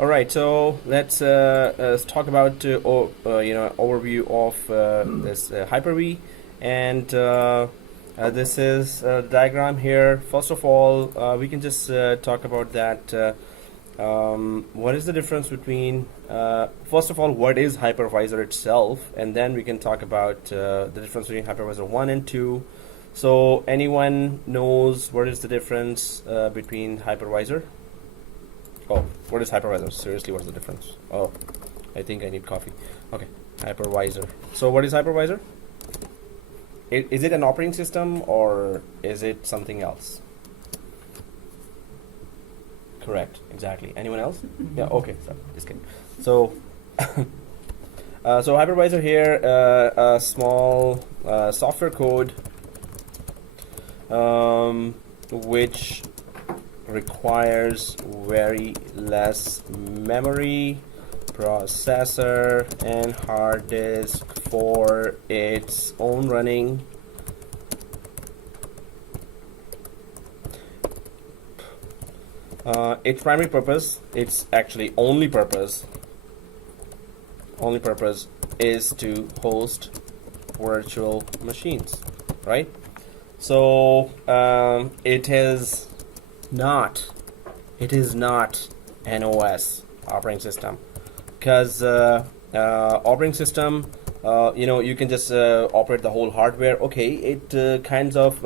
All right, so let's talk about overview of this Hyper V, and this is a diagram here. First of all, we can just talk about that. What is the difference between first of all, what is Hypervisor itself, and then we can talk about the difference between Hypervisor 1 and 2. So anyone knows what is the difference between Hypervisor? Oh, what is Hypervisor? Seriously, what is the difference? Oh, I think I need coffee. Okay, Hypervisor. So what is Hypervisor? Is it an operating system or is it something else? Correct, exactly. Anyone else? Yeah, okay, sorry, just kidding. So, so Hypervisor here, a small software code which requires very less memory, processor, and hard disk for its own running. Its primary purpose, its actually only purpose is to host virtual machines, right? So it is not an OS, operating system, because operating system, you can just operate the whole hardware. Okay, it kind of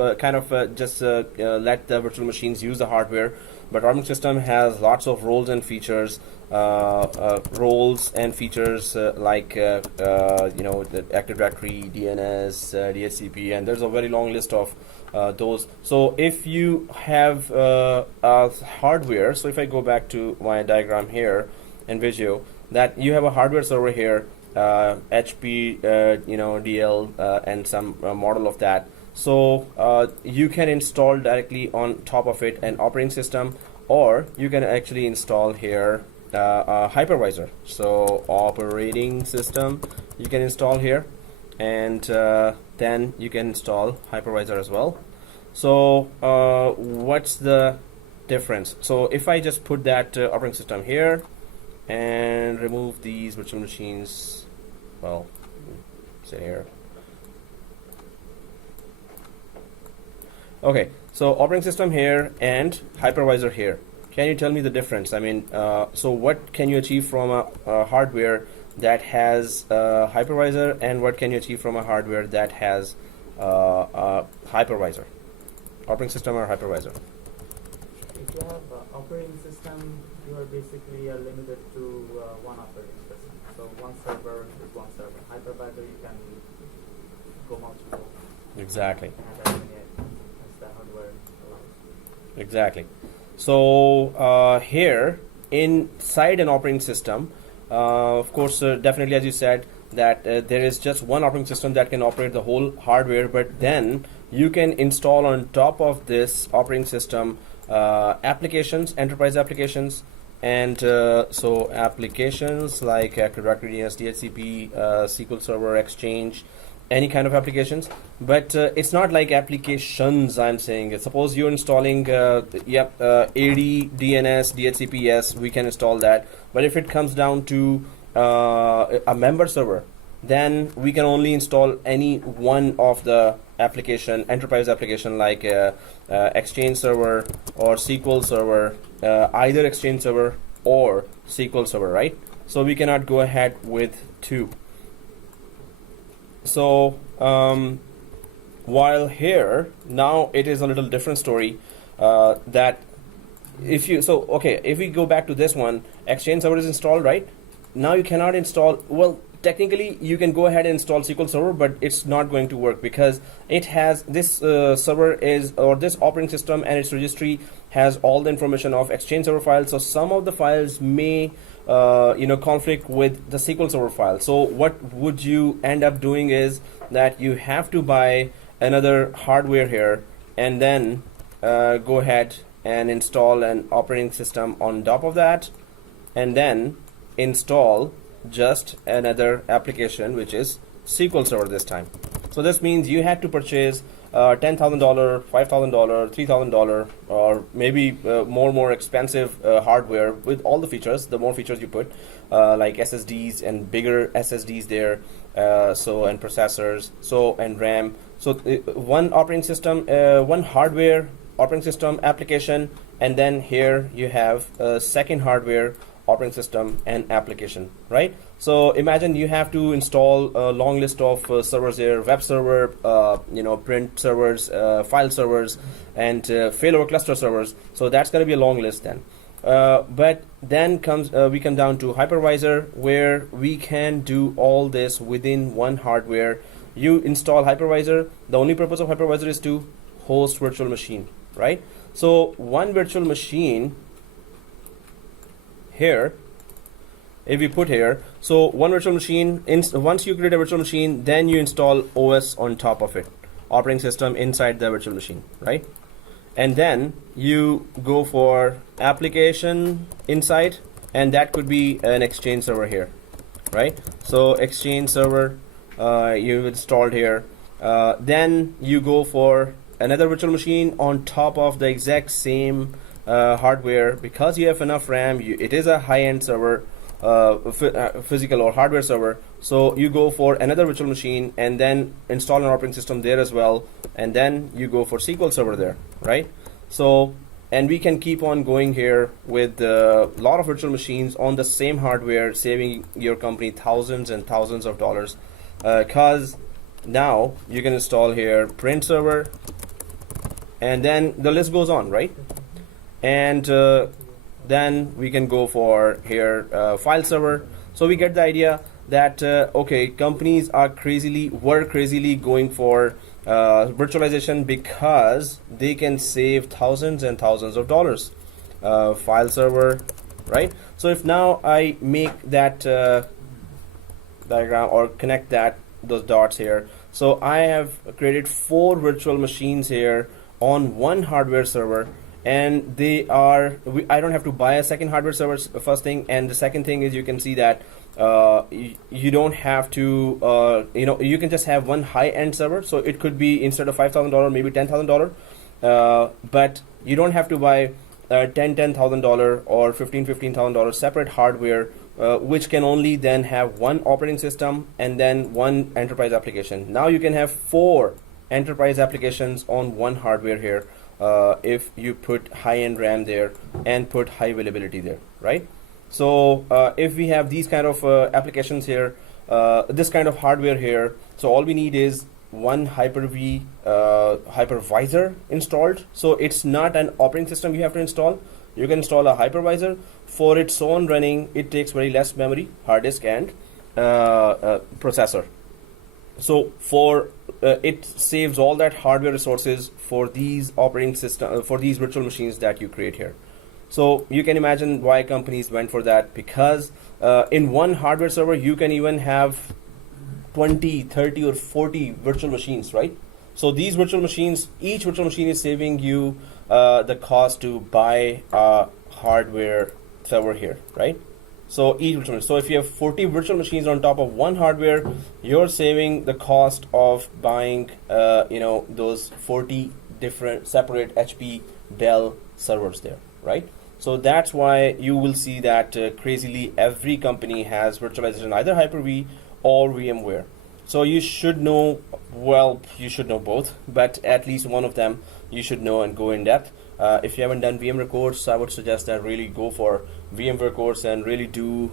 just let the virtual machines use the hardware, but operating system has lots of roles and features, like the Active Directory, DNS, DHCP, and there's a very long list of those. So if you have hardware, so if I go back to my diagram here in Visio, that you have a hardware server here, HP, DL, and some model of that. So you can install directly on top of it an operating system, or you can actually install here a hypervisor. So operating system you can install here, and then you can install hypervisor as well. So what's the difference? So if I just put that operating system here and remove these virtual machines, well, say here. Okay, so operating system here and hypervisor here. Can you tell me the difference? I mean, so what can you achieve from a hardware that has hypervisor, and what can you achieve from a hardware that has hypervisor? Operating system or hypervisor? If you have operating system, you are basically limited to one operating system. So one server is one server. Hypervisor, you can go multiple. Exactly. And as the hardware allows. Exactly. So here inside an operating system, of course, definitely, as you said, that there is just one operating system that can operate the whole hardware, but then you can install on top of this operating system applications, enterprise applications, and so applications like Active Directory, DNS, DHCP, SQL Server, Exchange, any kind of applications. But it's not like applications, I'm saying. Suppose you're installing AD, DNS, DHCP, yes, we can install that. But if it comes down to a member server, then we can only install any one of the application, enterprise application, like Exchange Server or SQL Server, either Exchange Server or SQL Server, right? So we cannot go ahead with two. So while here now it is a little different story, that if you, so okay, if we go back to this one, Exchange Server is installed, right? Now you cannot install, well, technically you can go ahead and install SQL Server, but it's not going to work because it has this server is, or this operating system and its registry has all the information of Exchange Server files. So some of the files may conflict with the SQL Server file. So what would you end up doing is that you have to buy another hardware here and then go ahead and install an operating system on top of that, and then install just another application which is SQL Server this time. So this means you had to purchase $10,000, $5,000, $3,000, or maybe more expensive hardware with all the features. The more features you put, like SSDs and bigger SSDs there, and processors, and RAM. So one operating system, one hardware operating system application, and then here you have a second hardware operating system and application, right? So imagine you have to install a long list of servers there, web server, print servers, file servers, and failover cluster servers. So that's going to be a long list then. But then we come down to Hypervisor, where we can do all this within one hardware. You install Hypervisor. The only purpose of Hypervisor is to host virtual machine, right? So one virtual machine here, if we put here, so one virtual machine, once you create a virtual machine, then you install OS on top of it, operating system inside the virtual machine, right? And then you go for application inside, and that could be an Exchange server here, right? So Exchange server you installed here. Then you go for another virtual machine on top of the exact same hardware. Because you have enough RAM, it is a high-end server, physical or hardware server. So you go for another virtual machine and then install an operating system there as well, and then you go for SQL server there, right? So, and we can keep on going here with a lot of virtual machines on the same hardware, saving your company thousands and thousands of dollars, because now you can install here print server, and then the list goes on, right? And then we can go for here file server. So we get the idea that okay, companies were crazily going for virtualization because they can save thousands and thousands of dollars. File server, right? So if now I make that diagram or connect those dots here, so I have created 4 virtual machines here on one hardware server, and I don't have to buy a second hardware server, first thing. And the second thing is, you can see that you don't have to you can just have one high-end server. So it could be, instead of $5,000, maybe $10,000, but you don't have to buy $10,000 or $15,000 separate hardware, which can only then have one operating system and then one enterprise application. Now you can have 4 enterprise applications on one hardware here, if you put high-end RAM there and put high availability there, right? So if we have these kind of applications here, this kind of hardware here, so all we need is one Hyper-V Hypervisor installed. So it's not an operating system you have to install. You can install a Hypervisor. For its own running, it takes very less memory, hard disk, and processor. So for it saves all that hardware resources for these operating system, for these virtual machines that you create here. So you can imagine why companies went for that, because in one hardware server you can even have 20, 30, or 40 virtual machines, right? So these virtual machines, each virtual machine is saving you the cost to buy a hardware server here, right? So each virtual machine. So if you have 40 virtual machines on top of one hardware, you're saving the cost of buying those 40 different separate HP, Dell servers there, right? So that's why you will see that crazily every company has virtualization, either Hyper-V or VMware. So you should know, well, you should know both, but at least one of them you should know and go in depth. If you haven't done VMware course, I would suggest that really go for VMware course and really do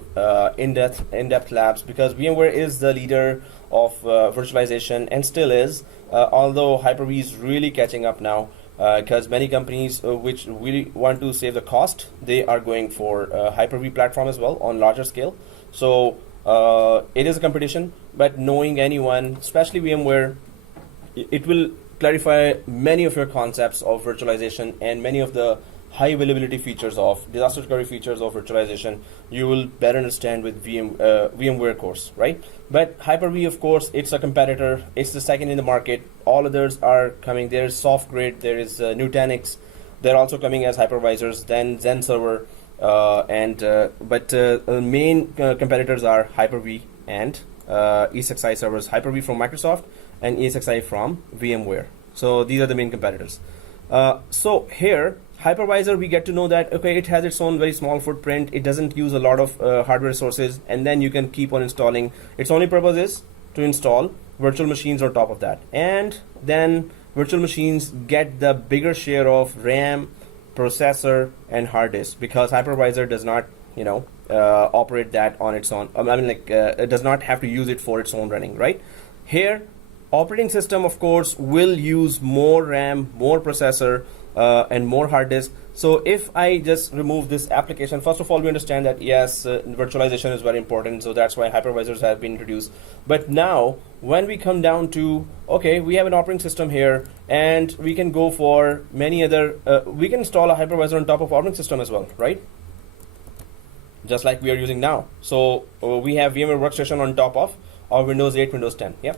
in-depth labs, because VMware is the leader of virtualization and still is, although Hyper-V is really catching up now, because many companies which really want to save the cost, they are going for Hyper-V platform as well on larger scale. So it is a competition, but knowing anyone, especially VMware, it will clarify many of your concepts of virtualization and many of the high availability features of disaster recovery features of virtualization. You will better understand with VMware course, right? But Hyper-V, of course, it's a competitor. It's the second in the market. All others are coming. There's SoftGrid, there is Nutanix. They're also coming as hypervisors. Then Zen Server, but main competitors are Hyper-V and ESXi servers. Hyper-V from Microsoft and ESXi from VMware, So these are the main competitors. So here, Hypervisor, we get to know that, okay, it has its own very small footprint. It doesn't use a lot of hardware resources, and then you can keep on installing. Its only purpose is to install virtual machines on top of that. And then virtual machines get the bigger share of RAM, processor, and hard disk, because Hypervisor does not, operate that on its own. It does not have to use it for its own running, right? Here, operating system, of course, will use more RAM, more processor, and more hard disk. So if I just remove this application, first of all, we understand that yes, virtualization is very important, so that's why hypervisors have been introduced. But now, when we come down to, okay, we have an operating system here, and we can go for many other, we can install a hypervisor on top of operating system as well, right? Just like we are using now. So we have VMware Workstation on top of our Windows 8, Windows 10, yeah?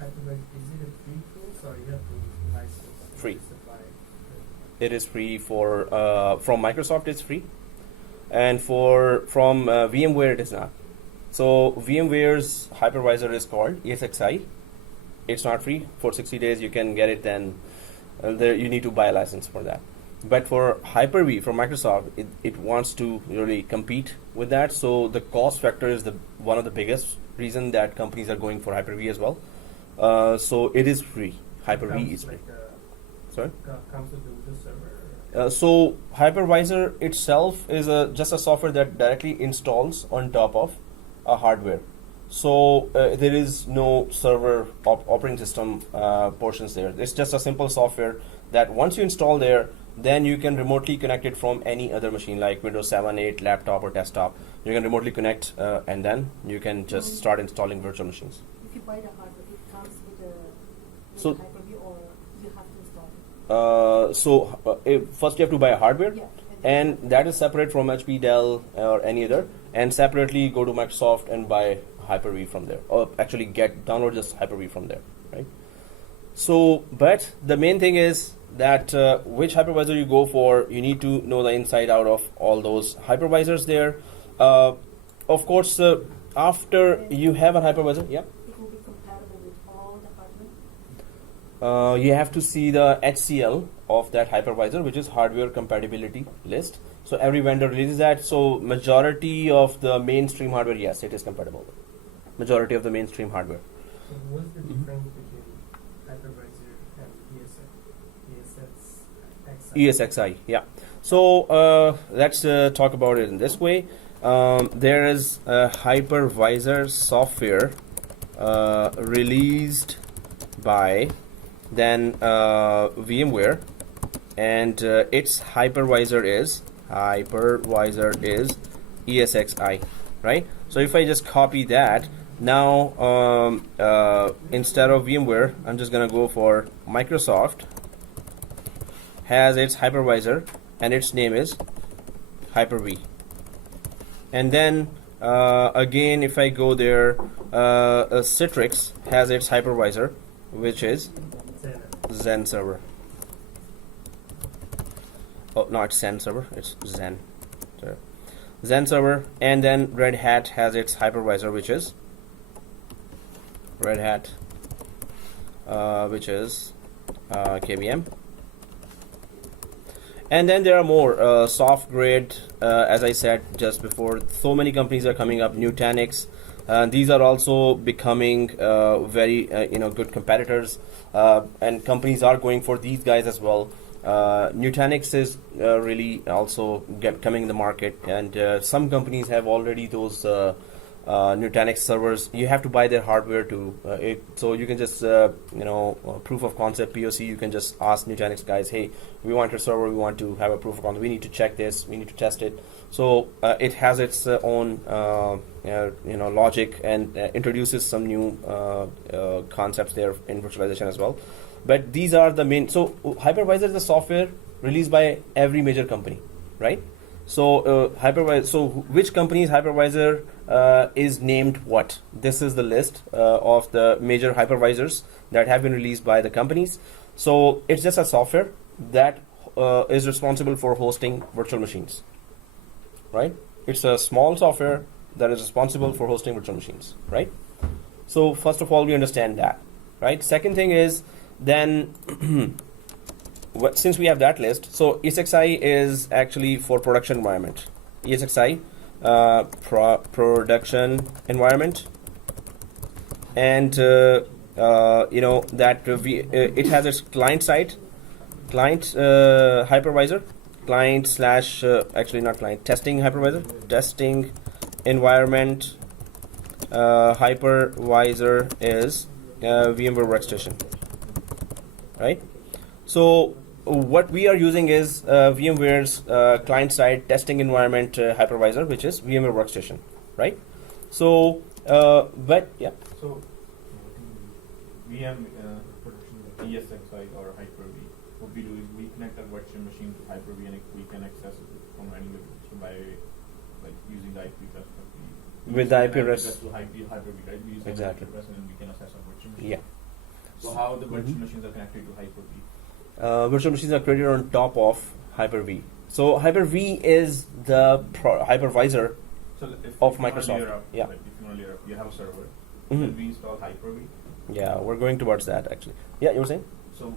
Hypervisor, is it a free tool, or you have to license? Free. It is free for from Microsoft. It's free, and from VMware it is not. So VMware's hypervisor is called ESXi. It's not free. For 60 days you can get it. Then there you need to buy a license for that. But for Hyper-V from Microsoft, it wants to really compete with that. So the cost factor is one of the biggest reason that companies are going for Hyper-V as well. So it is free. Hyper-V is free. Sorry? Comes with the server. So Hypervisor itself is just a software that directly installs on top of a hardware. So there is no server operating system portions there. It's just a simple software that once you install there, then you can remotely connect it from any other machine like Windows 7, 8, laptop or desktop. You can remotely connect and then you can just start installing virtual machines. If you buy the hardware, it comes with So- Hyper-V, or you have to install it? First you have to buy a hardware, Yeah. and that is separate from HP, Dell, or any other, and separately go to Microsoft and buy Hyper-V from there, or actually download just Hyper-V from there, right? So, but the main thing is that which hypervisor you go for, you need to know the inside out of all those hypervisors there. Of course, after you have a hypervisor, yeah. It will be compatible with all the hardware? You have to see the HCL of that hypervisor, which is hardware compatibility list. So every vendor releases that. So majority of the mainstream hardware, yes, it is compatible. Majority of the mainstream hardware. So what's the difference between hypervisor and ESXi, yeah. So let's talk about it in this way. There is a hypervisor software released by then VMware, and its hypervisor is ESXi, right? So if I just copy that, now instead of VMware, I'm just gonna go for Microsoft has its hypervisor, and its name is Hyper-V. And then again, if I go there, Citrix has its hypervisor, which is Zen server. Oh, no, it's Zen server. It's Zen. Sorry. Zen server, and then Red Hat has its hypervisor, which is Red Hat, which is KVM. And then there are more soft grade, as I said just before. So many companies are coming up. Nutanix, these are also becoming very good competitors, and companies are going for these guys as well. Nutanix is really also coming in the market, and some companies have already those Nutanix servers. You have to buy their hardware too. So you can just proof of concept POC. You can just ask Nutanix guys, hey, we want a server. We want to have a proof of concept. We need to check this. We need to test it. So it has its own logic, and introduces some new concepts there in virtualization as well. But these are the main. So hypervisor is a software released by every major company, right? So hypervisor. So which company's hypervisor is named what? This is the list of the major hypervisors that have been released by the companies. So it's just a software that is responsible for hosting virtual machines, right? It's a small software that is responsible for hosting virtual machines, right? So first of all, we understand that, right? Second thing is then since we have that list, so ESXi is actually for production environment. ESXi production environment, and you know that it has its client side, client hypervisor, client slash actually not client, testing hypervisor, testing environment. Hypervisor is VMware Workstation, right? So what we are using is VMware's client-side testing environment hypervisor, which is VMware Workstation, right? So, but yeah. So VM production ESXi or Hyper-V, what we do is we connect our virtual machine to Hyper-V, and we can access it from anywhere by like using the IP address. With the IP address to Hyper-V, right? We use the exactly. IP address and then we can access our virtual machine. Yeah. So how the virtual machines are connected to Hyper-V? Virtual machines are created on top of Hyper-V. So Hyper-V is the hypervisor So of Microsoft. Yeah. Like if you want to layer up, you have a server. Mhm. Then we install Hyper-V. Yeah, we're going towards that actually. Yeah, you were saying? So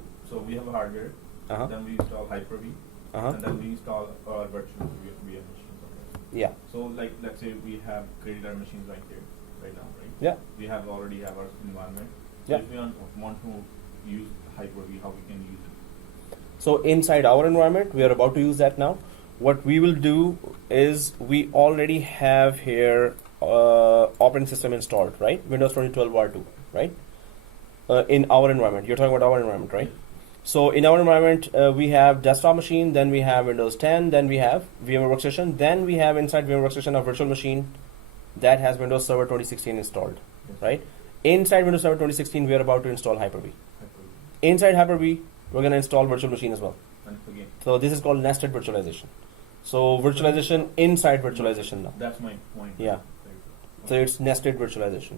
we have a hardware. Uh-huh. Then we install Hyper-V. Uh-huh. And then we install our virtual VM machines. Okay. Yeah. So like let's say we have created our machines right here, right now, right? Yeah. We have already have our environment. So Yeah. if we want to use Hyper-V, how we can use it? So inside our environment, we are about to use that now. What we will do is we already have here operating system installed, right? Windows 2012 R2, right? In our environment, you're talking about our environment, right? So in our environment, we have desktop machine, then we have Windows 10, then we have VMware Workstation, then we have inside VMware Workstation a virtual machine that has Windows Server 2016 installed, Yes. right? Inside Windows Server 2016, we are about to install Hyper-V. Hyper-V. Inside Hyper-V, we're going to install virtual machine as well. And again, So this is called nested virtualization. So virtualization inside virtualization now. that's my point. Yeah. Right. So it's nested virtualization.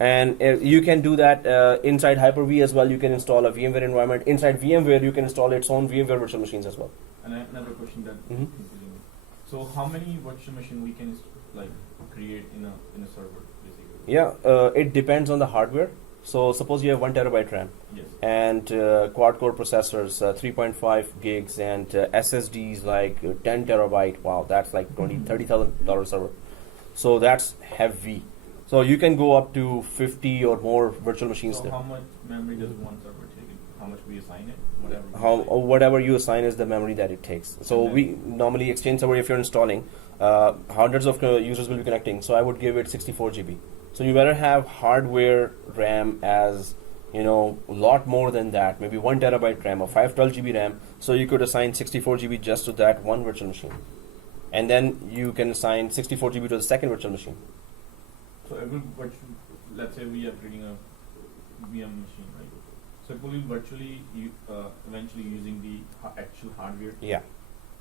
And you can do that inside Hyper-V as well. You can install a VMware environment. Inside VMware, you can install its own VMware virtual machines as well. And another question that Mhm. confusing me. So how many virtual machine we can like create in a server basically? Yeah, it depends on the hardware. So suppose you have 1 terabyte RAM Yes. and quad-core processors, 3.5 gigs, and SSDs like 10 terabyte. Wow, that's like $30,000 server. So that's heavy. So you can go up to 50 or more virtual machines So there. how much memory does one server take? How much we assign it? Whatever. we How assign. whatever you assign is the memory that it takes. So And then- we normally Exchange server, if you're installing, hundreds of users will be connecting. So I would give it 64 GB. So you better have hardware RAM as a lot more than that, maybe 1 terabyte RAM or 512 GB RAM. So you could assign 64 GB just to that one virtual machine, and then you can assign 64 GB to the second virtual machine. So every virtual, let's say we are creating a VM machine, right? So it will be virtually eventually using the actual hardware. Yeah.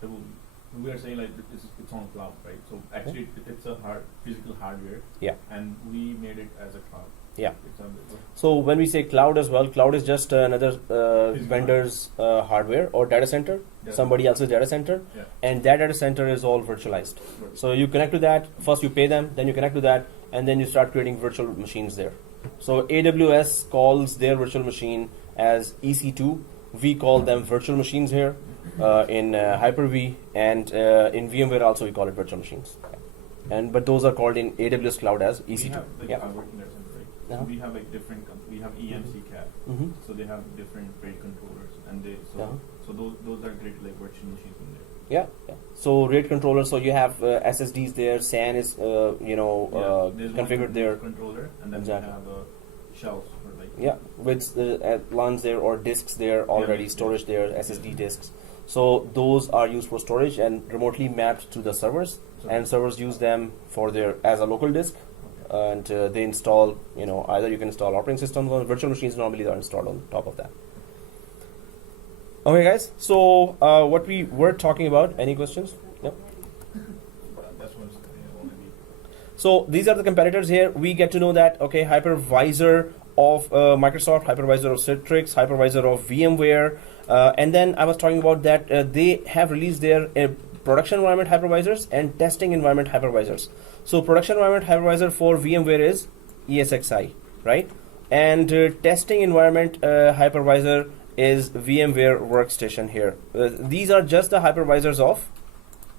So we are saying like it's on cloud, right? So actually it's a physical hardware. Yeah. And we made it as a cloud. Yeah. It's on So when we say cloud as well, cloud is just another vendor's hardware or data center, Yeah. somebody else's data center, Yeah. and that data center is all virtualized. So you connect to that, first you pay them, then you connect to that, and then you start creating virtual machines there. So AWS calls their virtual machine as EC2. We call them virtual machines here in Hyper-V, and in VMware also we call it virtual machines. But those are called in AWS cloud as We EC2. have like Yeah. our working data center, right? Uh-huh. So we have like different we have EMC cap. Mhm. So they have different RAID controllers, and Uh-huh. so those are great like virtual machines in there. Yeah, yeah. So RAID controller. So you have SSDs there. SAN is There's configured one there. controller, and then Exactly. we have shelves for like Yeah, with LANs there or disks there already, Yeah. storage there, SSD disks. So those are used for storage and remotely mapped to the servers, So- and servers use them for their as a local disk, Okay. and they install. Either you can install operating systems or virtual machines. Normally, are installed on top of that. Okay, guys. So what we were talking about. Any questions? Yep. That's what's want to be. So these are the competitors here. We get to know that, okay, Hypervisor of Microsoft, Hypervisor of Citrix, Hypervisor of VMware, and then I was talking about that they have released their production environment hypervisors and testing environment hypervisors. So production environment hypervisor for VMware is ESXi, right? and testing environment hypervisor is VMware Workstation here. These are just the hypervisors of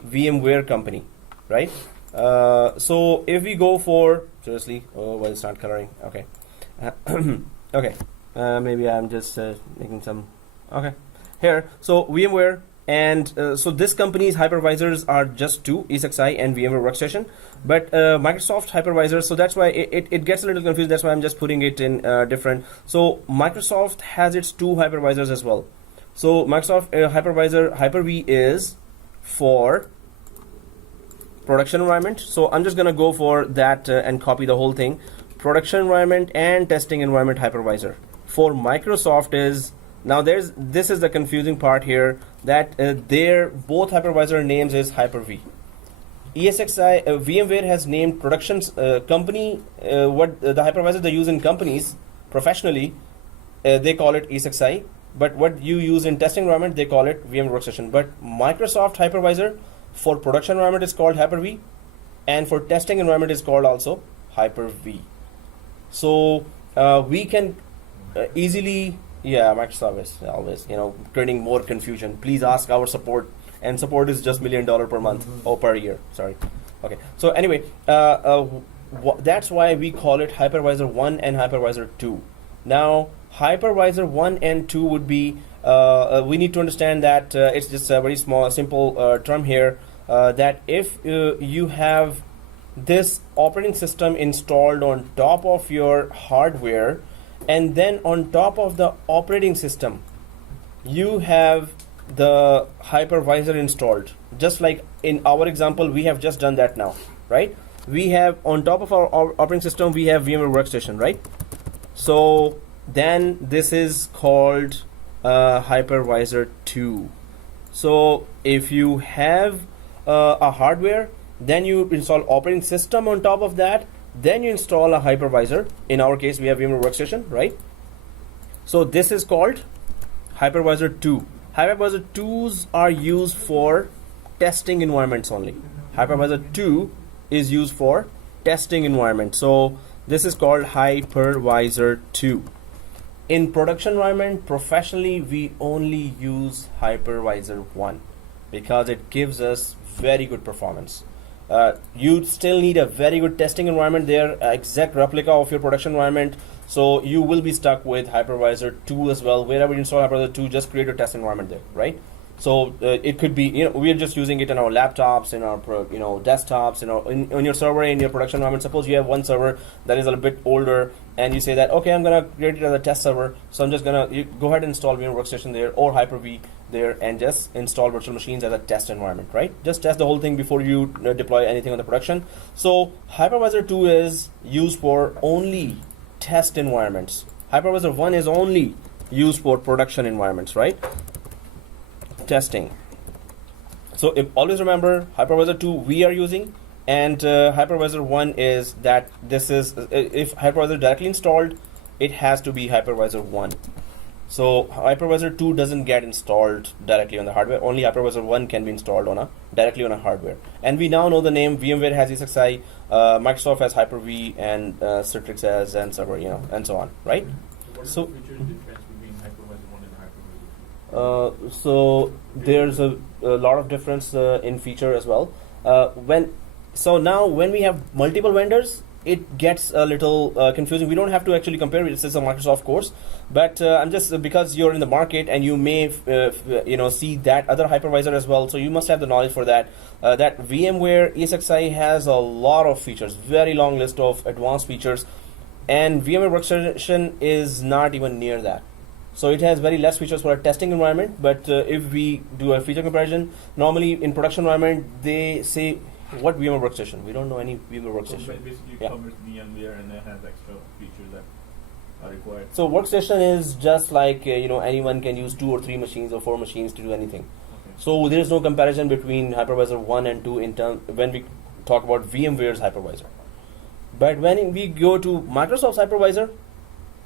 VMware company, right? So if we go for, seriously, oh, well, it's not coloring, okay. Okay, maybe I'm just making some, okay. Here, so VMware, and so this company's hypervisors are just two, ESXi and VMware Workstation, but Microsoft hypervisor, so that's why it gets a little confused, that's why I'm just putting it in different. So Microsoft has its two hypervisors as well. So Microsoft hypervisor Hyper-V is for production environment. So I'm just gonna go for that and copy the whole thing. Production environment and testing environment hypervisor. For Microsoft is, now this is the confusing part here, that their both hypervisor names is Hyper-V. ESXi, VMware has named production company, what the hypervisor they use in companies professionally, they call it ESXi, but what you use in testing environment, they call it VMware Workstation. But Microsoft hypervisor for production environment is called Hyper-V, and for testing environment is called also Hyper-V. So we can easily, yeah, Microsoft is always, creating more confusion. Please ask our support, and support is just $1 million per month or per year. Sorry. Okay. So anyway, that's why we call it Hypervisor 1 and Hypervisor 2. Now, Hypervisor 1 and 2 would be, we need to understand that it's just a very small, simple term here, that if you have this operating system installed on top of your hardware, and then on top of the operating system, you have the hypervisor installed. Just like in our example, we have just done that now, right? We have on top of our operating system, we have VMware Workstation, right? So then this is called Hypervisor 2. So if you have a hardware, then you install operating system on top of that, then you install a hypervisor. In our case, we have VMware Workstation, right? So this is called Hypervisor 2. Hypervisor 2s are used for testing environments only. Hypervisor 2 is used for testing environment. So this is called Hypervisor 2. In production environment, professionally, we only use Hypervisor 1 because it gives us very good performance. You still need a very good testing environment there, exact replica of your production environment. So you will be stuck with Hypervisor 2 as well. Wherever you install Hypervisor 2, just create a test environment there, right? So it could be, we are just using it in our laptops, in our desktops, on your server, in your production environment. Suppose you have one server that is a little bit older, and you say that, okay, I'm gonna create it as a test server, so I'm just gonna go ahead and install VMware Workstation there or Hyper-V there, and just install virtual machines as a test environment, right? Just test the whole thing before you deploy anything on the production. So Hypervisor 2 is used for only test environments. Hypervisor 1 is only used for production environments, right? Testing. So always remember, Hypervisor 2 we are using, and Hypervisor 1 is that this is, if Hypervisor directly installed, it has to be Hypervisor 1. So Hypervisor 2 doesn't get installed directly on the hardware. Only Hypervisor 1 can be installed directly on a hardware. And we now know the name. VMware has ESXi, Microsoft has Hyper-V, and Citrix has and server, and so on, right? What is So the feature difference between Hypervisor 1 and Hypervisor 2? So there's a lot of difference in feature as well. So now when we have multiple vendors, it gets a little confusing. We don't have to actually compare it. This is a Microsoft course, but I'm just, because you're in the market and you may see that other hypervisor as well, so you must have the knowledge for that. That VMware ESXi has a lot of features, very long list of advanced features, and VMware Workstation is not even near that. So it has very less features for a testing environment, but if we do a feature comparison, normally in production environment, they say, what VMware Workstation? We don't know any VMware Workstation. So basically it covers VMware and it has extra features that are required. So Workstation is just like, anyone can use 2 or 3 machines or 4 machines to do anything. Okay. So there is no comparison between Hypervisor 1 and 2 when we talk about VMware's hypervisor. But when we go to Microsoft's hypervisor,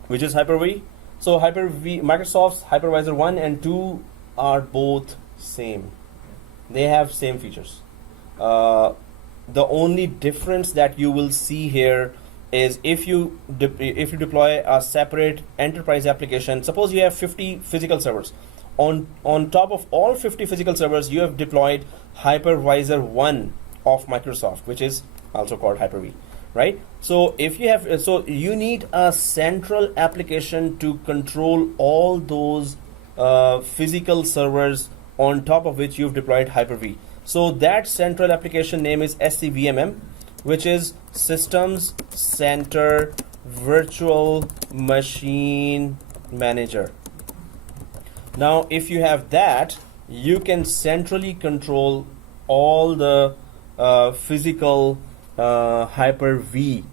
which is Hyper-V, so Hyper-V, Microsoft's Hypervisor 1 and 2 are both same. They have same features. The only difference that you will see here is if you deploy a separate enterprise application. Suppose you have 50 physical servers. On top of all 50 physical servers, you have deployed Hypervisor 1 of Microsoft, which is also called Hyper-V, right? So if you have, so you need a central application to control all those physical servers on top of which you've deployed Hyper-V. So that central application name is SCVMM, which is Systems Center Virtual Machine Manager. Now, if you have that, you can centrally control all the physical Hyper-V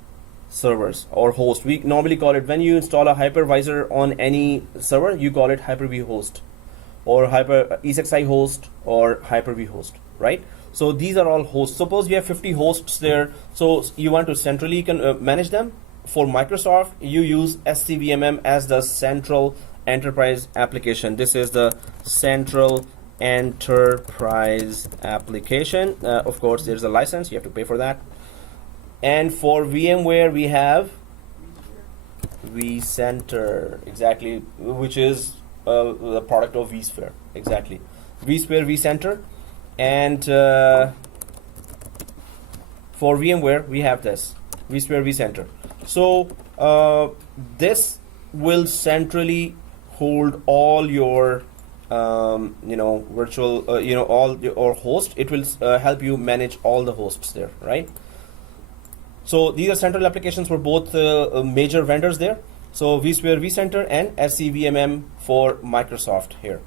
servers or host. We normally call it, when you install a hypervisor on any server, you call it Hyper-V host or ESXi host or Hyper-V host, right? So these are all hosts. Suppose you have 50 hosts there, so you want to centrally manage them. For Microsoft, you use SCVMM as the central enterprise application. This is the central enterprise application. Of course, there's a license, you have to pay for that. And for VMware, we have vCenter, exactly, which is the product of vSphere, exactly. vSphere, vCenter. And for VMware, we have this vSphere, vCenter. So this will centrally hold all your virtual all your host. It will help you manage all the hosts there, right? So these are central applications for both major vendors there. So vSphere, vCenter, and SCVMM for Microsoft here.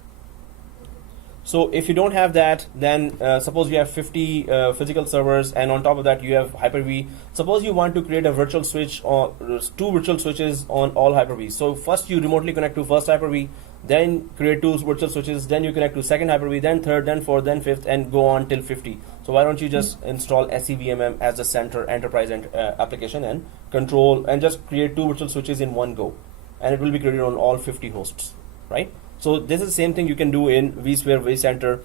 So if you don't have that, then suppose you have 50 physical servers, and on top of that you have Hyper-V. Suppose you want to create a virtual switch or 2 virtual switches on all Hyper-V. So first you remotely connect to first Hyper-V, then create 2 virtual switches, then you connect to second Hyper-V, then third, then fourth, then fifth, and go on till 50. So why don't you just install SCVMM as the center enterprise application and control, and just create 2 virtual switches in one go, and it will be created on all 50 hosts, right? So this is the same thing you can do in vSphere, vCenter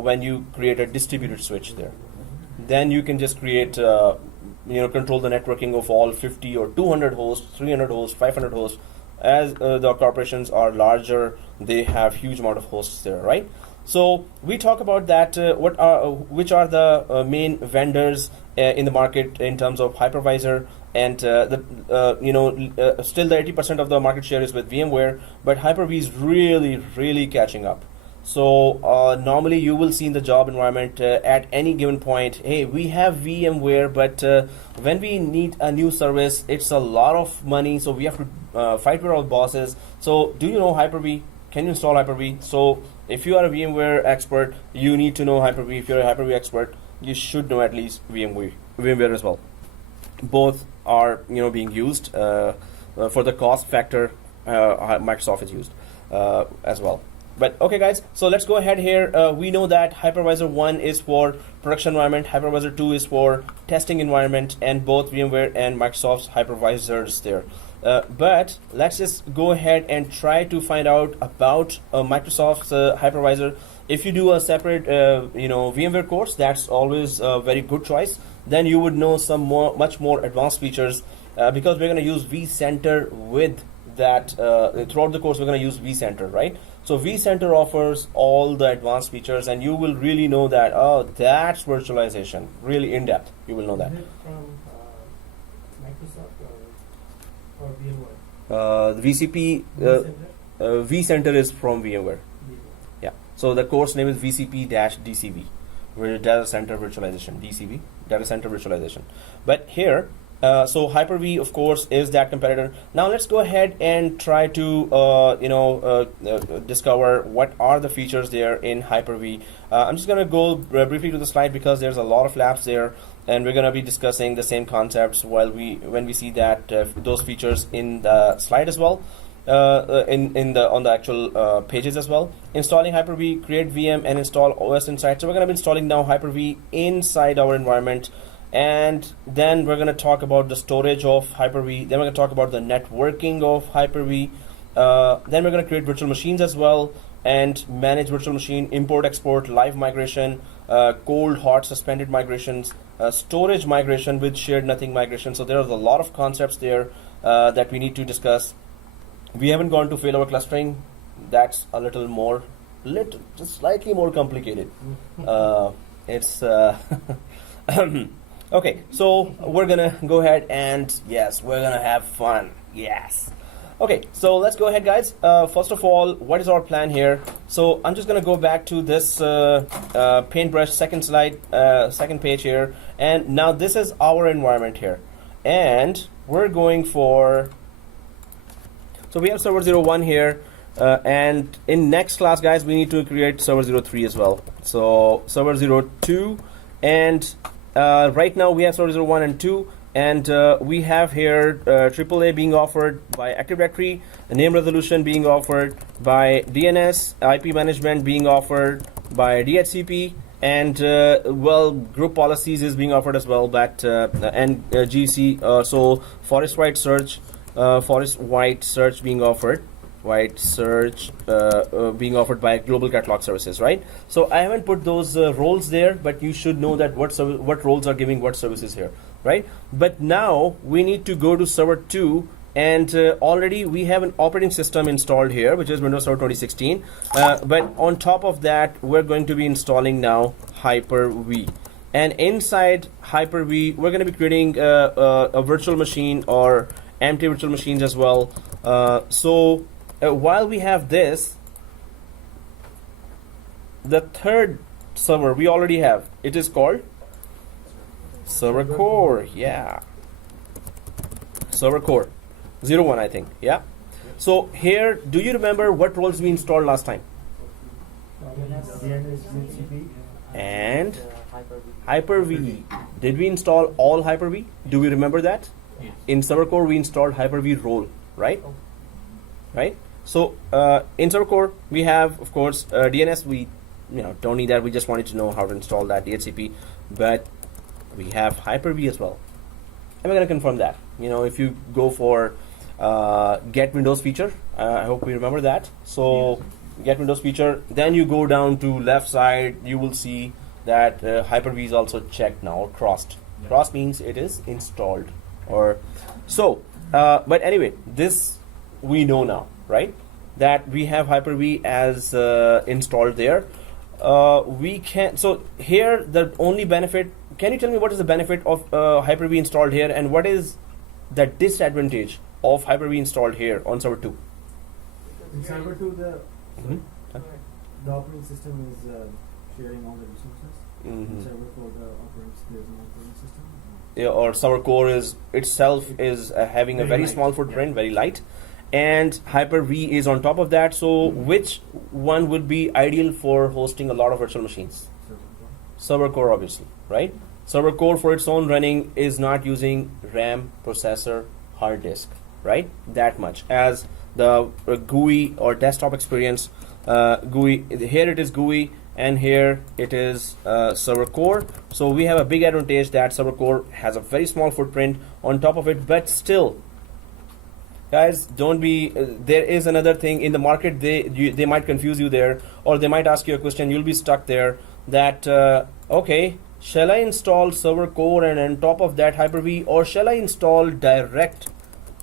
when you create a distributed switch there. Then you can just create, control the networking of all 50 or 200 hosts, 300 hosts, 500 hosts. As the corporations are larger, they have huge amount of hosts there, right? So we talk about that. Which are the main vendors in the market in terms of hypervisor? And still the 80% of the market share is with VMware, but Hyper-V is really catching up. So normally you will see in the job environment at any given point, hey, we have VMware, but when we need a new service, it's a lot of money, so we have to fight with our bosses. So do you know Hyper-V? Can you install Hyper-V? So if you are a VMware expert, you need to know Hyper-V. If you're a Hyper-V expert, you should know at least VMware as well. Both are being used for the cost factor. Microsoft is used as well. But okay, guys, so let's go ahead here. We know that Hypervisor 1 is for production environment, Hypervisor 2 is for testing environment, and both VMware and Microsoft's hypervisors there. But let's just go ahead and try to find out about Microsoft's hypervisor. If you do a separate VMware course, that's always a very good choice. Then you would know some much more advanced features because we're going to use vCenter with that throughout the course. We're going to use vCenter, right? So vCenter offers all the advanced features, and you will really know that, oh, that's virtualization, really in depth. You will know that. Is it from Microsoft or VMware? The VCP vCenter is from VMware. Yeah. So the course name is VCP-DCV, where Data Center Virtualization, DCV, Data Center Virtualization. But here, so Hyper-V, of course, is that competitor. Now let's go ahead and try to discover what are the features there in Hyper-V. I'm just going to go briefly to the slide because there's a lot of labs there, and we're going to be discussing the same concepts when we see that those features in the slide as well. On the actual pages as well. Installing Hyper-V, create VM, and install OS inside. So we're going to be installing now Hyper-V inside our environment, and then we're going to talk about the storage of Hyper-V. Then we're going to talk about the networking of Hyper-V. Then we're going to create virtual machines as well and manage virtual machine, import, export, live migration, cold, hot, suspended migrations, storage migration with shared nothing migration. So there are a lot of concepts there that we need to discuss. We haven't gone to failover clustering. That's a little more, just slightly more complicated. It's okay. So we're gonna go ahead and yes, we're gonna have fun. Yes. Okay, so let's go ahead, guys. First of all, what is our plan here? So I'm just gonna go back to this paintbrush second slide, second page here, and now this is our environment here, and we're going for. So we have server 01 here, and in next class, guys, we need to create server 03 as well. So server 02, and right now we have server 01 and 2. And we have here AAA being offered by Active Directory, name resolution being offered by DNS, IP management being offered by DHCP, and well, group policies is being offered as well. But and GC, so forest-wide search being offered. White search being offered by global catalog services, right? So I haven't put those roles there, but you should know that what roles are giving what services here, right? But now we need to go to server 2, and already we have an operating system installed here, which is Windows Server 2016. But on top of that, we're going to be installing now Hyper V. And inside Hyper V, we're going to be creating a virtual machine or empty virtual machines as well. While we have this, the third server we already have, it is called server core. Yeah, server core 01, I think. Yeah. So here, do you remember what roles we installed last time? And Hyper V. Did we install all Hyper V? Do we remember that? Yes. In server core, we installed Hyper V role, right? Right. So in server core, we have, of course, DNS. We don't need that. We just wanted to know how to install that DHCP, but we have Hyper V as well. And we're going to confirm that. If you go for get Windows feature, I hope we remember that. So get Windows feature, then you go down to left side, you will see that Hyper V is also checked now, or crossed. Yeah. Crossed means it is installed. Or so, but anyway, this we know now, right? That we have Hyper V as installed there. We can. So here, the only benefit. Can you tell me what is the benefit of Hyper V installed here, and what is the disadvantage of Hyper V installed here on server 2? In server 2, the operating system is sharing all the resources. In server 4, there's an operating system. Yeah, or server core is itself is having a very small footprint, very light, and Hyper V is on top of that. So which one would be ideal for hosting a lot of virtual machines? Server core, obviously, right? Server core for its own running is not using RAM, processor, hard disk, right? That much. As the GUI or desktop experience, GUI, here it is GUI, and here it is server core. So we have a big advantage that server core has a very small footprint on top of it, but still, guys, don't be there is another thing in the market. They might confuse you there, or they might ask you a question, you'll be stuck there that okay, shall I install server core and on top of that Hyper V, or shall I install direct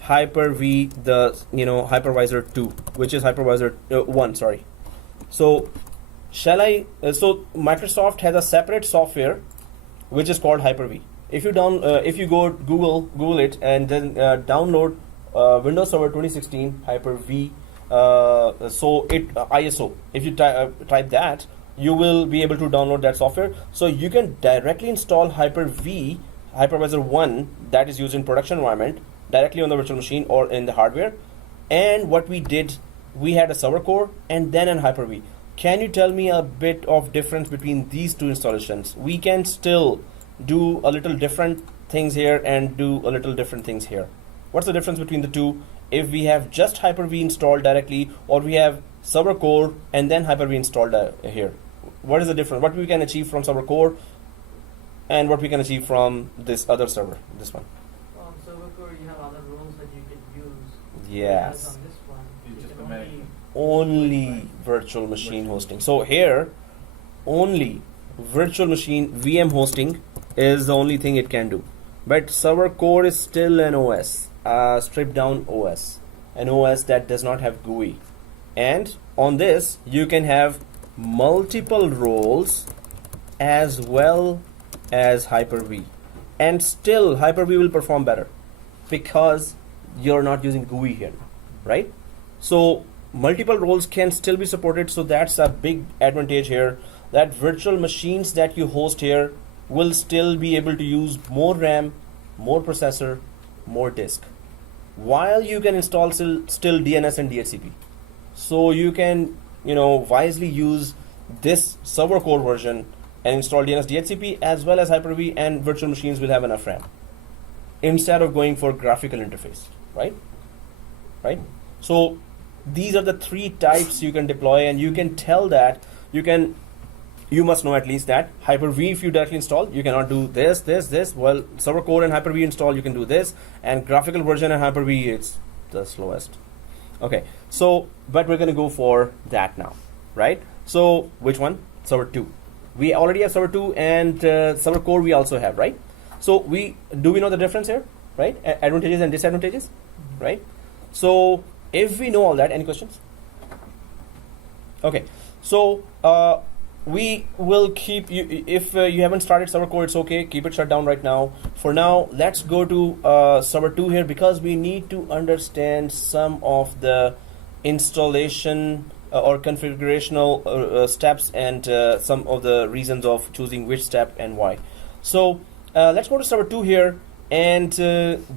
Hyper V, the Hypervisor 2, which is Hypervisor 1, sorry. So shall I so Microsoft has a separate software which is called Hyper V. If you go Google it and then download Windows Server 2016 Hyper V, so it ISO, if you type that, you will be able to download that software. So you can directly install Hyper V, Hypervisor 1, that is used in production environment, directly on the virtual machine or in the hardware. And what we did, we had a server core and then an Hyper V. Can you tell me a bit of difference between these two installations? We can still do a little different things here and do a little different things here. What's the difference between the two? If we have just Hyper V installed directly, or we have server core and then Hyper V installed here. What is the difference? What we can achieve from server core and what we can achieve from this other server, this one? On server core, you have other roles that you can use. Yes. Whereas on this one, It's you just can Only virtual machine hosting. So here, only virtual machine VM hosting is the only thing it can do. But server core is still an OS, a stripped down OS, an OS that does not have GUI. And on this, you can have multiple roles as well as Hyper V. And still, Hyper V will perform better because you're not using GUI here, right? So multiple roles can still be supported. So that's a big advantage here, that virtual machines that you host here will still be able to use more RAM, more processor, more disk, while you can install still DNS and DHCP. So you can, wisely use this server core version and install DNS, DHCP as well as Hyper V, and virtual machines will have enough RAM instead of going for graphical interface, right? So these are the three types you can deploy, and you can tell that you must know at least that Hyper V, if you directly install, you cannot do this. Well, server core and Hyper V install, you can do this, and graphical version and Hyper V, it's the slowest. Okay, so but we're gonna go for that now, right? So which one? Server 2. We already have server 2, and server core we also have, right? So we know the difference here, right? Advantages and disadvantages, right? So if we know all that, any questions? Okay, so we will keep you, if you haven't started server core, it's okay, keep it shut down right now. For now, let's go to server 2 here, because we need to understand some of the installation or configurational steps, and some of the reasons of choosing which step and why. So let's go to server 2 here and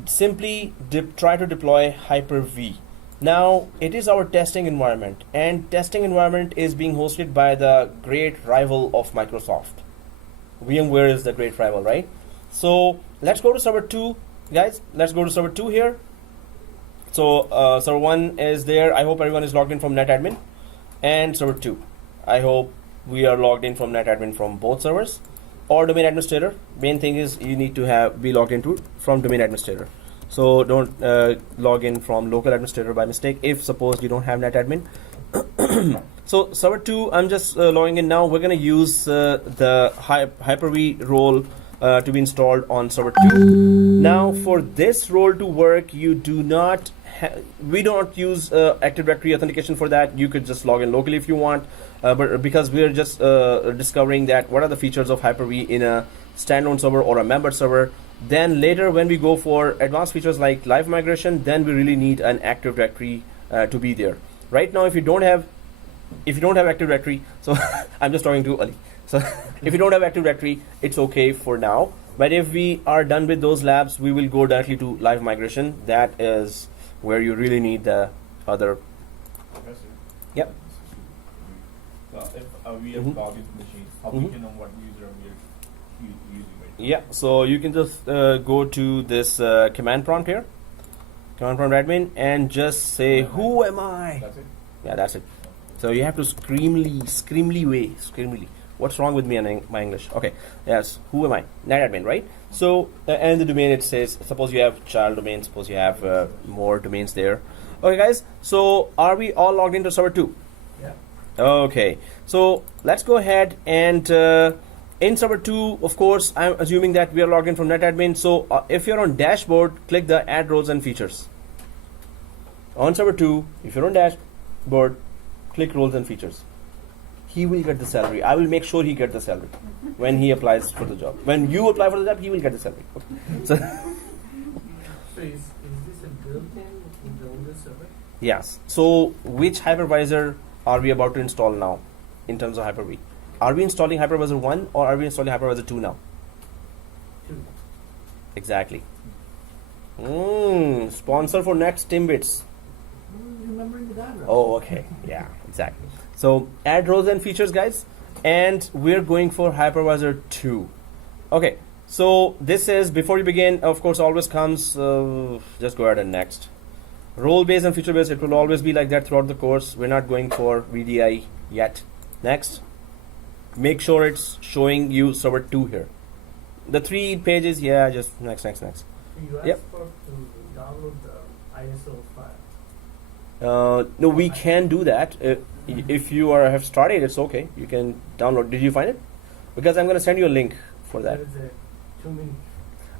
simply try to deploy Hyper V. Now it is our testing environment, and testing environment is being hosted by the great rival of Microsoft. VMware is the great rival, right? So let's go to server 2, guys. Let's go to server 2 here. So server 1 is there. I hope everyone is logged in from NetAdmin. And server 2, I hope we are logged in from NetAdmin from both servers, or domain administrator. Main thing is you need to be logged into from domain administrator. So don't log in from local administrator by mistake if suppose you don't have NetAdmin. So server 2, I'm just logging in now. We're going to use the Hyper V role to be installed on server 2. Now for this role to work, you do not we don't use Active Directory authentication for that. You could just log in locally if you want, but because we are just discovering that what are the features of Hyper V in a standalone server or a member server. Then later when we go for advanced features like live migration, then we really need an Active Directory to be there. Right now, if you don't have Active Directory, so I'm just talking to Ali. So if you don't have Active Directory, it's okay for now. But if we are done with those labs, we will go directly to live migration. That is where you really need the other. Yep. So if we have logged into machines, how we can know what user we are using right now? Yeah, so you can just go to this command prompt here, command prompt admin, and just say, who am I? That's it? Yeah, that's it. So you have to screamly. What's wrong with me and my English? Okay, yes, who am I? NetAdmin, right? So, and the domain, it says, suppose you have child domain, suppose you have more domains there. Okay, guys, so are we all logged into server 2? Yeah. Okay, so let's go ahead and in server 2, of course, I'm assuming that we are logged in from NetAdmin. So if you're on dashboard, click the add roles and features. On server 2, if you're on dashboard, click roles and features. He will get the salary. I will make sure he gets the salary when he applies for the job. When you apply for the job, he will get the salary. So, So is this a built-in in the older server? yes. So which hypervisor are we about to install now in terms of Hyper V? Are we installing Hypervisor 1 or are we installing Hypervisor 2 now? 2. Exactly. Sponsor for next Timbits. Remembering the diagram. Oh, okay. Yeah, exactly. So add roles and features, guys, and we're going for Hypervisor 2. Okay, so this is, before you begin, of course, always comes, just go ahead and next. Role based and feature based, it will always be like that throughout the course. We're not going for VDI yet. Next. Make sure it's showing you server 2 here. The 3 pages, yeah, just next. You asked Yep. for to download the ISO file. No, we can do that. If you have started, it's okay. You can download. Did you find it? Because I'm going to send you a link for that. There is a too many.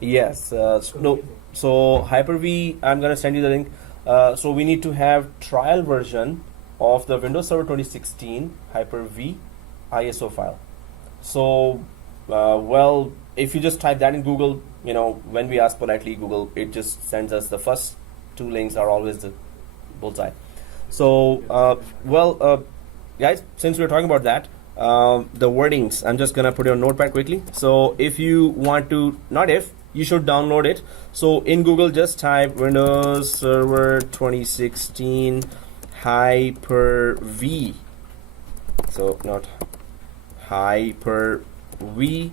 Yes. No. So Hyper-V, I'm gonna send you the link. So we need to have trial version of the Windows Server 2016 Hyper-V ISO file. So, well, if you just type that in Google, you know, when we ask politely Google, it just sends us the first two links are always the bullseye. So, guys, since we're talking about that, the wordings, I'm just gonna put it on Notepad quickly. So if you want to, not if, you should download it. So in Google, just type Windows Server 2016 Hyper-V. So not Hyper-V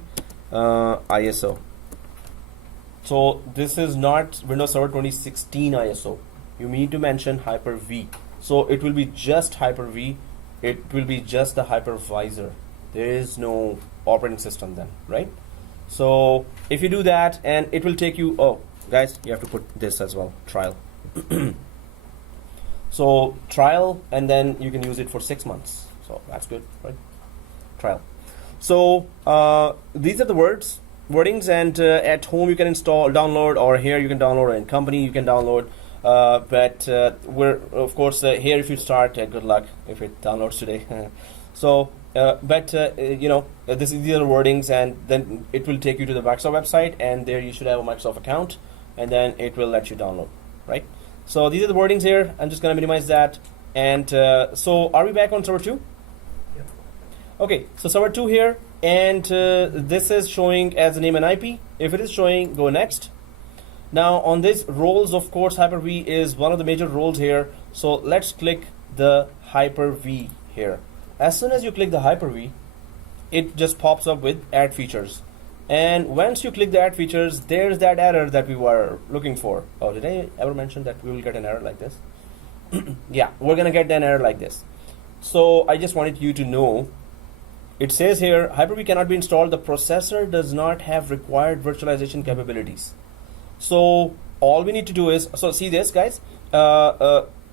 ISO. So this is not Windows Server 2016 ISO. You need to mention Hyper-V. So it will be just Hyper-V. It will be just the Hypervisor. There is no operating system then, right? So if you do that, and it will take you, oh guys, you have to put this as well, trial. So trial, and then you can use it for 6 months. So that's good, right? Trial. So these are the wordings, and at home you can download, or here you can download, or in company you can download. But we're, of course, here if you start, good luck if it downloads today. So, you know, these are the wordings, and then it will take you to the Microsoft website, and there you should have a Microsoft account, and then it will let you download, right? So these are the wordings here. I'm just going to minimize that. And so are we back on server 2? Yeah. Okay, so server 2 here, and this is showing as a name and IP. If it is showing, go next. Now on these roles, of course, Hyper-V is one of the major roles here. So let's click the Hyper-V here. As soon as you click the Hyper-V, it just pops up with add features. And once you click the add features, there's that error that we were looking for. Oh, did I ever mention that we will get an error like this? Yeah, we're gonna get an error like this. So I just wanted you to know, it says here, Hyper-V cannot be installed. The processor does not have required virtualization capabilities. So all we need to do is, so see this, guys,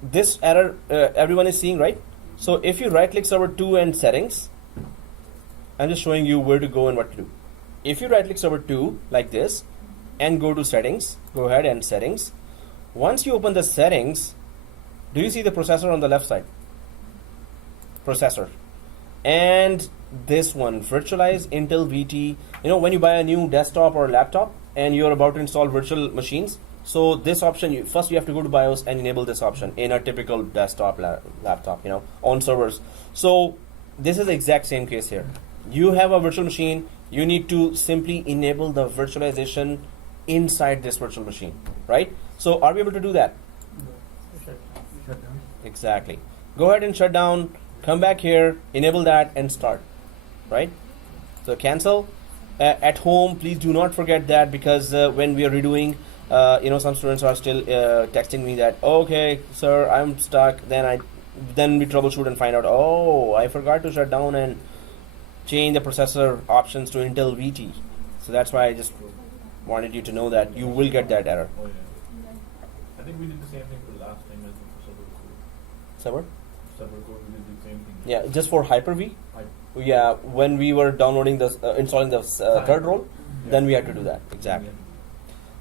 this error everyone is seeing, right? So if you right click server 2 and settings, I'm just showing you where to go and what to do. If you right click server 2 like this and go to settings, go ahead and settings. Once you open the settings, do you see the processor on the left side? Processor. And this one, virtualize Intel VT. You know, when you buy a new desktop or laptop and you're about to install virtual machines, so this option, first you have to go to BIOS and enable this option in a typical desktop laptop, you know, on servers. So this is the exact same case here. You have a virtual machine, you need to simply enable the virtualization inside this virtual machine, right? So are we able to do that? Shut down. Exactly. Go ahead and shut down, come back here, enable that and start, right? So cancel. At home, please do not forget that, because when we are redoing, you know, some students are still texting me that, okay, sir, I'm stuck. Then we troubleshoot and find out, oh, I forgot to shut down and change the processor options to Intel VT. So that's why I just wanted you to know that you will get that error. Oh yeah. I think we did the same thing for last time as for server code. Server? Server code, we did the same thing. Yeah, just for Hyper-V. Yeah, when we were downloading the installing the third role, then we had to do that. Exactly.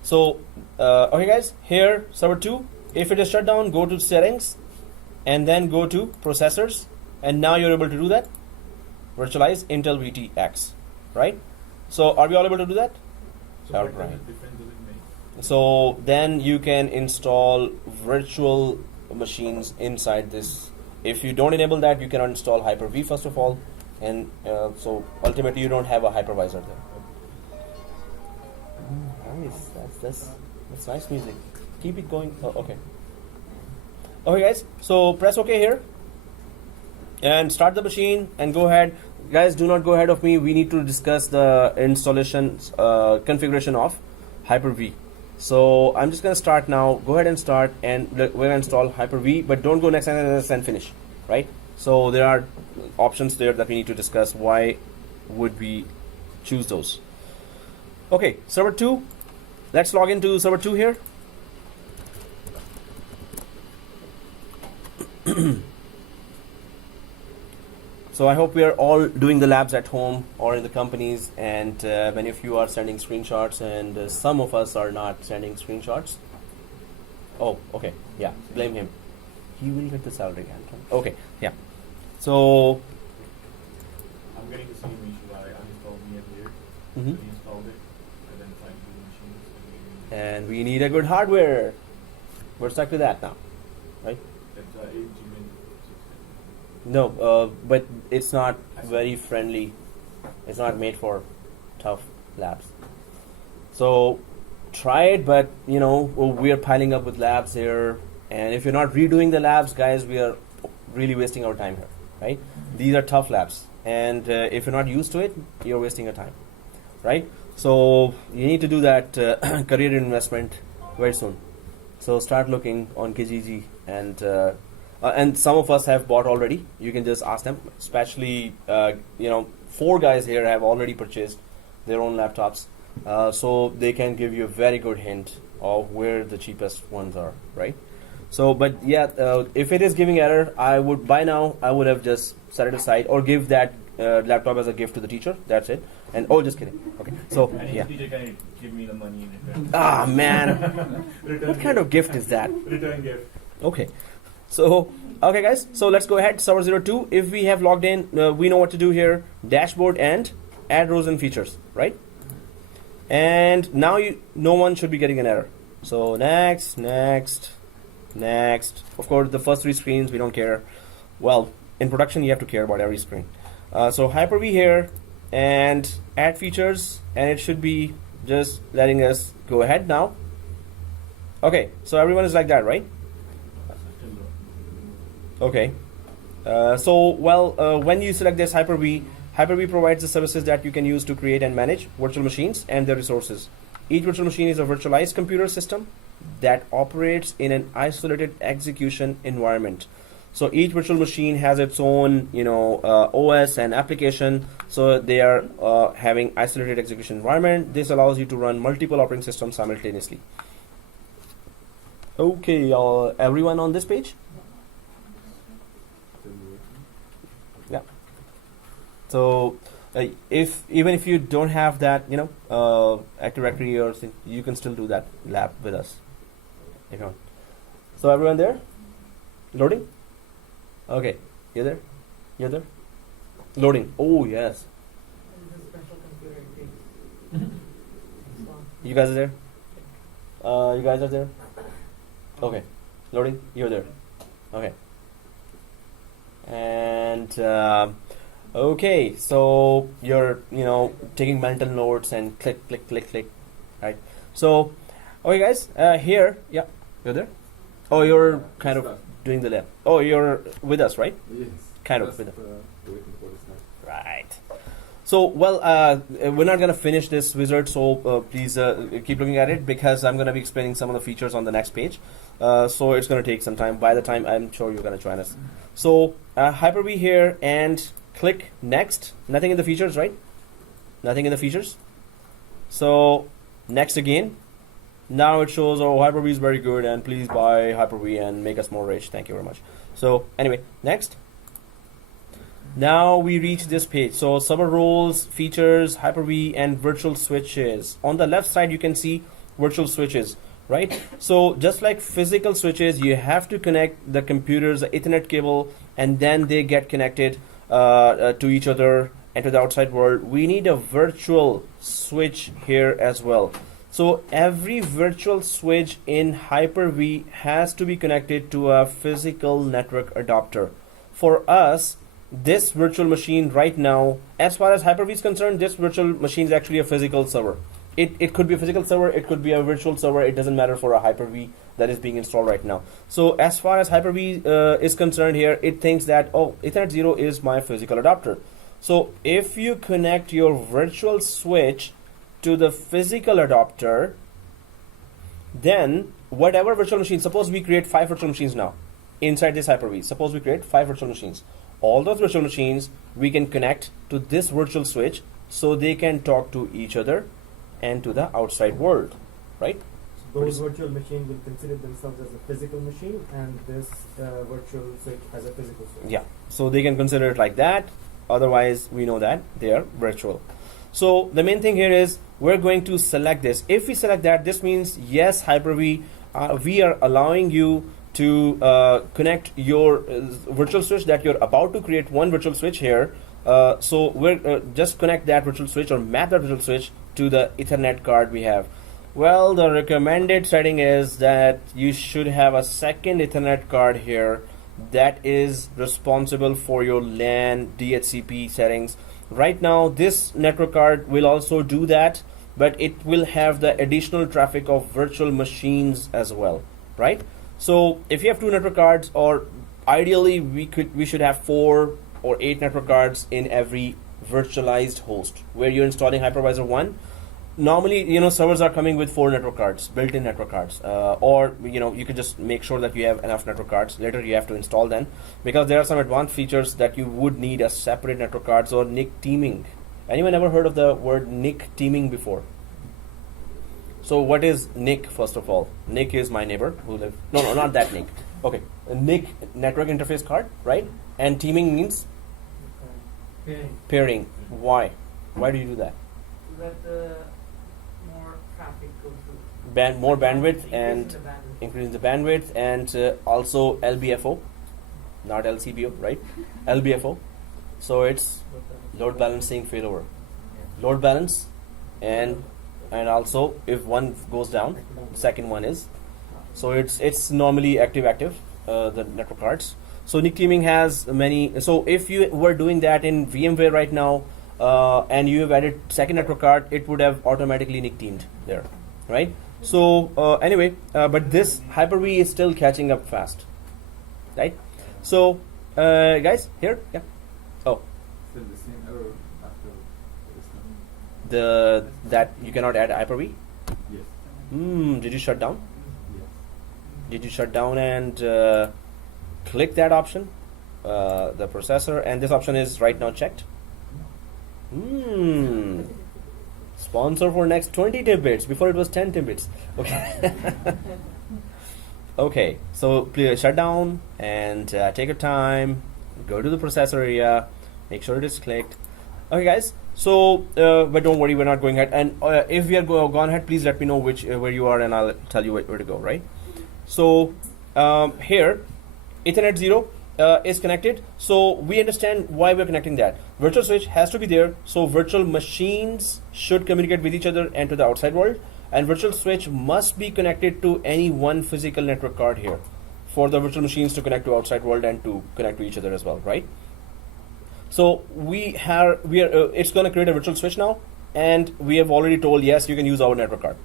So, okay guys, here server 2, if it is shut down, go to settings and then go to processors, and now you're able to do that. Virtualize Intel VTX, right? So are we all able to do that? So All what kind right. of difference does it make? So then you can install virtual machines inside this. If you don't enable that, you cannot install Hyper-V first of all, and so ultimately you don't have a hypervisor there. Nice, that's nice music. Keep it going. Oh, okay. Okay guys, so press OK here and start the machine and go ahead. Guys, do not go ahead of me. We need to discuss the installation configuration of Hyper-V. So I'm just going to start now. Go ahead and start, and we're going to install Hyper-V, but don't go next and finish, right? So there are options there that we need to discuss. Why would we choose those? Okay, server 2. Let's log into server 2 here. So I hope we are all doing the labs at home or in the companies, and many of you are sending screenshots, and some of us are not sending screenshots. Oh, okay, yeah, blame him. He will get the salary. Okay, yeah. So. I'm getting the same issue. I uninstalled VMware, Mhm. reinstalled it, and then tried to do the machines. And we need a good hardware. We're stuck to that now, right? That's 8 GB. No, but it's not very friendly. It's not made for tough labs. So try it, but we're piling up with labs here, and if you're not redoing the labs, guys, we are really wasting our time here, right? These are tough labs, and if you're not used to it, you're wasting your time, right? So you need to do that career investment very soon. So start looking on Kijiji, and some of us have bought already. You can just ask them. Especially, 4 guys here have already purchased their own laptops, so they can give you a very good hint of where the cheapest ones are, right? So, but yeah, if it is giving error, I would have just set it aside or give that laptop as a gift to the teacher. That's it. And just kidding. Okay, so And yeah. if the teacher can give me the money in return. Ah man, what kind of gift is that? Return gift. Okay. So, okay guys, so let's go ahead, server 02. If we have logged in, we know what to do here. Dashboard and add rows and features, right? And now no one should be getting an error. So next. Of course, the first 3 screens, we don't care. Well, in production, you have to care about every screen. So Hyper-V here, and add features, and it should be just letting us go ahead now. Okay, so everyone is like that, right? Okay. When you select this Hyper-V provides the services that you can use to create and manage virtual machines and their resources. Each virtual machine is a virtualized computer system that operates in an isolated execution environment. So each virtual machine has its own, OS and application. So they are having isolated execution environment. This allows you to run multiple operating systems simultaneously. Okay, everyone on this page? Yeah. So even if you don't have that, Active Directory or thing, you can still do that lab with us if you want. So everyone there? Loading? Okay. You there? You're there? Loading. Oh yes. You guys are there? You guys are there? Okay. Loading. You're there. Okay. And okay, so you're taking mental notes and click, right? So okay guys, here, yeah, you're there. Oh, you're kind of doing the lab. Oh, you're with us, right? Yes. Kind of with us. Waiting for the snack. Right. So we're not gonna finish this wizard, so please keep looking at it, because I'm gonna be explaining some of the features on the next page. So it's gonna take some time. By the time I'm sure you're gonna join us. So Hyper-V here, and click next. Nothing in the features, right? Nothing in the features. So next again. Now it shows, oh, Hyper-V is very good, and please buy Hyper-V and make us more rich. Thank you very much. So anyway, next. Now we reach this page. So server roles, features, Hyper-V, and virtual switches. On the left side, you can see virtual switches, right? So just like physical switches, you have to connect the computers, the Ethernet cable, and then they get connected to each other and to the outside world. We need a virtual switch here as well. So every virtual switch in Hyper-V has to be connected to a physical network adapter. For us, this virtual machine right now, as far as Hyper-V is concerned, this virtual machine is actually a physical server. It could be a physical server, it could be a virtual server, it doesn't matter for a Hyper-V that is being installed right now. So as far as Hyper-V is concerned here, it thinks that, oh, Ethernet 0 is my physical adapter. So if you connect your virtual switch to the physical adapter, then whatever virtual machine, suppose we create 5 virtual machines now inside this Hyper-V. Suppose we create 5 virtual machines. All those virtual machines we can connect to this virtual switch, so they can talk to each other and to the outside world, right? So those virtual machines will consider themselves as a physical machine, and this virtual switch as a physical switch. Yeah, so they can consider it like that. Otherwise, we know that they are virtual. So the main thing here is we're going to select this. If we select that, this means yes, Hyper-V, we are allowing you to connect your virtual switch that you're about to create, one virtual switch here. So we're just connect that virtual switch or map that virtual switch to the Ethernet card we have. Well, the recommended setting is that you should have a second Ethernet card here that is responsible for your LAN DHCP settings. Right now, this network card will also do that, but it will have the additional traffic of virtual machines as well, right? So if you have two network cards, or ideally we should have 4 or 8 network cards in every virtualized host where you're installing Hypervisor 1. Normally, servers are coming with 4 network cards, built-in network cards, or you could just make sure that you have enough network cards. Later you have to install them, because there are some advanced features that you would need a separate network cards or NIC teaming. Anyone ever heard of the word NIC teaming before? So what is NIC, first of all? NIC is my neighbor who lives... No, not that NIC. Okay, a NIC, network interface card, right? And teaming means? Pairing. Why? Why do you do that? Let more traffic go through. More bandwidth and increasing the bandwidth, and also LBFO, not LCBO, right? LBFO. So it's load balancing failover. Load balance, and also if one goes down, the second one is. So it's normally active the network cards. So NIC teaming has many. So if you were doing that in VMware right now, and you have added second network card, it would have automatically NIC teamed there, right? So anyway, but this Hyper-V is still catching up fast, right? So guys, here, yeah. Oh, still the same error after this time. That you cannot add Hyper-V. Yes. Did you shut down? Yes. Did you shut down and click that option, the processor, and this option is right now checked? Sponsor for next 20 tidbits. Before it was 10 tidbits. Okay. Okay, so please shut down and take your time. Go to the processor area. Make sure it is clicked. Okay, guys. So, but don't worry, we're not going ahead. And if we are gone ahead, please let me know where you are, and I'll tell you where to go. Right. So here, Ethernet 0 is connected. So we understand why we're connecting that. Virtual switch has to be there. So virtual machines should communicate with each other and to the outside world. And virtual switch must be connected to any one physical network card here for the virtual machines to connect to outside world and to connect to each other as well, right? So it's going to create a virtual switch now, and we have already told yes, you can use our network card.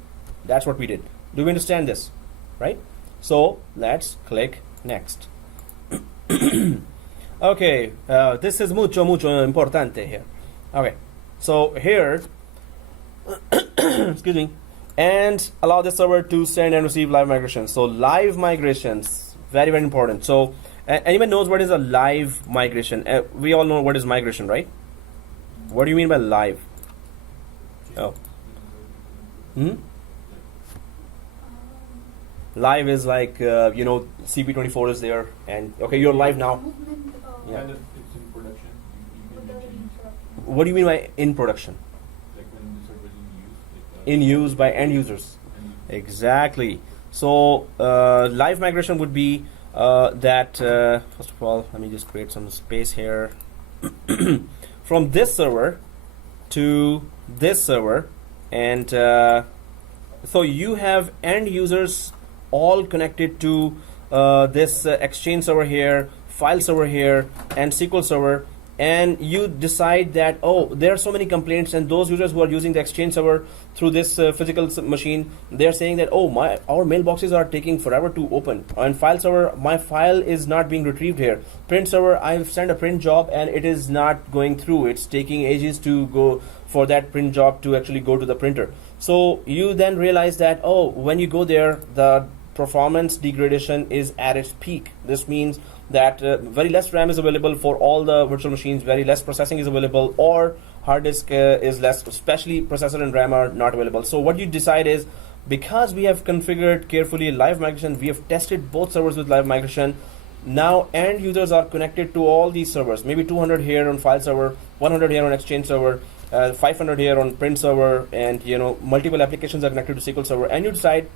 That's what we did. Do we understand this, right? So let's click next. Okay, this is mucho importante here. Okay, so here, excuse me, and allow the server to send and receive live migrations. So live migrations, very important. So anyone knows what is a live migration? We all know what is migration, right? What do you mean by live? Oh. Live is like, CP24 is there, and okay, you're live now. Yeah. And it's in production. You can change. What do you mean by in production? Like when the server is in use. In use by end users. Exactly. So live migration would be that, first of all, let me just create some space here. From this server to this server, and so you have end users all connected to this Exchange server here, file server here, and SQL server, and you decide that, oh, there are so many complaints, and those users who are using the Exchange server through this physical machine, they're saying that, oh, our mailboxes are taking forever to open. On file server, my file is not being retrieved here. Print server, I've sent a print job and it is not going through. It's taking ages to go for that print job to actually go to the printer. So you then realize that, oh, when you go there, the performance degradation is at its peak. This means that very less RAM is available for all the virtual machines, very less processing is available, or hard disk is less, especially processor and RAM are not available. So what you decide is, because we have configured carefully live migration, we have tested both servers with live migration, now end users are connected to all these servers, maybe 200 here on file server, 100 here on Exchange server, 500 here on print server, and multiple applications are connected to SQL server, and you decide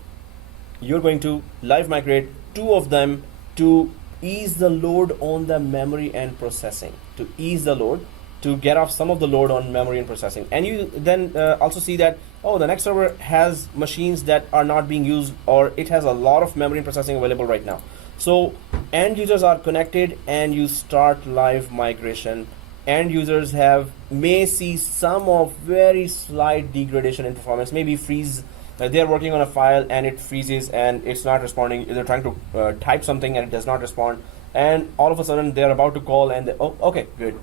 you're going to live migrate 2 of them to ease the load on the memory and processing, to ease the load, to get off some of the load on memory and processing. And you then also see that, oh, the next server has machines that are not being used, or it has a lot of memory and processing available right now. So end users are connected and you start live migration. End users may see some of very slight degradation in performance, maybe freeze. They're working on a file and it freezes and it's not responding. They're trying to type something and it does not respond. And all of a sudden they're about to call and oh, okay, good.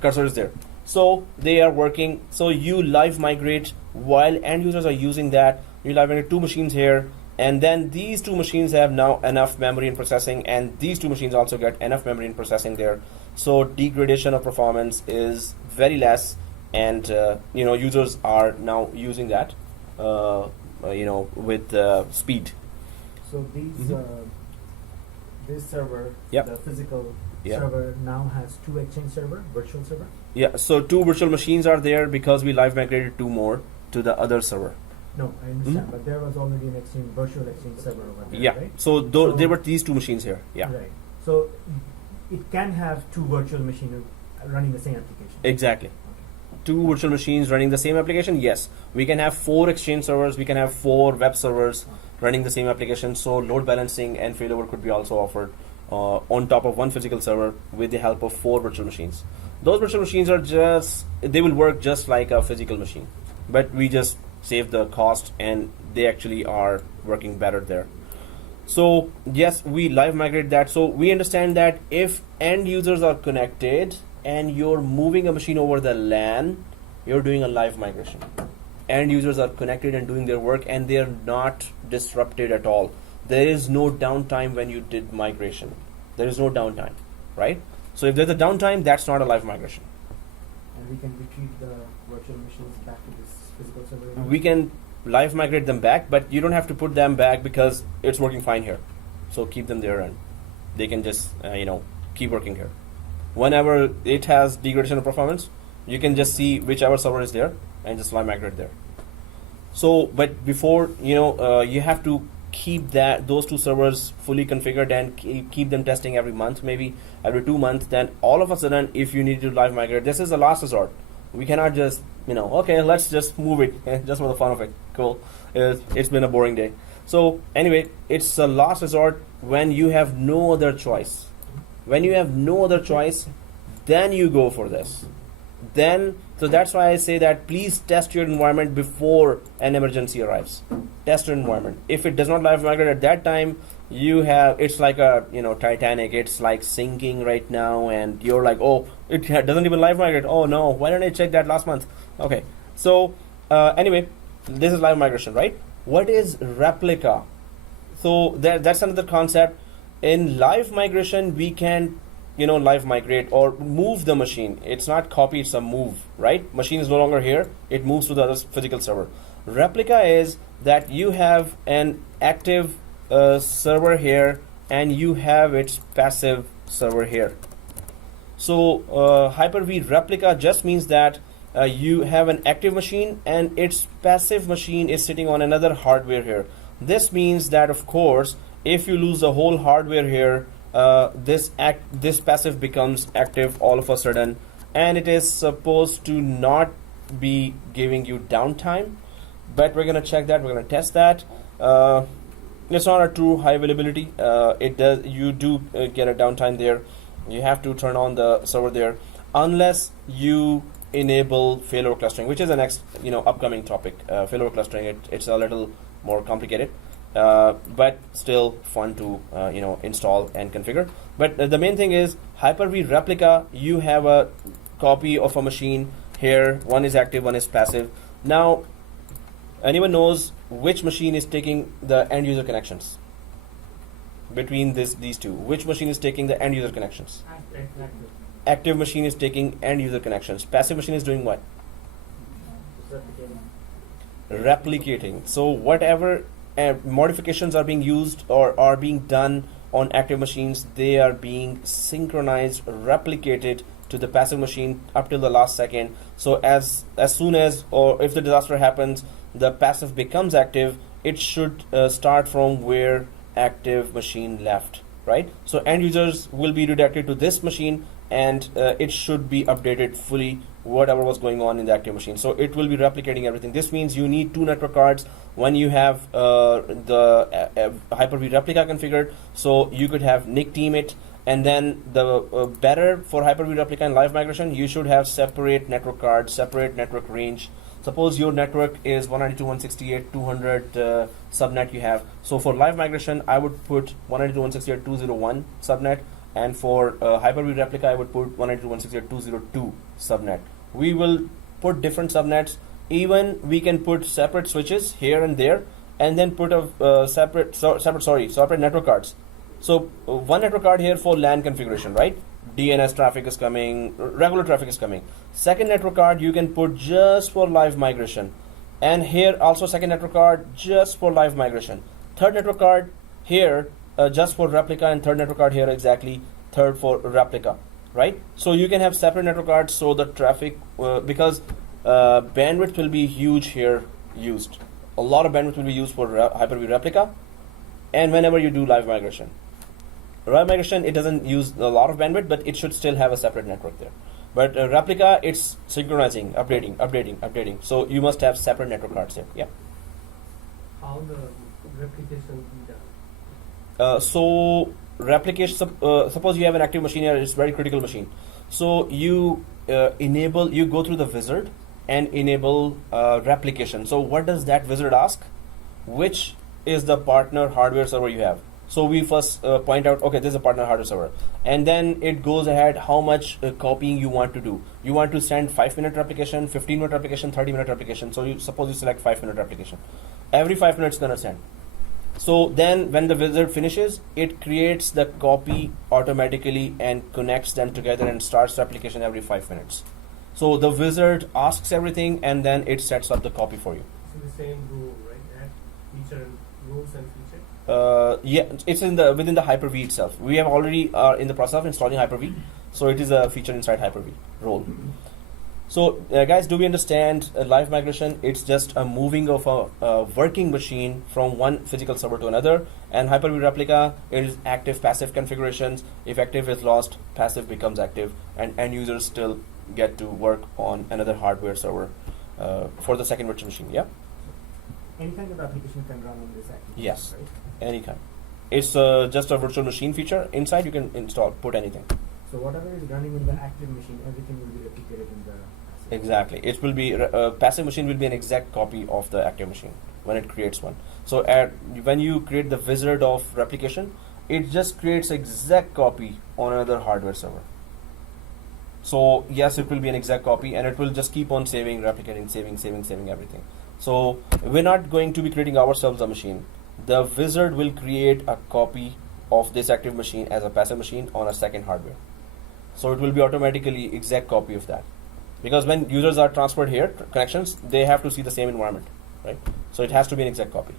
Cursor is there. So they are working. So you live migrate while end users are using that. You live migrate 2 machines here. And then these 2 machines have now enough memory and processing, and these 2 machines also get enough memory and processing there. So degradation of performance is very less, and users are now using that, with speed. So these this server, Yep. the physical Yeah. server now has 2 Exchange server, virtual server. Yeah. So 2 virtual machines are there because we live migrated 2 more to the other server. No, I understand, but there was already an virtual Exchange server over there, Yeah. right? So there were these 2 machines here. Yeah. Right. So it can have 2 virtual machines running the same application. Exactly. 2 virtual machines running the same application. Yes, we can have 4 Exchange servers. We can have 4 web servers running the same application. So load balancing and failover could be also offered on top of 1 physical server with the help of 4 virtual machines. Those virtual machines they will work just like a physical machine, but we just save the cost and they actually are working better there. So yes, we live migrate that. So we understand that if end users are connected and you're moving a machine over the LAN, you're doing a live migration. End users are connected and doing their work and they're not disrupted at all. There is no downtime when you did migration. There is no downtime, right? So if there's a downtime, that's not a live migration. And we can retrieve the virtual machines back to this physical server. We can live migrate them back, but you don't have to put them back because it's working fine here. So keep them there and they can just keep working here. Whenever it has degradation of performance, you can just see whichever server is there and just live migrate there. So but before you have to keep those 2 servers fully configured and keep them testing every month, maybe every 2 months. Then all of a sudden, if you need to live migrate, this is the last resort. We cannot just okay, let's just move it just for the fun of it. Cool. It's been a boring day. So anyway, it's a last resort when you have no other choice. When you have no other choice, then you go for this. So that's why I say that please test your environment before an emergency arrives. Test your environment. If it does not live migrate at that time, it's like a Titanic. It's like sinking right now, and you're like, oh, it doesn't even live migrate. Oh no, why didn't I check that last month? Okay, so anyway, this is live migration, right? What is replica? So that's another concept. In live migration, we can live migrate or move the machine. It's not copy, it's a move, right? Machine is no longer here, it moves to the other physical server. Replica is that you have an active server here and you have its passive server here. So Hyper V Replica just means that you have an active machine and its passive machine is sitting on another hardware here. This means that, of course, if you lose the whole hardware here, this passive becomes active all of a sudden, and it is supposed to not be giving you downtime, but we're going to check that, we're going to test that. It's not a true high availability. You do get a downtime there. You have to turn on the server there unless you enable failover clustering, which is the next upcoming topic. Failover clustering, it's a little more complicated, but still fun to install and configure. But the main thing is Hyper V Replica. You have a copy of a machine here. One is active, one is passive. Now, anyone knows which machine is taking the end user connections between these two? Which machine is taking the end user connections? Active machine is taking end user connections. Passive machine is doing what? Replicating. So whatever modifications are being used or are being done on active machines, they are being synchronized, replicated to the passive machine up till the last second. So as soon as, or if the disaster happens, the passive becomes active, it should start from where active machine left, right? So end users will be redirected to this machine, and it should be updated fully whatever was going on in the active machine. So it will be replicating everything. This means you need 2 network cards when you have the Hyper V Replica configured. So you could have NIC team it, and then the better for Hyper V Replica and live migration, you should have separate network cards, separate network range. Suppose your network is 192.168.200 subnet you have. So for live migration, I would put 192.168.201 subnet, and for Hyper V Replica, I would put 192.168.202 subnet. We will put different subnets. Even we can put separate switches here and there, and then put a separate network cards. So one network card here for LAN configuration, right? DNS traffic is coming, regular traffic is coming. Second network card you can put just for live migration, and here also second network card just for live migration. Third network card here just for Replica, and third network card here exactly third for Replica, right? So you can have separate network cards, so the traffic because bandwidth will be huge here used. A lot of bandwidth will be used for Hyper V Replica, and whenever you do live migration. Live migration, it doesn't use a lot of bandwidth, but it should still have a separate network there. But Replica, it's synchronizing, updating. So you must have separate network cards here. Yeah. How the replication be done? So replication. Suppose you have an active machine here. It's a very critical machine. So you you go through the wizard and enable replication. So what does that wizard ask? Which is the partner hardware server you have? So we first point out, okay, this is a partner hardware server, and then it goes ahead how much copying you want to do. You want to send 5-minute replication, 15-minute replication, 30-minute replication. So you suppose you select 5-minute replication. Every 5 minutes it's gonna send. So then when the wizard finishes, it creates the copy automatically and connects them together and starts replication every 5 minutes. So the wizard asks everything, and then it sets up the copy for you. It's the same rule, right? Add feature and rules and feature. Yeah, it's within the Hyper V itself. We have already in the process of installing Hyper V, so it is a feature inside Hyper V role. So guys, do we understand live migration? It's just a moving of a working machine from one physical server to another. And Hyper V Replica, it is active passive configurations. If active is lost, passive becomes active, and end users still get to work on another hardware server for the second virtual machine. Yeah. Any kind of application can run on this active machine, Yes. right? Any kind. It's just a virtual machine feature. Inside you can put anything. So whatever is running in the active machine, everything will be replicated in the passive. Exactly. It will be passive machine will be an exact copy of the active machine when it creates one. So when you create the wizard of replication, it just creates exact copy on another hardware server. So yes, it will be an exact copy, and it will just keep on saving, replicating, saving everything. So we're not going to be creating ourselves a machine. The wizard will create a copy of this active machine as a passive machine on a second hardware. So it will be automatically exact copy of that. Because when users are transferred here, connections, they have to see the same environment, right? So it has to be an exact copy.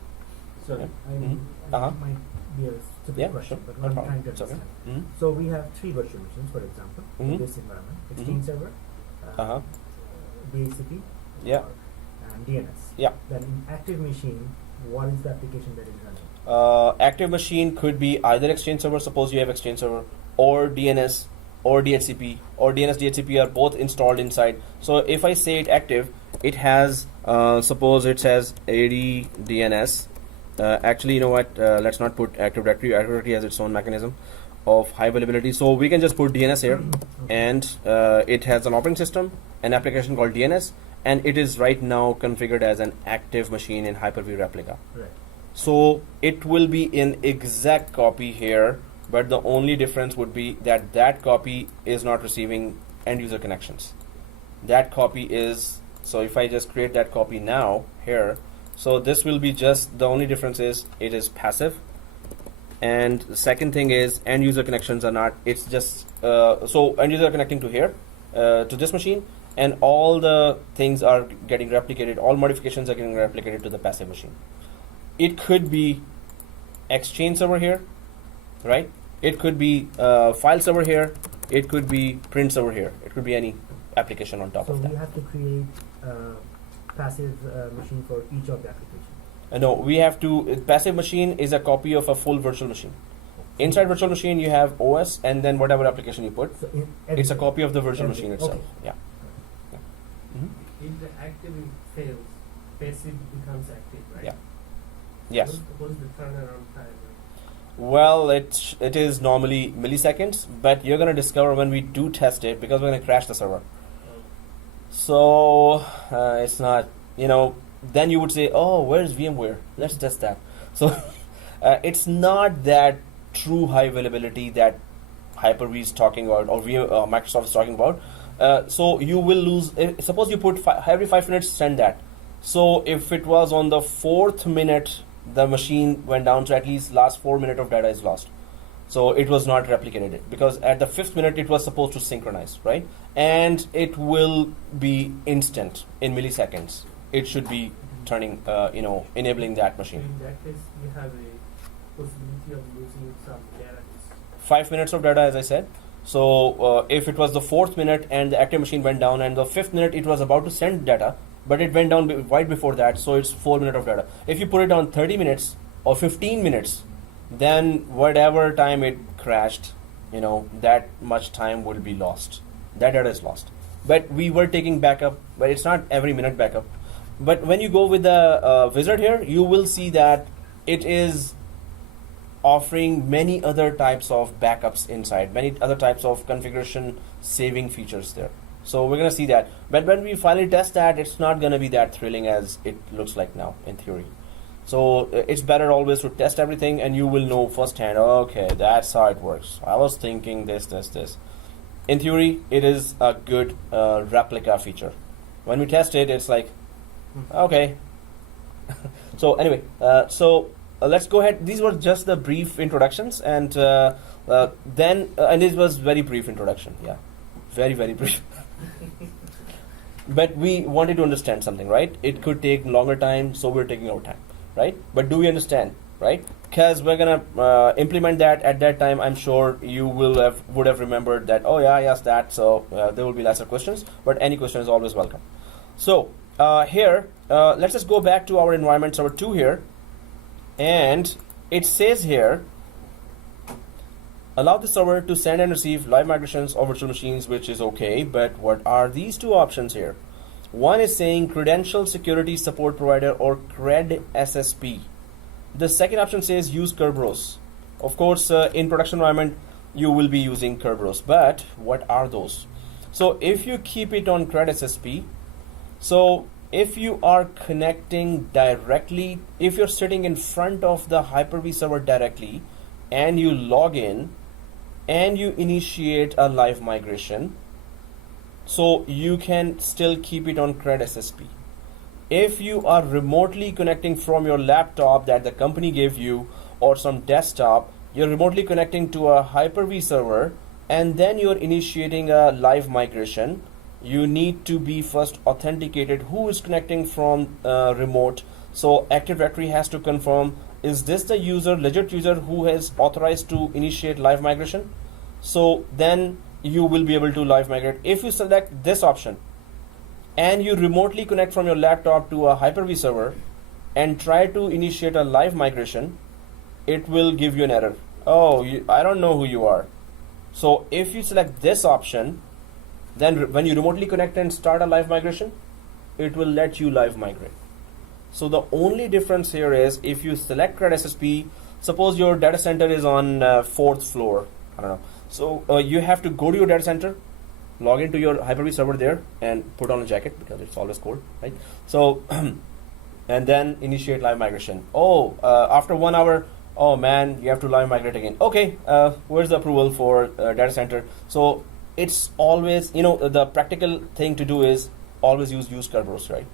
So Yeah. I might be a stupid Yeah, question, sure. but No I'm problem. trying to It's okay. understand. Mhm. So we have 3 virtual machines, for example, in Mhm. this environment: Exchange server, Uh-huh. DHCP, Yeah. and DNS. Yeah. Then in active machine, what is the application that is running? Active machine could be either Exchange server, suppose you have Exchange server, or DNS, or DHCP, or DNS DHCP are both installed inside. So if I say it active, it has suppose it says AD DNS. Actually, you know what? Let's not put Active Directory. Active Directory has its own mechanism of high availability. So we can just put DNS here, and it has an operating system, an application called DNS, and it is right now configured as an active machine in Hyper V Replica. Right. So it will be in exact copy here, but the only difference would be that that copy is not receiving end user connections. That copy is, so if I just create that copy now here, so this will be just, the only difference is it is passive. And the second thing is end user connections are not, it's just, so end user are connecting to here, to this machine, and all the things are getting replicated, all modifications are getting replicated to the passive machine. it could be Exchange server here, right? It could be file server here. It could be print server here. It could be any application on top So of that. we have to create a passive machine for each of the applications. No, we have to. Passive machine is a copy of a full virtual machine. Inside virtual machine, you have OS and then whatever application you put. So It's a copy of the virtual everything. machine itself. Okay. Yeah. If the active fails, passive becomes active, right? Yeah. Yes. What is the turnaround time? Well, it is normally milliseconds, but you're gonna discover when we do test it because we're gonna crash the server. So it's not, then you would say, oh, where's VMware? Let's test that. So it's not that true high availability that Hyper-V is talking about or Microsoft is talking about. So you will lose, suppose you put every 5 minutes, send that. So if it was on the 4th minute, the machine went down, so at least last 4 minutes of data is lost. So it was not replicated because at the 5th minute it was supposed to synchronize, right? And it will be instant in milliseconds. It should be turning, enabling that machine. In that case, you have a possibility of losing some data. 5 minutes of data, as I said. So if it was the 4th minute and the active machine went down and the 5th minute it was about to send data, but it went down right before that, so it's 4 minutes of data. If you put it on 30 minutes or 15 minutes, then whatever time it crashed, that much time will be lost. That data is lost. But we were taking backup, but it's not every minute backup. But when you go with the wizard here, you will see that it is offering many other types of backups inside, many other types of configuration saving features there. So we're going to see that. But when we finally test that, it's not going to be that thrilling as it looks like now in theory. So it's better always to test everything and you will know firsthand, okay, that's how it works. I was thinking this. In theory, it is a good replica feature. When we test it, it's like, okay. So anyway, let's go ahead. These were just the brief introductions, and then this was very brief introduction. Yeah, very brief. But we wanted to understand something, right? It could take longer time, so we're taking our time, right? But do we understand, right? Because we're gonna implement that at that time. I'm sure you would have remembered that. Oh yeah, I asked that. So there will be lots of questions, but any question is always welcome. So here, let's just go back to our environment server 2 here. And it says here, allow the server to send and receive live migrations of virtual machines, which is okay, but what are these two options here? One is saying Credential Security Support Provider or CRED SSP. The second option says use Kerberos. Of course, in production environment, you will be using Kerberos, but what are those? So if you keep it on CRED SSP, so if you are connecting directly, if you're sitting in front of the Hyper-V server directly and you log in and you initiate a live migration, so you can still keep it on CRED SSP. If you are remotely connecting from your laptop that the company gave you or some desktop, you're remotely connecting to a Hyper-V server and then you're initiating a live migration, you need to be first authenticated who is connecting from remote. So Active Directory has to confirm, is this the user, legit user who has authorized to initiate live migration? So then you will be able to live migrate. If you select this option and you remotely connect from your laptop to a Hyper-V server and try to initiate a live migration, it will give you an error. Oh, I don't know who you are. So if you select this option, then when you remotely connect and start a live migration, it will let you live migrate. So the only difference here is if you select CRED SSP, suppose your data center is on 4th floor, I don't know. So you have to go to your data center, log into your Hyper-V server there and put on a jacket because it's always cold, right? So, and then initiate live migration. Oh, after 1 hour, oh man, you have to live migrate again. Okay, where's the approval for data center? So it's always, the practical thing to do is always use Kerberos, right?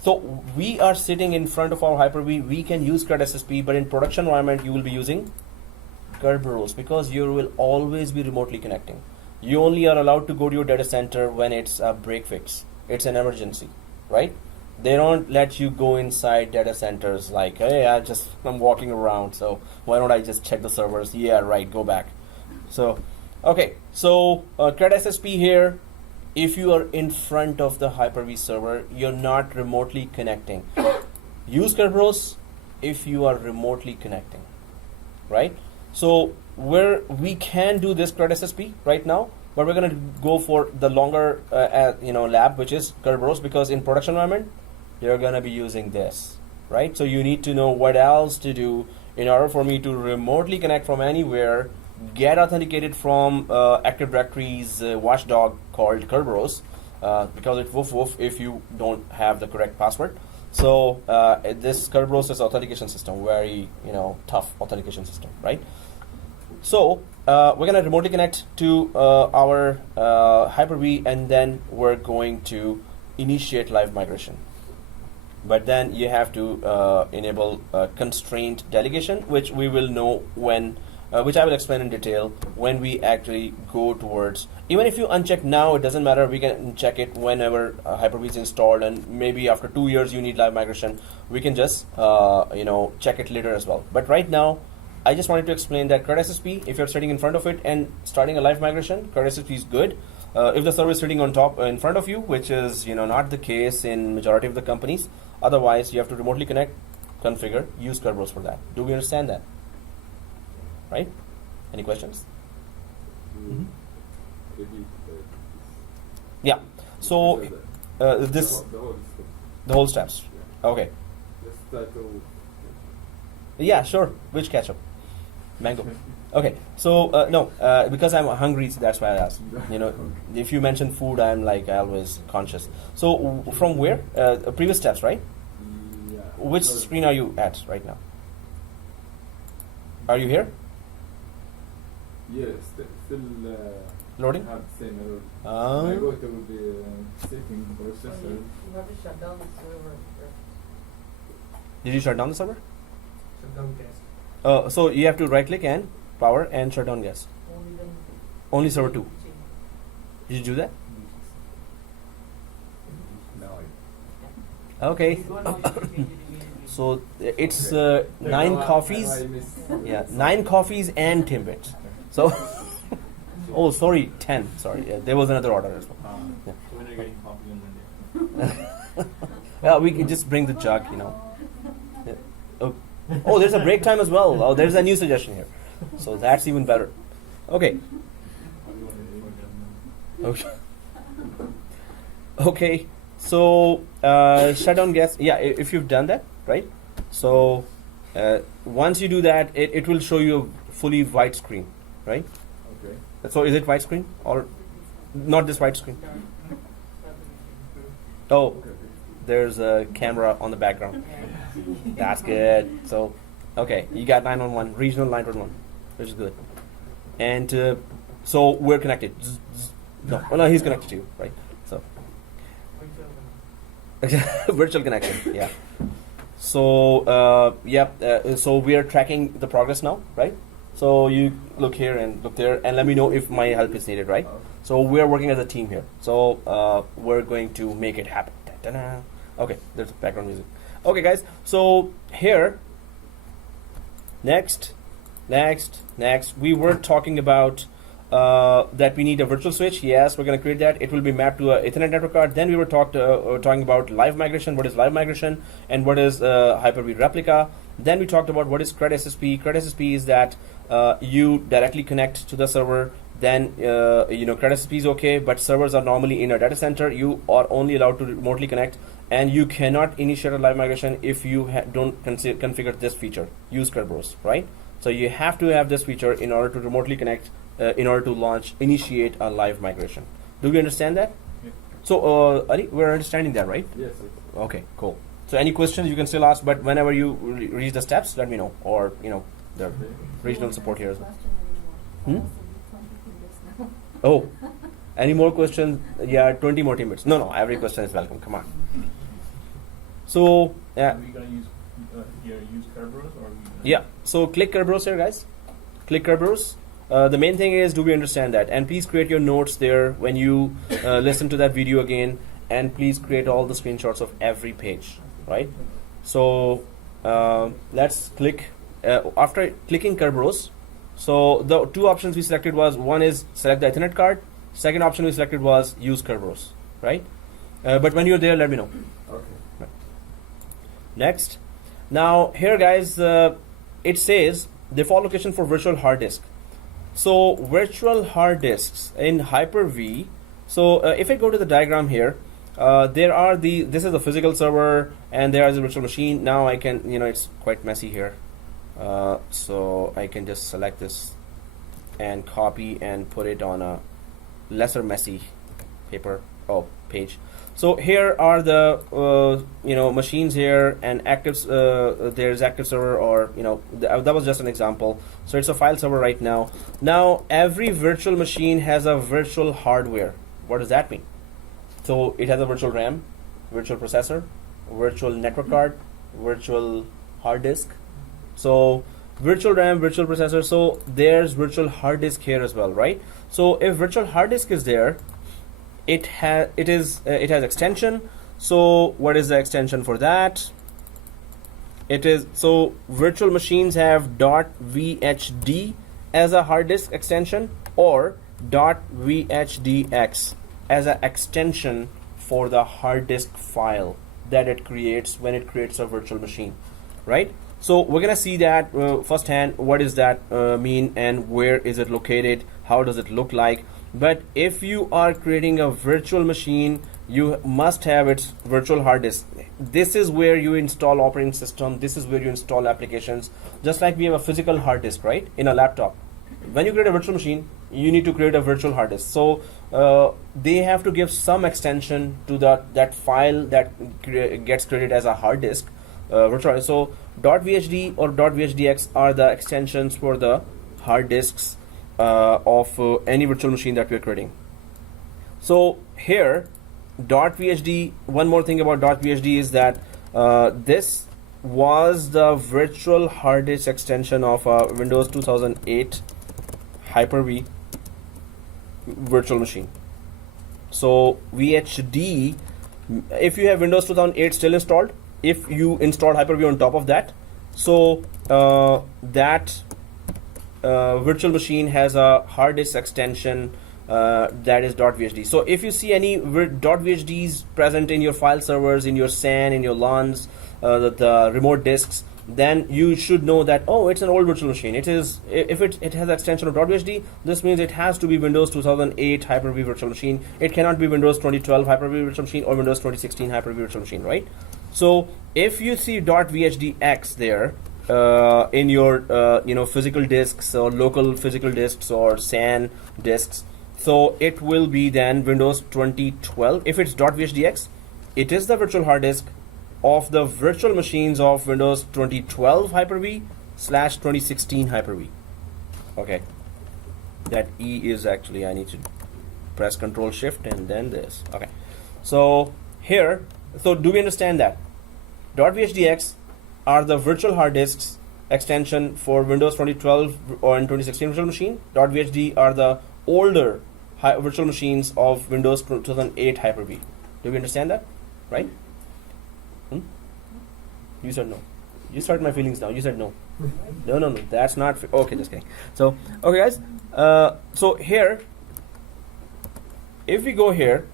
So we are sitting in front of our Hyper-V, we can use CRED SSP, but in production environment, you will be using Kerberos because you will always be remotely connecting. You only are allowed to go to your data center when it's a break fix. It's an emergency, right? They don't let you go inside data centers like, hey, I'm walking around, so why don't I just check the servers? Yeah, right, go back. So, okay, so CredSSP here, if you are in front of the Hyper-V server, you're not remotely connecting. Use Kerberos if you are remotely connecting, right? So we can do this CredSSP right now, but we're going to go for the longer lab, which is Kerberos, because in production environment, you're going to be using this, right? So you need to know what else to do in order for me to remotely connect from anywhere, get authenticated from Active Directory's watchdog called Kerberos, because it woof woof if you don't have the correct password. So this Kerberos is authentication system, very tough authentication system, right? So we're gonna remotely connect to our Hyper-V, and then we're going to initiate live migration. But then you have to enable constraint delegation, which we will know when, which I will explain in detail when we actually go towards. Even if you uncheck now, it doesn't matter. We can check it whenever Hyper-V is installed, and maybe after 2 years you need live migration. We can just check it later as well. But right now, I just wanted to explain that CredSSP, if you're sitting in front of it and starting a live migration, CredSSP is good. If the server is sitting on top in front of you, which is not the case in majority of the companies, otherwise you have to remotely connect, configure, use Kerberos for that. Do we understand that? Right? Any questions? Mm-hmm. Yeah. So this the whole steps. Okay. Yeah, sure. Which ketchup? Mango. Okay. So no, because I'm hungry, so that's why I asked. If you mention food, I'm like always conscious. So from where? Previous steps, right? Yeah. Which screen are you at right now? Are you here? Yes, still Loading? have the same error. When I go to the setting processor. You have to shut down the server. Did you shut down the server? Shut down gas. So you have to right click and power and shut down gas. Only then. Only server 2. Did you do that? No. Okay. So it's 9 coffees. Yeah, 9 coffees and Timbits. So, oh, sorry, 10. Sorry, there was another order as well. So when are you getting coffee on Monday? Yeah, we can just bring the jug, Yeah. Oh, there's a break time as well. Oh, there's a new suggestion here. So that's even better. Okay. Okay. Okay. So shut down gas. Yeah, if you've done that, right? So once you do that, it will show you a fully white screen, right? Okay. So is it white screen or not this white screen? Oh, there's a camera on the background. That's good. So, okay, you got 911, regional 911, which is good. And so we're connected. No, he's connected to you, right? So, virtual connection, yeah. So, so we are tracking the progress now, right? So you look here and look there, and let me know if my help is needed, right? So we are working as a team here. So we're going to make it happen. Da-da-da. Okay, there's background music. Okay, guys. So here, next, we were talking about that we need a virtual switch. Yes, we're going to create that. It will be mapped to an Ethernet network card. Then we were talking about live migration. What is live migration and what is Hyper-V Replica? Then we talked about what is CredSSP. CredSSP is that you directly connect to the server. Then CredSSP is okay, but servers are normally in a data center. You are only allowed to remotely connect, and you cannot initiate a live migration if you don't configure this feature. Use Kerberos, right? So you have to have this feature in order to remotely connect, in order to initiate a live migration. Do we understand that? Yeah. So Ali, we're understanding that, right? Yes. Okay, cool. So any questions you can still ask, but whenever you reach the steps, let me know, or the regional support here as well. Oh, any more questions? Yeah, 20 more teammates. No, every question is welcome. Come on. So Are we gonna use Kerberos or? Yeah. So click Kerberos here, guys. Click Kerberos. The main thing is, do we understand that? And please create your notes there when you listen to that video again. and please create all the screenshots of every page, right? So let's click, after clicking Kerberos, so the two options we selected was, one is select the Ethernet card, second option we selected was use Kerberos, right? But when you're there, let me know. Okay. Right. Next, now here guys, it says default location for virtual hard disk. So virtual hard disks in Hyper-V, so if I go to the diagram here, there are this is the physical server and there is a virtual machine. Now I can, it's quite messy here. So I can just select this and copy and put it on a lesser messy page. So here are the machines here, and active there's active server, or that was just an example. So it's a file server right now. Now every virtual machine has a virtual hardware. What does that mean? So it has a virtual RAM, virtual processor, virtual network card, virtual hard disk. So virtual RAM, virtual processor, so there's virtual hard disk here as well, right? So if virtual hard disk is there, it has extension. So what is the extension for that? It is, so virtual machines have .vhd as a hard disk extension, or .vhdx as an extension for the hard disk file that it creates when it creates a virtual machine, right? So we're gonna see that firsthand. What does that mean, and where is it located? How does it look like? But if you are creating a virtual machine, you must have its virtual hard disk. This is where you install operating system. This is where you install applications. Just like we have a physical hard disk, right, in a laptop. When you create a virtual machine, you need to create a virtual hard disk. So they have to give some extension to that file that gets created as a hard disk. Virtual. So .vhd or .vhdx are the extensions for the hard disks of any virtual machine that we're creating. So here, .vhd, one more thing about .vhd is that this was the virtual hard disk extension of Windows 2008 Hyper-V virtual machine. So VHD, if you have Windows 2008 still installed, if you installed Hyper-V on top of that, so that virtual machine has a hard disk extension that is .vhd. So if you see any .vhds present in your file servers, in your SAN, in your LANs, the remote disks, then you should know that, oh, it's an old virtual machine. It is, if it has extension of .vhd, this means it has to be Windows 2008 Hyper-V virtual machine. It cannot be Windows 2012 Hyper-V virtual machine or Windows 2016 Hyper-V virtual machine, right? So if you see .vhdx there in your physical disks or local physical disks or SAN disks, so it will be then Windows 2012. If it's .vhdx, it is the virtual hard disk of the virtual machines of Windows 2012 Hyper-V / 2016 Hyper-V. Okay, that E is actually, I need to press Control Shift and then this. Okay, so here, so do we understand that .vhdx are the virtual hard disks extension for Windows 2012 or 2016 virtual machine? .vhd are the older virtual machines of Windows 2008 Hyper-V. Do we understand that, right? You said no. You hurt my feelings now. You said no. No. That's not okay. Just kidding. So okay, guys. So here, if we go here,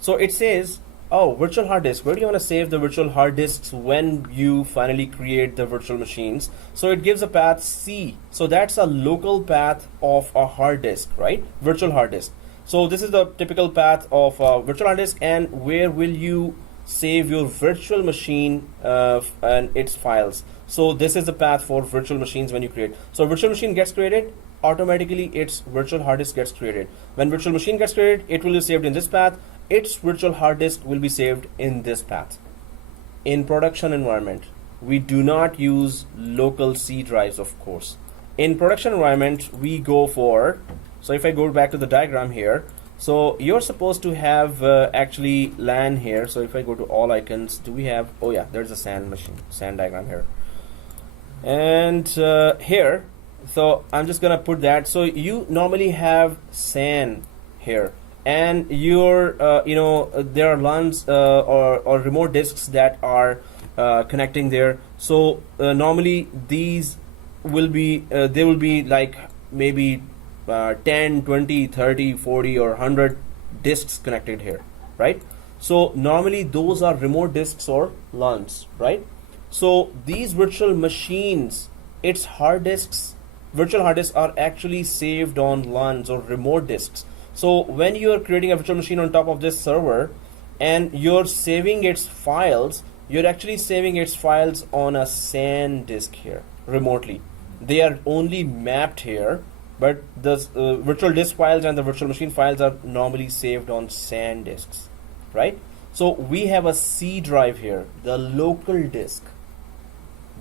so it says, oh, virtual hard disk. Where do you want to save the virtual hard disks when you finally create the virtual machines? So it gives a path C. So that's a local path of a hard disk, right? Virtual hard disk. So this is the typical path of a virtual hard disk, and where will you save your virtual machine and its files? So this is the path for virtual machines when you create. So virtual machine gets created, automatically its virtual hard disk gets created. When virtual machine gets created, it will be saved in this path. Its virtual hard disk will be saved in this path. In production environment, we do not use local C drives, of course. In production environment, we go for, so if I go back to the diagram here, so you're supposed to have actually LAN here. So if I go to all icons, do we have, oh yeah, there's a SAN machine, SAN diagram here. And here, so I'm just gonna put that. So you normally have SAN here. and your there are LANs or remote disks that are connecting there. So normally these will be they will be like maybe 10, 20, 30, 40 or 100 disks connected here, right? So normally those are remote disks or LANs, right? So these virtual machines, its hard disks, virtual hard disks are actually saved on LANs or remote disks. So when you are creating a virtual machine on top of this server and you're saving its files, you're actually saving its files on a SAN disk here remotely. They are only mapped here, but the virtual disk files and the virtual machine files are normally saved on SAN disks, right? So we have a C drive here, the local disk.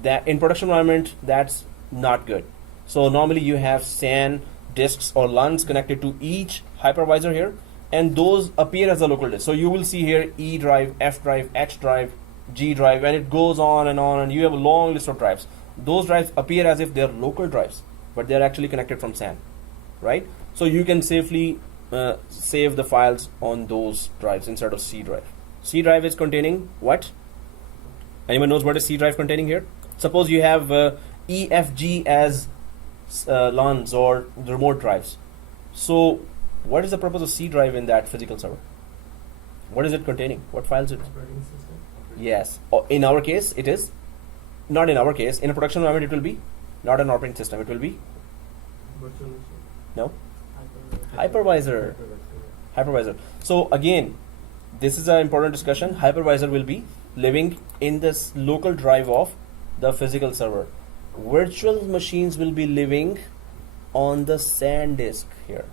That in production environment, that's not good. So normally you have SAN disks or LANs connected to each hypervisor here, and those appear as a local disk. So you will see here E drive, F drive, H drive, G drive, and it goes on, and you have a long list of drives. Those drives appear as if they're local drives, but they're actually connected from SAN, right? So you can safely save the files on those drives instead of C drive. C drive is containing what? Anyone knows what is C drive containing here? Suppose you have E, F, G as LANs or remote drives. So what is the purpose of C drive in that physical server? What is it containing? What files is it? Operating system. Yes. In our case, it is. Not in our case. In a production environment, it will be not an operating system. It will be Virtual machine. no hypervisor. Hypervisor. So again, this is an important discussion. Hypervisor will be living in this local drive of the physical server. Virtual machines will be living on the SAN disk here.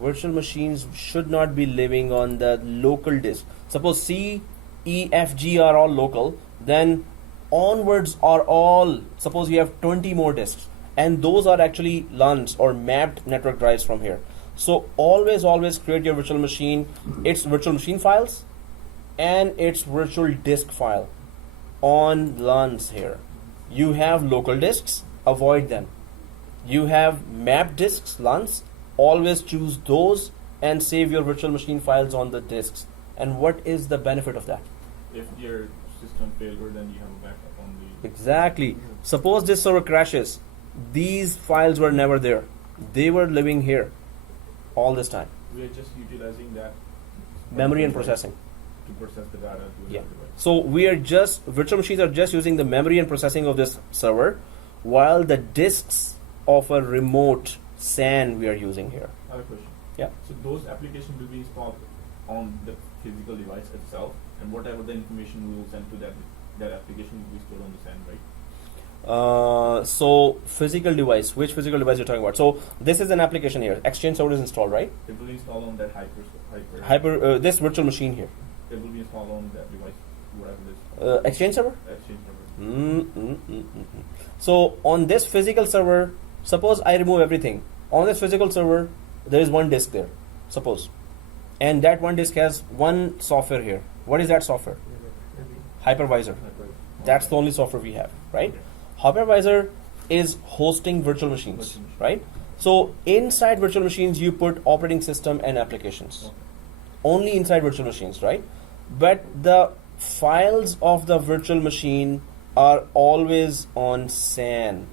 Virtual machines should not be living on the local disk. Suppose C, E, F, G are all local, then onwards are all, suppose you have 20 more disks, and those are actually LANs or mapped network drives from here. So always create your virtual machine, its virtual machine files and its virtual disk file on LANs here. You have local disks, avoid them. You have mapped disks, LANs, always choose those and save your virtual machine files on the disks. And what is the benefit of that? If your system failure, then you have a backup on the. Exactly. Suppose this server crashes, these files were never there. They were living here all this time. We are just utilizing that Memory and processing. to process the data to Yeah. another device. So we are just, virtual machines are just using the memory and processing of this server, while the disks of a remote SAN we are using here. I have a question. Yeah. So those applications will be installed on the physical device itself, and whatever the information we will send to that application will be stored on the SAN, right? So physical device, which physical device you're talking about? So this is an application here. Exchange server is installed, right? It will be installed on that hyper. This virtual machine here. It will be installed on that device, whatever it is. Exchange server? Exchange server. So on this physical server, suppose I remove everything. On this physical server, there is one disk there, suppose. And that one disk has one software here. What is that software? Hypervisor. That's the only software we have, right? Hypervisor is hosting virtual machines, right? So inside virtual machines, you put operating system and applications. Okay. Only inside virtual machines, right? But the files of the virtual machine are always on SAN.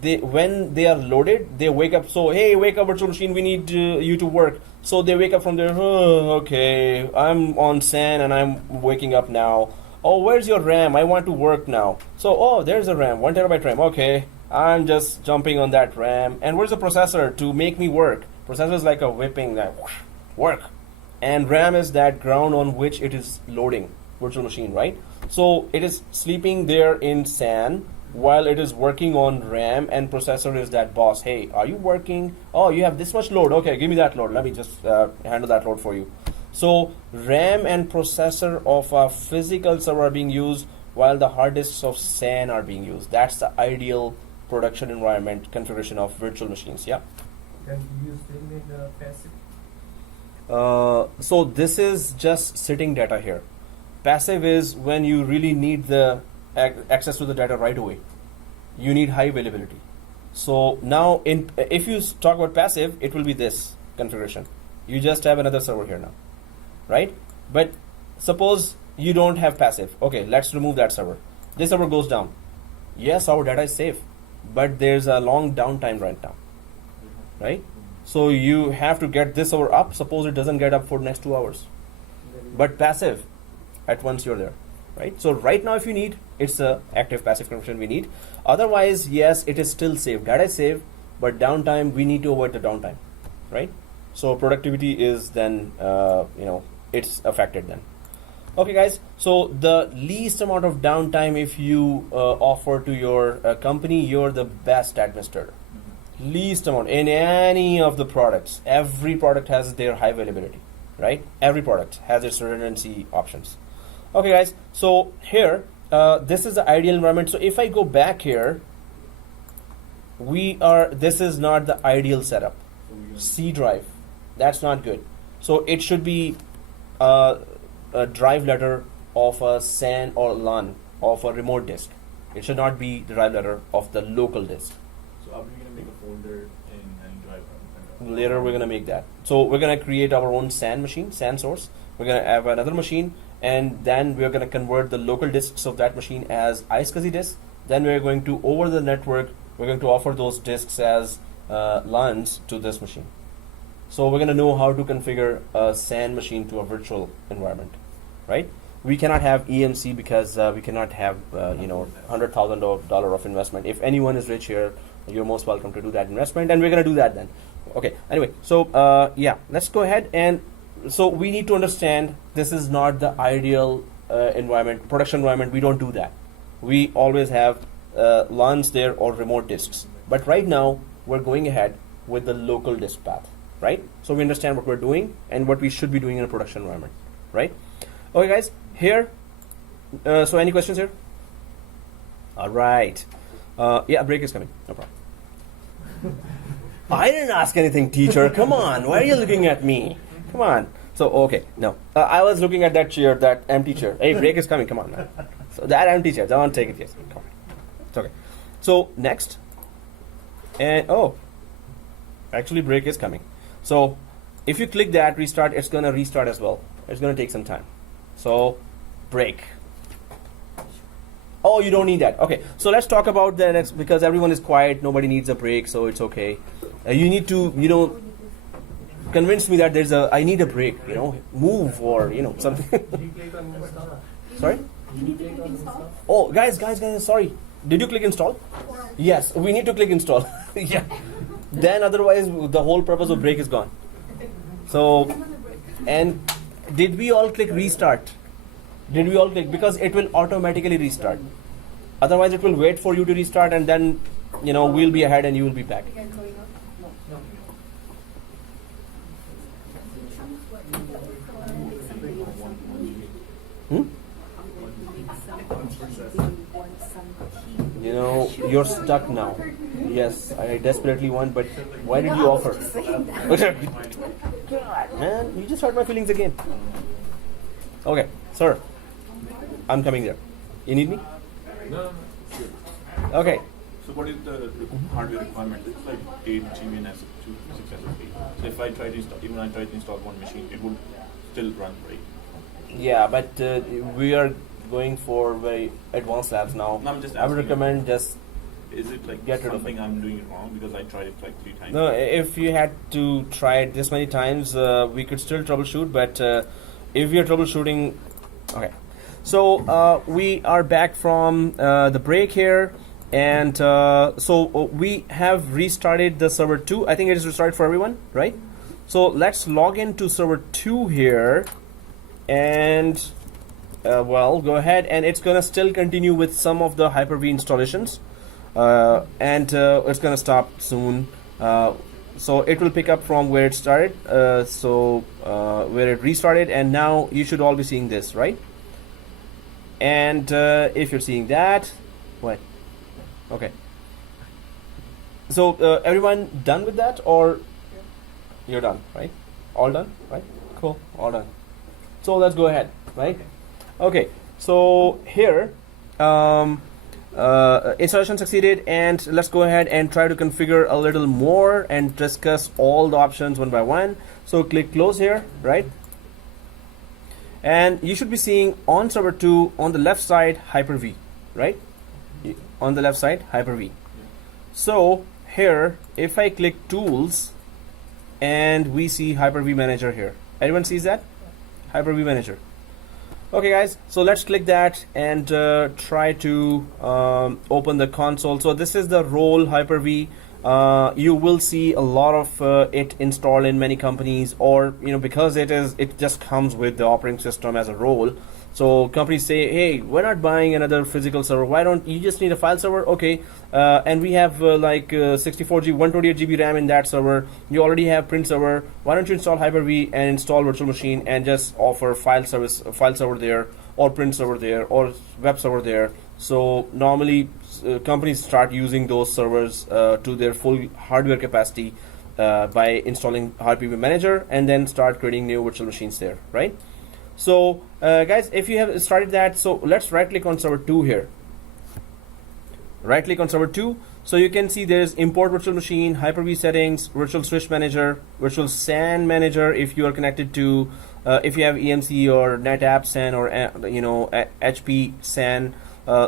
When they are loaded, they wake up. So, hey, wake up, virtual machine, we need you to work. So they wake up from there. Oh, okay, I'm on SAN and I'm waking up now. Oh, where's your RAM? I want to work now. So, oh, there's a RAM, 1 terabyte RAM. Okay, I'm just jumping on that RAM. And where's the processor to make me work? Processor is like a whipping that work. And RAM is that ground on which it is loading virtual machine, right? So it is sleeping there in SAN while it is working on RAM, and processor is that boss. Hey, are you working? Oh, you have this much load. Okay, give me that load. Let me just handle that load for you. So RAM and processor of a physical server are being used while the hard disks of SAN are being used. That's the ideal production environment configuration of virtual machines. Yeah. And you still need passive. So this is just sitting data here. Passive is when you really need the access to the data right away. You need high availability. So now if you talk about passive, it will be this configuration. You just have another server here now, right? But suppose you don't have passive. Okay, let's remove that server. This server goes down. Yes, our data is safe, but there's a long downtime right now, right? So you have to get this server up. Suppose it doesn't get up for the next 2 hours, but passive, at once you're there, right? So right now, if you need, it's a active passive conversion we need. Otherwise, yes, it is still safe. Data is safe, but downtime, we need to avoid the downtime, right? So productivity is then, it's affected then. Okay, guys. So the least amount of downtime, if you offer to your company, you're the best administrator. Least amount in any of the products. Every product has their high availability, right? Every product has its redundancy options. Okay, guys. So here, this is the ideal environment. So if I go back here, this is not the ideal setup. C drive, that's not good. So it should be a drive letter of a SAN or LAN of a remote disk. It should not be the drive letter of the local disk. So are we going to make a folder and drive? Later we're going to make that. So we're going to create our own SAN machine, SAN source. We're going to have another machine, and then we're going to convert the local disks of that machine as iSCSI disks. Then we're going to, over the network, we're going to offer those disks as LANs to this machine. So we're going to know how to configure a SAN machine to a virtual environment, right? We cannot have EMC because we cannot have $100,000 of investment. If anyone is rich here, you're most welcome to do that investment, and we're going to do that then. Okay. Anyway, so yeah, let's go ahead. And so we need to understand this is not the ideal environment, production environment. We don't do that. We always have LANs there or remote disks. But right now we're going ahead with the local disk path. Right? So we understand what we're doing and what we should be doing in a production environment, right? Okay, guys, here, so any questions here? All right. Yeah, a break is coming, no problem. I didn't ask anything, teacher. Come on, why are you looking at me? Come on. So, okay, no. I was looking at that chair, that empty chair. Hey, break is coming, come on, man. So that empty chair, don't take it, yes. Come on. It's okay. So, next. And, actually break is coming. So if you click that restart, it's going to restart as well. It's going to take some time. So break. Oh, you don't need that. Okay, so let's talk about the next, because everyone is quiet. Nobody needs a break, so it's okay. You need to, convince me that I need a break, move or, something. Did you click on install? Sorry? You need to click install. Oh, guys, sorry. Did you click install? Yes, we need to click install. Yeah. Then otherwise the whole purpose of break is gone. So, and did we all click restart? Did we all click? Because it will automatically restart. Otherwise it will wait for you to restart, and then we'll be ahead and you will be back. You're stuck now. Yes, I desperately want, but why did you offer? God, man, you just hurt my feelings again. Okay, sir, I'm coming there. You need me? No. Okay. So what is the hardware requirement? It's like 8 GB and 6 SSD. So if I try to install one machine, it would still run, right? Yeah, but we are going for very advanced labs now. No, I'm just I would recommend just. Is it like Get rid of something I'm doing it wrong because I tried it like 3 times? No, if you had to try it this many times, we could still troubleshoot. But if we are troubleshooting, okay. So we are back from the break here, and so we have restarted the server 2. I think it is restarted for everyone, right? So let's log into server 2 here, and go ahead, and it's gonna still continue with some of the Hyper V installations. And it's gonna stop soon, so it will pick up from where it started, where it restarted, and now you should all be seeing this, right? And if you're seeing that, what? Okay, so everyone done with that, or you're done, right? All done, right? Cool, all done. So let's go ahead, right? Okay, so here installation succeeded, and let's go ahead and try to configure a little more and discuss all the options one by one. So click close here, right? And you should be seeing on server 2 on the left side Hyper V, right? On the left side Hyper V. So here, if I click tools, and we see Hyper V Manager here. Everyone sees that? Hyper V Manager. Okay guys, so let's click that and try to open the console. So this is the role Hyper V. You will see a lot of it installed in many companies, or because it just comes with the operating system as a role. So companies say, hey, we're not buying another physical server. Why don't you just need a file server? Okay, and we have like 64GB, 128GB RAM in that server. You already have print server. Why don't you install Hyper V and install virtual machine and just offer file server there, or print server there, or web server there. So normally companies start using those servers to their full hardware capacity by installing Hyper V Manager, and then start creating new virtual machines there, right? So guys, if you have started that, so let's right click on server 2 here. Right click on server 2. So you can see there's import virtual machine, Hyper V settings, virtual switch manager, virtual SAN manager if you are connected to if you have EMC or NetApp SAN or HP SAN.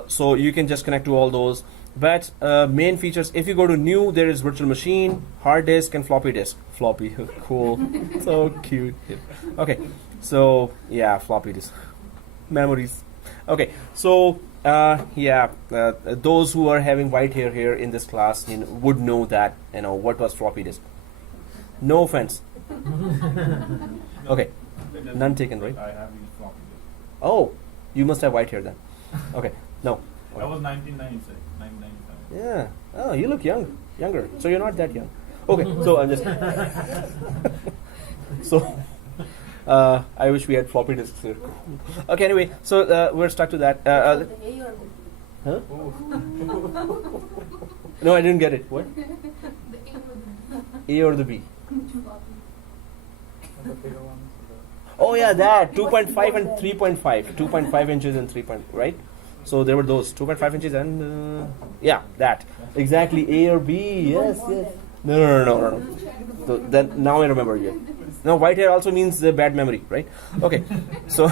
So you can just connect to all those. But main features, if you go to new, there is virtual machine, hard disk, and floppy disk. Floppy, cool, so cute. Okay, so yeah, floppy disk, memories. Okay, so those who are having white hair here in this class would know that what was floppy disk. No offense. Okay, none taken, right? I have used floppy disk. Oh, you must have white hair then. Okay, no. That was 1996, 1997. Yeah. Oh, you look younger. So you're not that young. Okay, so I'm just. So, I wish we had floppy disks here. Okay, anyway, so we're stuck to that. Huh? No, I didn't get it. What? A or the B? The bigger ones. Oh yeah, that 2.5 and 3.5, 2.5 inches and 3. Right? So there were those 2.5 inches and yeah, that exactly A or B. Yes, yes. No. So then now I remember. Yeah. Now white hair also means bad memory, right? Okay, so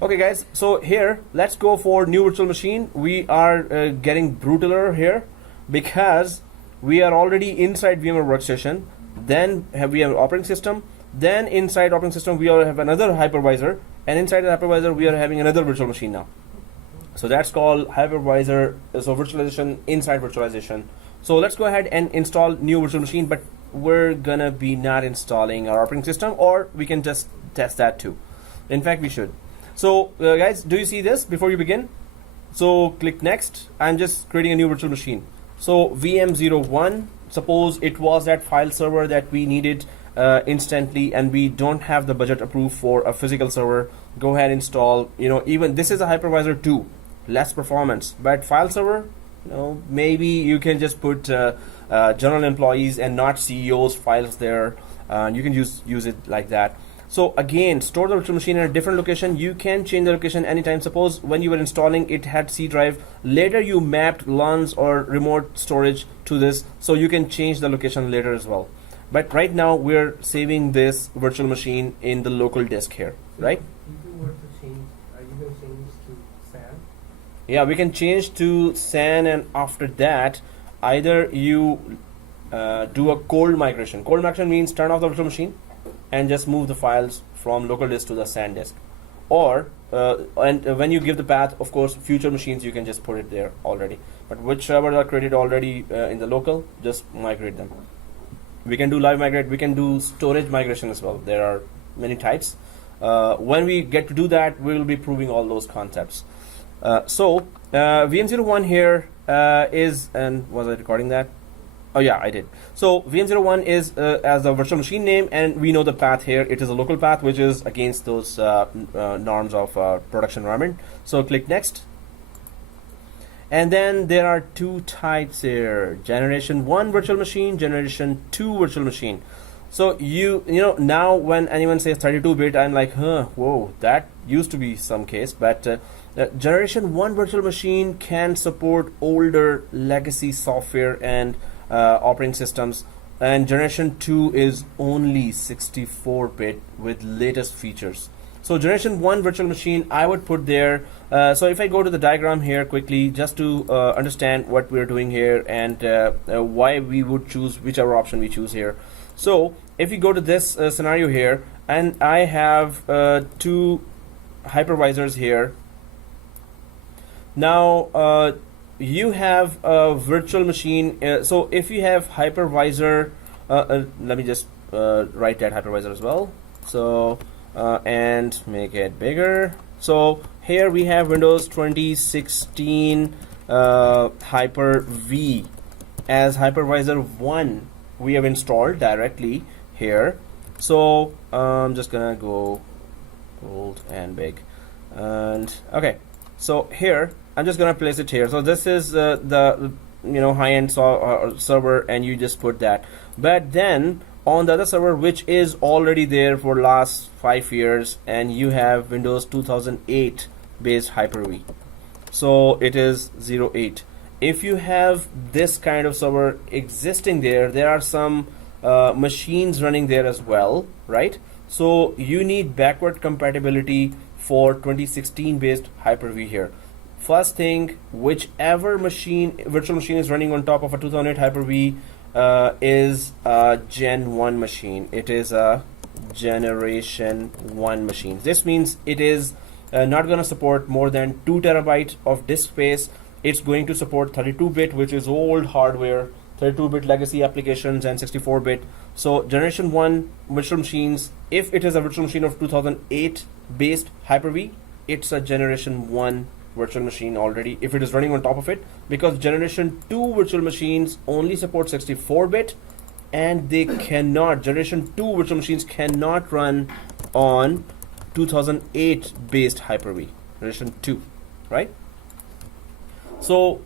okay guys. So here let's go for new virtual machine. We are getting brutaler here because we are already inside VMware Workstation. Then we have operating system. Then inside operating system we have another hypervisor, and inside the hypervisor we are having another virtual machine now. So that's called hypervisor. So virtualization inside virtualization. So let's go ahead and install new virtual machine, but we're gonna be not installing our operating system, or we can just test that too. In fact, we should. So guys, do you see this before you begin? So click next. I'm just creating a new virtual machine. So VM01, suppose it was that file server that we needed instantly, and we don't have the budget approved for a physical server. Go ahead, install, even this is a hypervisor 2, less performance, but file server, maybe you can just put general employees and not CEOs files there. You can use it like that. So again, store the virtual machine in a different location. You can change the location anytime. Suppose when you were installing, it had C drive. Later you mapped LANs or remote storage to this, so you can change the location later as well. But right now we're saving this virtual machine in the local disk here, right? If you were to change, are you going to change to SAN? Yeah, we can change to SAN, and after that, either you do a cold migration. Cold migration means turn off the virtual machine and just move the files from local disk to the SAN disk. Or, and when you give the path, of course, future machines, you can just put it there already. But whichever are created already in the local, just migrate them. We can do live migrate, we can do storage migration as well. There are many types. When we get to do that, we will be proving all those concepts. So VM01 here is, and was I recording that? Oh yeah, I did. So VM01 is as the virtual machine name, and we know the path here. It is a local path, which is against those norms of production environment. So click next. And then there are two types here: generation 1 virtual machine, generation 2 virtual machine. So you know now when anyone says 32-bit, I'm like, whoa, that used to be some case. But Generation 1 virtual machine can support older legacy software and operating systems, and Generation 2 is only 64-bit with latest features. So Generation 1 virtual machine I would put there. So if I go to the diagram here quickly, just to understand what we're doing here and why we would choose whichever option we choose here. So if you go to this scenario here, and I have two hypervisors here. Now you have a virtual machine. So if you have hypervisor, let me just write that hypervisor as well. So and make it bigger. So here we have Windows 2016 Hyper V as hypervisor 1 we have installed directly here. So I'm just gonna go bold and big, and okay, so here I'm just gonna place it here. So this is the high-end server, and you just put that. But then on the other server, which is already there for last 5 years, and you have Windows 2008 based Hyper-V, so it is 08. If you have this kind of server existing there are some machines running there as well, right? So you need backward compatibility for 2016 based Hyper-V here. First thing, whichever virtual machine is running on top of a 2008 Hyper-V is a Gen 1 machine. It is a Generation 1 machine. This means it is not going to support more than 2 terabytes of disk space. It's going to support 32-bit, which is old hardware, 32-bit legacy applications, and 64-bit. So Generation 1 virtual machines, if it is a virtual machine of 2008 based Hyper-V, it's a Generation 1 virtual machine already if it is running on top of it, because Generation 2 virtual machines only support 64-bit, and they cannot, Generation 2 virtual machines cannot run on 2008 based Hyper-V, Generation 2, right? So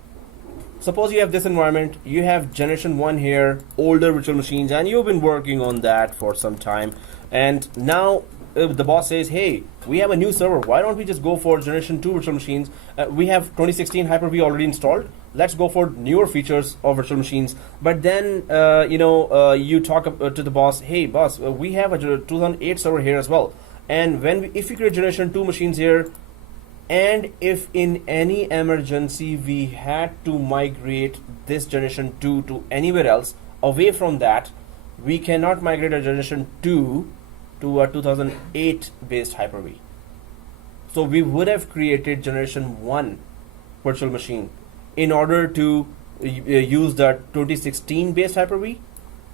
suppose you have this environment, you have Generation 1 here, older virtual machines, and you've been working on that for some time, and now the boss says, hey, we have a new server, why don't we just go for Generation 2 virtual machines? We have 2016 Hyper-V already installed, let's go for newer features of virtual machines. But then you talk to the boss, hey boss, we have a 2008 server here as well, and if we create Generation 2 machines here, and if in any emergency we had to migrate this Generation 2 to anywhere else away from that, we cannot migrate a Generation 2 to a 2008 based Hyper-V. So we would have created Generation 1 virtual machine in order to use the 2016 based Hyper-V,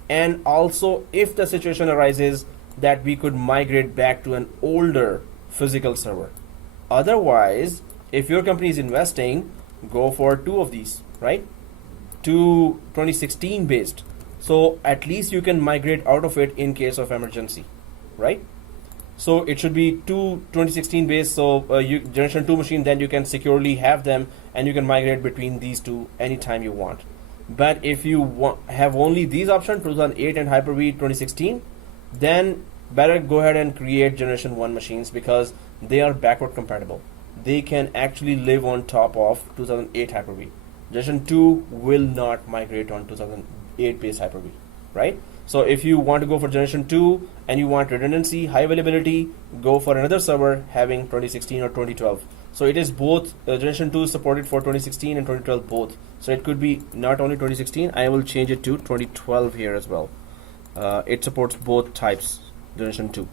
and also if the situation arises that we could migrate back to an older physical server. Otherwise, if your company is investing, go for 2 of these, right? 2 2016 based. So at least you can migrate out of it in case of emergency, right? So it should be 2 2016 based. So Generation 2 machine, then you can securely have them and you can migrate between these two anytime you want. But if you have only these options, 2008 and Hyper-V 2016, then better go ahead and create Generation 1 machines, because they are backward compatible. They can actually live on top of 2008 Hyper-V. Generation 2 will not migrate on 2008 based Hyper-V, right? So if you want to go for Generation 2 and you want redundancy, high availability, go for another server having 2016 or 2012. So it is both, Generation 2 is supported for 2016 and 2012 both. So it could be not only 2016, I will change it to 2012 here as well. It supports both types, Generation 2.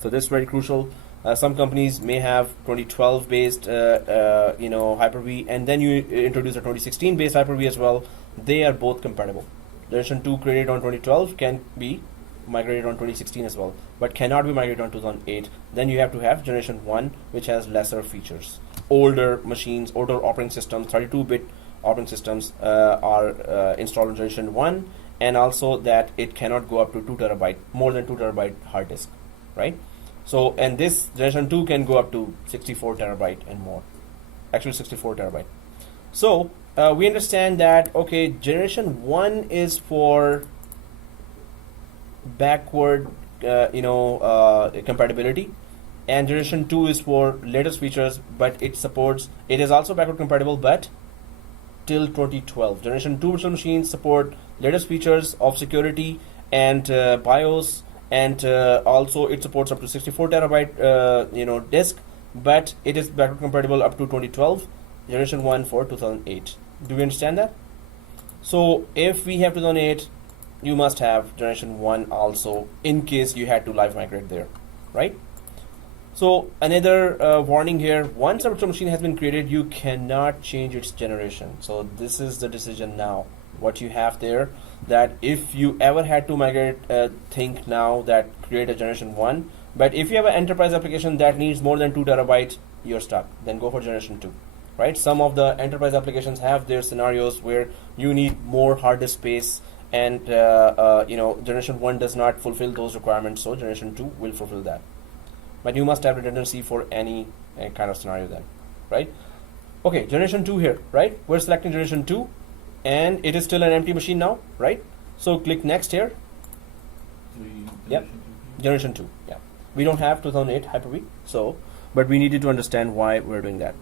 So this is very crucial. Some companies may have 2012 based Hyper-V, and then you introduce a 2016 based Hyper-V as well. They are both compatible. Generation 2 created on 2012 can be migrated on 2016 as well, but cannot be migrated on 2008. Then you have to have Generation 1, which has lesser features. Older machines, older operating systems, 32-bit operating systems are installed on Generation 1, and also that it cannot go up to 2 terabyte, more than 2 terabyte hard disk, right? So, and this Generation 2 can go up to 64 terabyte and more, actually 64 terabyte. So we understand that, okay, Generation 1 is for backward compatibility, and generation 2 is for latest features, but it is also backward compatible, but till 2012. Generation 2 virtual machines support latest features of security and BIOS, and also it supports up to 64 terabyte disk, but it is backward compatible up to 2012. Generation 1 for 2008. Do we understand that? So if we have 2008, you must have generation 1 also, in case you had to live migrate there, right? So another warning here, once a virtual machine has been created, you cannot change its generation. So this is the decision now. What you have there, that if you ever had to migrate, think now that create a generation 1, but if you have an enterprise application that needs more than 2 terabytes, you're stuck. Then go for generation 2, right? Some of the enterprise applications have their scenarios where you need more hard disk space, and generation 1 does not fulfill those requirements, so generation 2 will fulfill that. But you must have redundancy for any kind of scenario then, right? Okay, generation 2 here, right? We're selecting generation 2, and it is still an empty machine now, right? So click next here. Yep, generation 2, yeah. We don't have 2008 Hyper-V, so, but we needed to understand why we're doing that.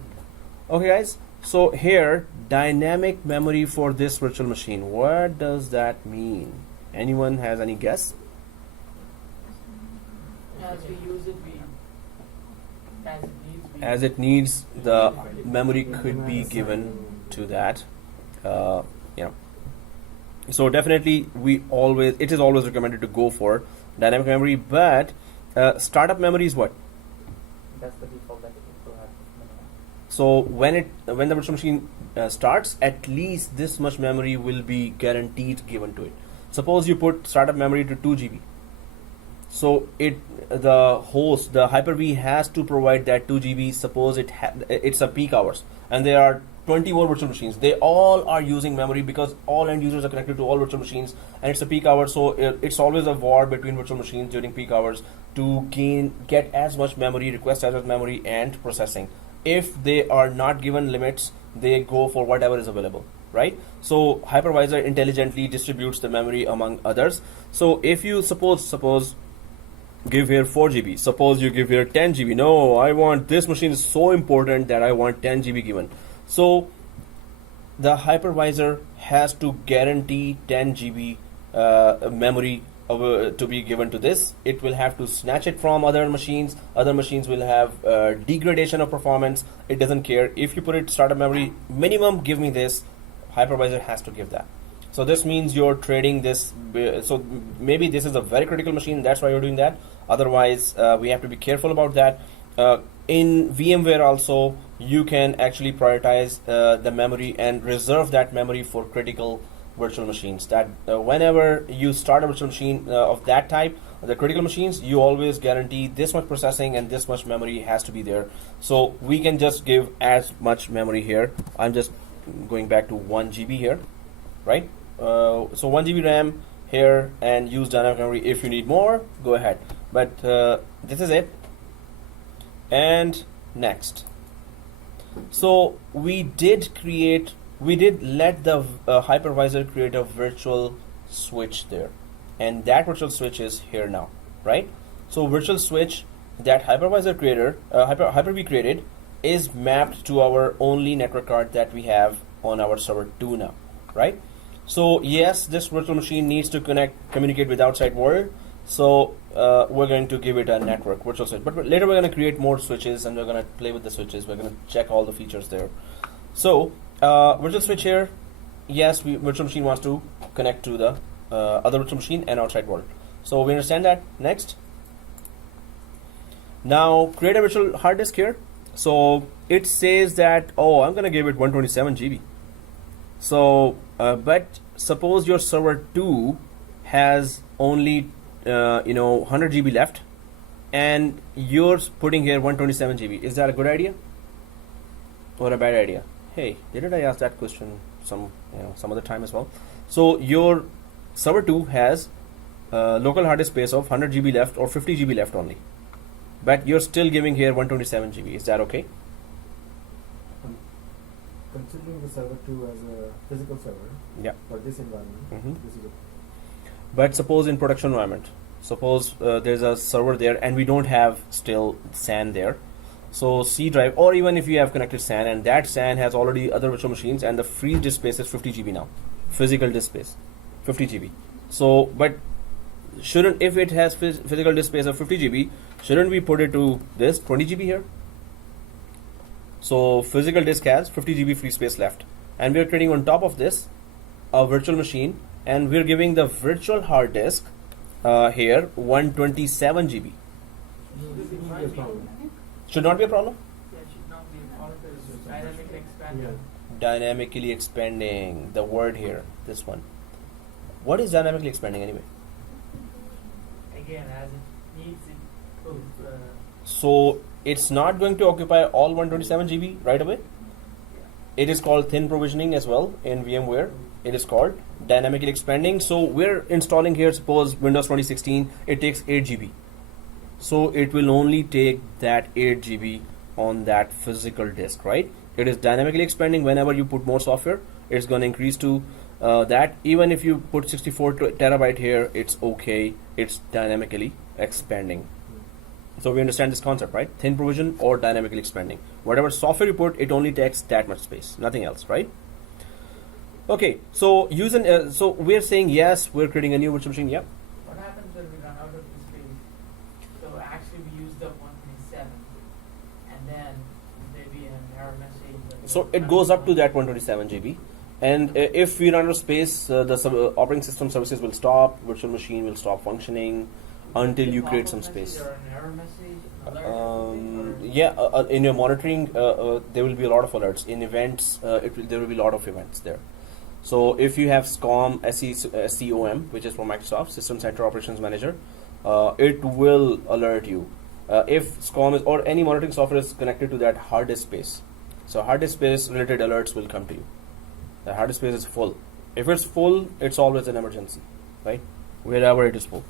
Okay guys, so here, dynamic memory for this virtual machine. What does that mean? Anyone has any guess? As we use it, as it needs, the memory could be given to that. So definitely it is always recommended to go for dynamic memory, but startup memory is what? That's the default that it will have. So when the virtual machine starts, at least this much memory will be guaranteed given to it. Suppose you put startup memory to 2 GB. So the Hyper-V has to provide that 2 GB. Suppose it's a peak hours, and there are 20 more virtual machines. They all are using memory because all end users are connected to all virtual machines, and it's a peak hour. So it's always a war between virtual machines during peak hours to get as much memory, request as much memory, and processing. If they are not given limits, they go for whatever is available, right? So Hypervisor intelligently distributes the memory among others. So if you suppose give here 4 GB, suppose you give here 10 GB. No, I want this machine is so important that I want 10 GB given. So the Hypervisor has to guarantee 10 GB memory to be given to this. It will have to snatch it from other machines. Other machines will have degradation of performance. It doesn't care. If you put it startup memory, minimum give me this, Hypervisor has to give that. So this means you're trading this. So maybe this is a very critical machine, that's why you're doing that. Otherwise, we have to be careful about that. In VMware also, you can actually prioritize the memory and reserve that memory for critical virtual machines. That whenever you start a virtual machine of that type, the critical machines, you always guarantee this much processing and this much memory has to be there. So we can just give as much memory here. I'm just going back to 1 GB here, right? So 1 GB RAM here, and use dynamic memory. If you need more, go ahead. But this is it. And next, so we did let the Hypervisor create a virtual switch there, and that virtual switch is here now, right? So virtual switch that Hypervisor creator Hyper-V created is mapped to our only network card that we have on our server 2 now, right? So yes, this virtual machine needs to communicate with outside world. So we're going to give it a network virtual switch, but later we're going to create more switches and we're going to play with the switches. We're going to check all the features there. So virtual switch here, yes, virtual machine wants to connect to the other virtual machine and outside world. So we understand that. Next, now create a virtual hard disk here. So it says that, oh, I'm going to give it 127 GB. So but suppose your server 2 has only 100 GB left, and you're putting here 127 GB. Is that a good idea or a bad idea? Hey, didn't I ask that question some other time as well? So your server 2 has local hard disk space of 100 GB left or 50 GB left only, but you're still giving here 127 GB. Is that okay? Considering the server 2 as a physical server, yeah, for this environment, this is okay. But suppose in production environment, Suppose there's a server there and we don't have still SAN there. So C drive, or even if you have connected SAN and that SAN has already other virtual machines and the free disk space is 50 GB now, physical disk space, 50 GB. So, but shouldn't, if it has physical disk space of 50 GB, shouldn't we put it to this 20 GB here? So physical disk has 50 GB free space left, and we're creating on top of this a virtual machine, and we're giving the virtual hard disk here 127 GB. Should not be a problem. That should not be a problem. It's dynamically expanding. Dynamically expanding, the word here, this one. What is dynamically expanding anyway? Again, as it needs it. So it's not going to occupy all 127 GB right away. It is called thin provisioning as well in VMware. It is called dynamically expanding. So we're installing here, suppose Windows 2016, it takes 8 GB. So it will only take that 8 GB on that physical disk, right? It is dynamically expanding. Whenever you put more software, it's going to increase to that. Even if you put 64 terabyte here, it's okay. It's dynamically expanding. So we understand this concept, right? Thin provision or dynamically expanding. Whatever software you put, it only takes that much space, nothing else, right? Okay, so using so we're saying yes, we're creating a new virtual machine. Yep. What happens when we run out of the space? So actually we use the 127, and then maybe an error message. So it goes up to that 127 GB, and if we run out of space, the operating system services will stop, virtual machine will stop functioning until you create some space. Or an error message, alert, yeah, in your monitoring, there will be a lot of alerts. In events, there will be a lot of events there. So if you have SCOM, SCOM, which is for Microsoft System Center Operations Manager, it will alert you. If SCOM is, or any monitoring software is connected to that hard disk space, so hard disk space related alerts will come to you. The hard disk space is full. If it's full, it's always an emergency, right? Wherever it is full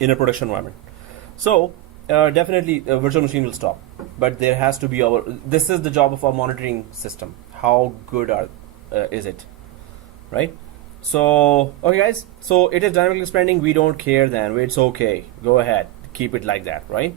in a production environment. So definitely a virtual machine will stop, but there has to be this is the job of our monitoring system. How good is it, right? So okay guys, so it is dynamically expanding. We don't care then, it's okay, go ahead, keep it like that, right?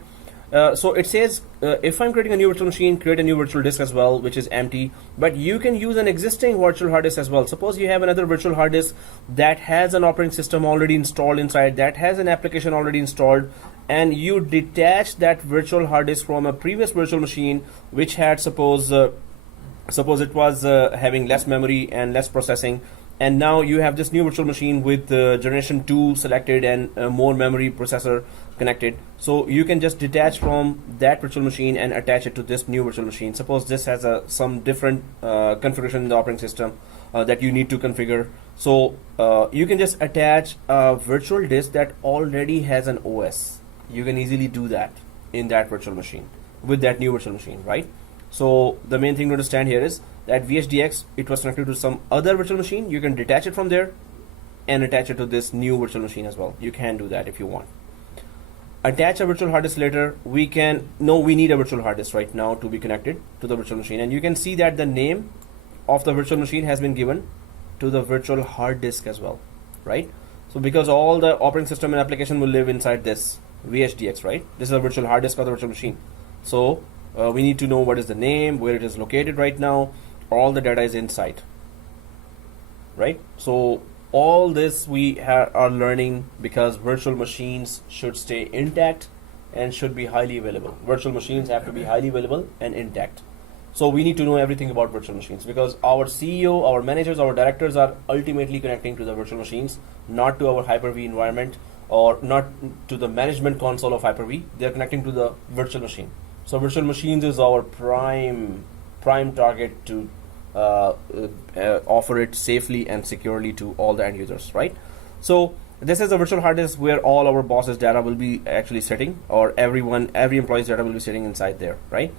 So it says if I'm creating a new virtual machine, create a new virtual disk as well, which is empty, but you can use an existing virtual hard disk as well. Suppose you have another virtual hard disk that has an operating system already installed inside, that has an application already installed, and you detach that virtual hard disk from a previous virtual machine which had suppose it was having less memory and less processing, and now you have this new virtual machine with generation 2 selected and more memory processor connected. So you can just detach from that virtual machine and attach it to this new virtual machine. Suppose this has some different configuration in the operating system that you need to configure. So you can just attach a virtual disk that already has an OS. You can easily do that in that virtual machine with that new virtual machine, right? So the main thing to understand here is that VHDX, it was connected to some other virtual machine. You can detach it from there and attach it to this new virtual machine as well. You can do that if you want. Attach a virtual hard disk later. We need a virtual hard disk right now to be connected to the virtual machine, and you can see that the name of the virtual machine has been given to the virtual hard disk as well, right? So because all the operating system and application will live inside this VHDX, right? This is a virtual hard disk of the virtual machine. So we need to know what is the name, where it is located right now. All the data is inside, right? So all this we are learning because virtual machines should stay intact and should be highly available. Virtual machines have to be highly available and intact. So we need to know everything about virtual machines because our CEO, our managers, our directors are ultimately connecting to the virtual machines, not to our Hyper-V environment or not to the management console of Hyper-V. They're connecting to the virtual machine. So virtual machines is our prime target to offer it safely and securely to all the end users, right? So this is a virtual hard disk where all our bosses' data will be actually sitting, or every employee's data will be sitting inside there, right?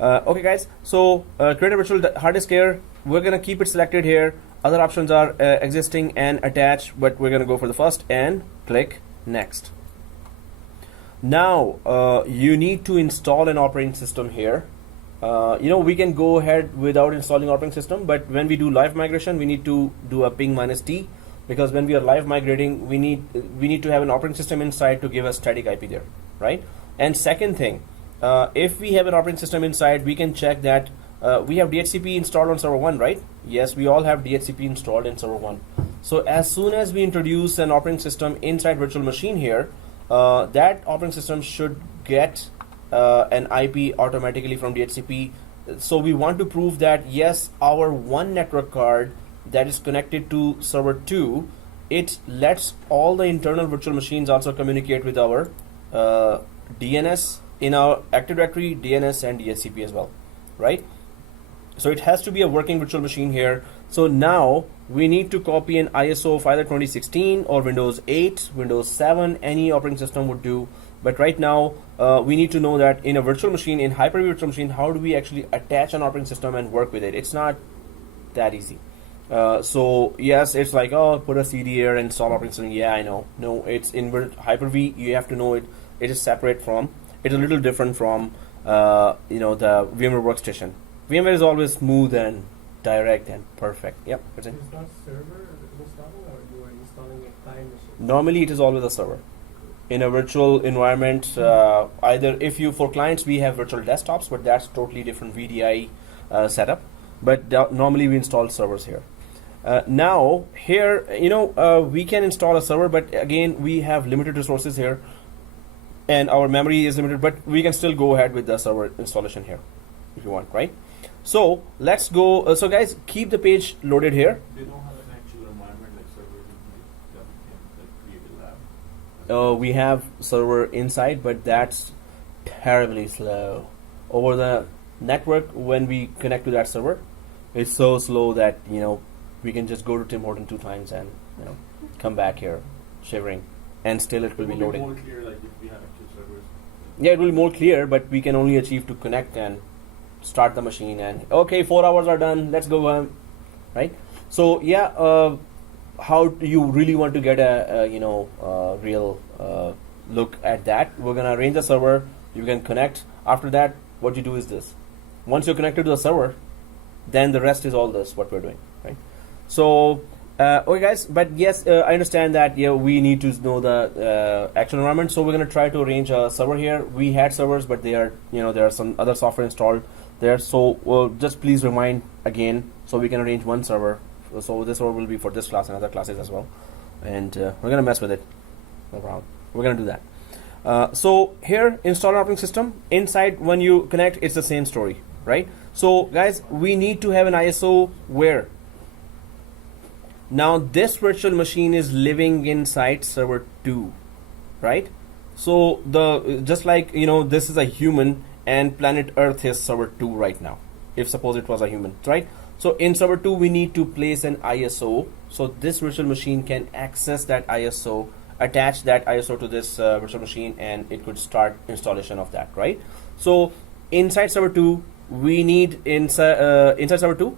Okay guys, so create a virtual hard disk here. We're gonna keep it selected here. Other options are existing and attach, but we're gonna go for the first and click next. Now you need to install an operating system here. We can go ahead without installing operating system, but when we do live migration, we need to do a ping -T because when we are live migrating, we need to have an operating system inside to give us static IP there, right? And second thing, if we have an operating system inside, we can check that we have DHCP installed on server 1, right? Yes, we all have DHCP installed in server 1. So as soon as we introduce an operating system inside virtual machine here, that operating system should get an IP automatically from DHCP. So we want to prove that yes, our one network card that is connected to server 2, it lets all the internal virtual machines also communicate with our DNS in our Active Directory, DNS and DHCP as well, right? So it has to be a working virtual machine here. So now we need to copy an ISO of either 2016 or Windows 8, Windows 7, any operating system would do. But right now we need to know that in a virtual machine, in Hyper-V virtual machine, how do we actually attach an operating system and work with it? It's not that easy. So yes, it's like, oh, put a CD here and install operating system. Yeah, I know. No, it's in Hyper-V. You have to know it. It is separate from. It's a little different from the VMware Workstation. VMware is always smooth and direct and perfect. Yep. Is that server installing, or you are installing a client machine? Normally, it is always a server. In a virtual environment, either if you for clients we have virtual desktops, but that's totally different VDI setup. But normally we install servers here. Now here, we can install a server, but again we have limited resources here, and our memory is limited. But we can still go ahead with the server installation here, if you want, right? So let's go. So guys, keep the page loaded here. They don't have an actual environment like server that we can create a lab. We have server inside, but that's terribly slow. Over the network, when we connect to that server, it's so slow that we can just go to Tim Horton 2 times and come back here shivering, and still it will be loading. More clear, like if we have actual servers. Yeah, it will be more clear, but we can only achieve to connect and start the machine and okay, 4 hours are done, let's go right? So yeah, how do you really want to get a real look at that? We're gonna arrange the server. You can connect. After that, what you do is this. Once you're connected to the server, then the rest is all this what we're doing, right? So okay guys, but yes, I understand that we need to know the actual environment. So we're gonna try to arrange a server here. We had servers, but they are there are some other software installed there. So just please remind again, so we can arrange one server. So this server will be for this class and other classes as well, and we're gonna mess with it. No problem. We're gonna do that. So here, install operating system. Inside, when you connect, it's the same story, right? So guys, we need to have an ISO where now this virtual machine is living inside server 2, right? So just like this is a human and planet Earth is server 2 right now. If suppose it was a human, right? So in server 2 we need to place an ISO, so this virtual machine can access that ISO, attach that ISO to this virtual machine, and it could start installation of that, right? So inside server 2 we need inside server 2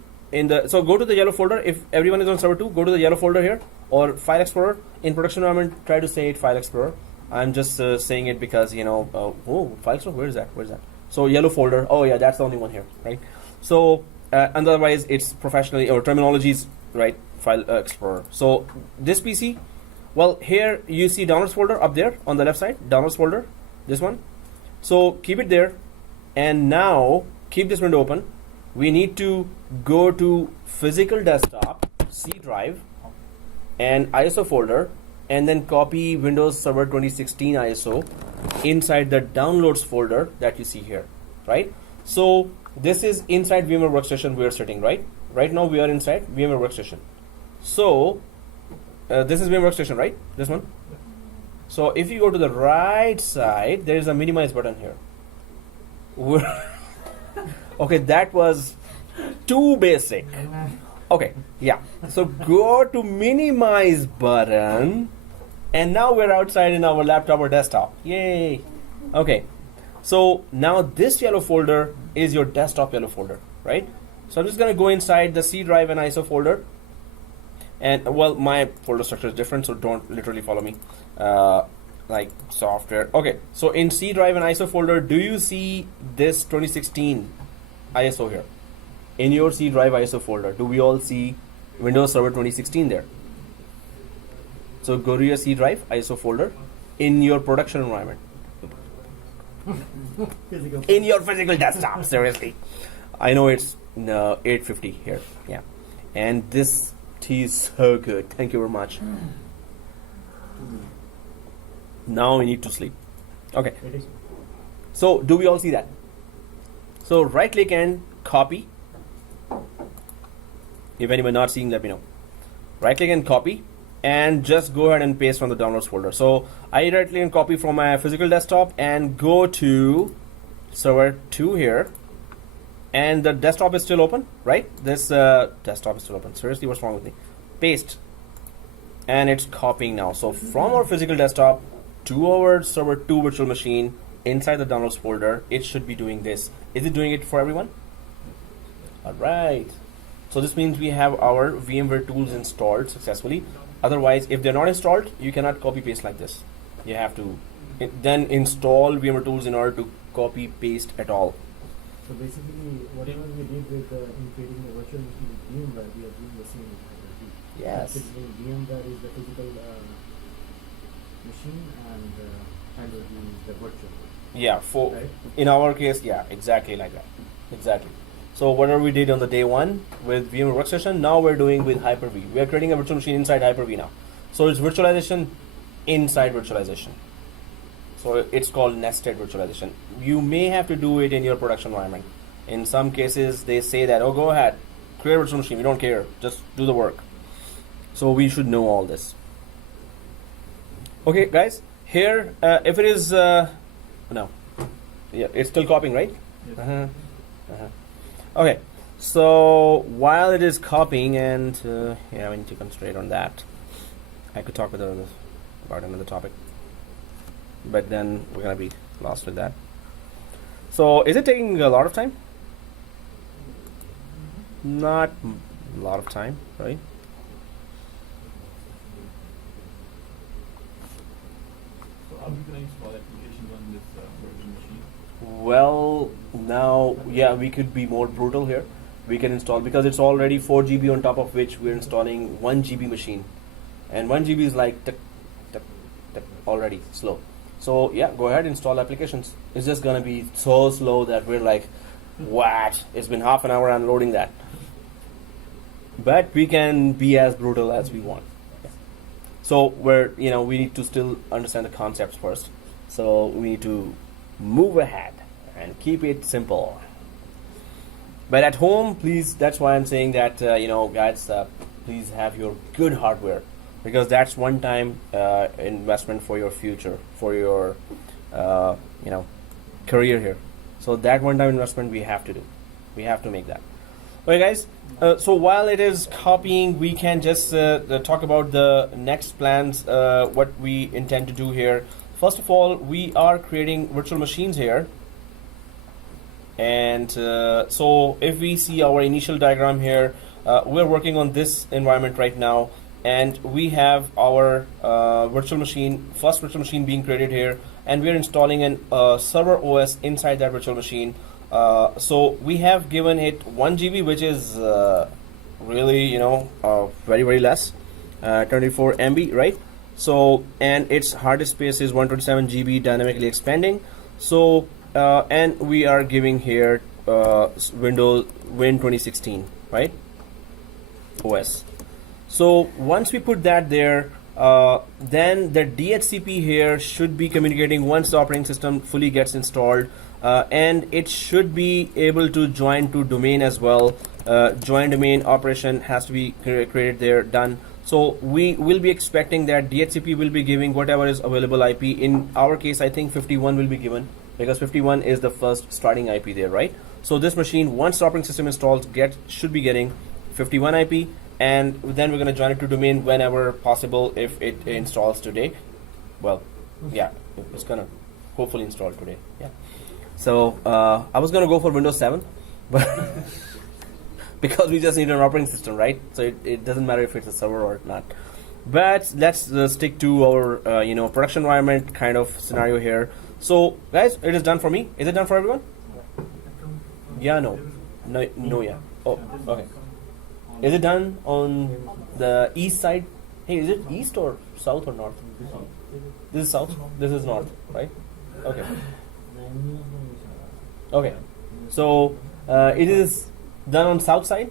so go to the yellow folder. If everyone is on server 2, go to the yellow folder here, or File Explorer. In production environment, try to say it File Explorer. I'm just saying it because File Explorer, where is that? So yellow folder. Oh yeah, that's the only one here, right? So and otherwise it's professionally or terminologies, right? File Explorer. So this PC, well, here you see downloads folder up there on the left side, downloads folder, this one. So keep it there, and now keep this window open. We need to go to physical desktop, C drive, and ISO folder, and then copy Windows Server 2016 ISO inside the downloads folder that you see here, right? So this is inside VMware Workstation we are sitting, right? Right now we are inside VMware Workstation. So this is VMware Workstation, right? This one. So if you go to the right side, there is a minimize button here. Okay, that was too basic. Okay, yeah. So go to minimize button, and now we're outside in our laptop or desktop. Yay. Okay, so now this yellow folder is your desktop yellow folder, right? So I'm just gonna go inside the C drive and ISO folder, and well, my folder structure is different, so don't literally follow me. Like software. Okay, so in C drive and ISO folder, do you see this 2016 ISO here? In your C drive ISO folder, do we all see Windows Server 2016 there? So go to your C drive, ISO folder, in your production environment. Physical. In your physical desktop, seriously. I know it's 850 here, yeah. And this tea is so good. Thank you very much. Now we need to sleep. Okay. So do we all see that? So right click and copy. If anyone not seeing, let me know. Right click and copy, and just go ahead and paste from the downloads folder. So I right click and copy from my physical desktop and go to server 2 here. And the desktop is still open, right? This desktop is still open. Seriously, what's wrong with me? Paste. And it's copying now. So from our physical desktop to our server 2 virtual machine inside the downloads folder, it should be doing this. Is it doing it for everyone? All right. So this means we have our VMware tools installed successfully. Otherwise, if they're not installed, you cannot copy paste like this. You have to then install VMware tools in order to copy paste at all. So basically, whatever we did with in creating the virtual machine with VMware, we are doing the same with Hyper-V. Yes. Basically, VMware is the physical machine, and Hyper-V is the virtual. Yeah, for Right? in our case, yeah, exactly like that. Exactly. So whatever we did on the day 1 with VMware Workstation, now we're doing with Hyper-V. We are creating a virtual machine inside Hyper-V now. So it's virtualization inside virtualization. So it's called nested virtualization. You may have to do it in your production environment. In some cases, they say that, oh, go ahead, create a virtual machine. We don't care. Just do the work. So we should know all this. Okay, guys. Here, if it is no, yeah, it's still copying, right? Yes. Okay. So while it is copying, and yeah, we need to concentrate on that. I could talk about another topic, but then we're gonna be lost with that. So is it taking a lot of time? Not a lot of time, right? So how are we going to install applications on this virtual machine? Well, now, yeah, we could be more brutal here. We can install, because it's already 4 GB on top of which we're installing 1 GB machine. And 1 GB is like tick, tick, tick, already slow. So yeah, go ahead, install applications. It's just gonna be so slow that we're like, what? It's been half an hour unloading that. But we can be as brutal as we want. So we need to still understand the concepts first. So we need to move ahead and keep it simple. But at home, please, that's why I'm saying that, guys, please have your good hardware, because that's one-time investment for your future, for your, career here. So that one-time investment we have to do. We have to make that. Okay, guys. So while it is copying, we can just talk about the next plans, what we intend to do here. First of all, we are creating virtual machines here. And so if we see our initial diagram here, we're working on this environment right now, and we have our first virtual machine being created here, and we're installing an server OS inside that virtual machine. So we have given it 1 GB, which is really, very, very less, 24 MB, right? So, and its hard disk space is 127 GB dynamically expanding. So, and we are giving here Win 2016, right? OS. So once we put that there, then the DHCP here should be communicating once the operating system fully gets installed, and it should be able to join to domain as well. Join domain operation has to be created there, done. So we will be expecting that DHCP will be giving whatever is available IP. In our case, I think 51 will be given, because 51 is the first starting IP there, right? So this machine, once the operating system installs, should be getting 51 IP, and then we're going to join it to domain whenever possible if it installs today. Well, yeah, it's going to hopefully install today. Yeah. So I was going to go for Windows 7, but because we just need an operating system, right? So it doesn't matter if it's a server or not. But let's stick to our production environment kind of scenario here. So guys, it is done for me. Is it done for everyone? Yeah, no, yeah. Oh, okay. Is it done on the east side? Hey, is it east or south or north? This is south. This is north, right? Okay. Okay. So it is done on south side.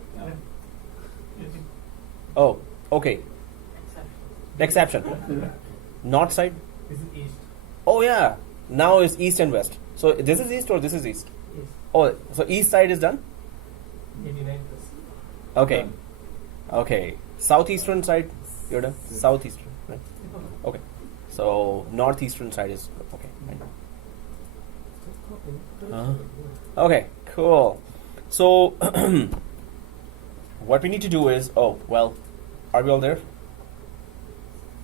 Oh, okay. Exception. North side. This is east. Oh yeah. Now it's east and west. So this is east or this is east? East. Oh, so east side is done. 89%. Okay. Okay. Southeastern side, you're done. Southeastern, right? Okay. So northeastern side is okay. Right? Okay. Cool. So what we need to do is, oh well, are we all there?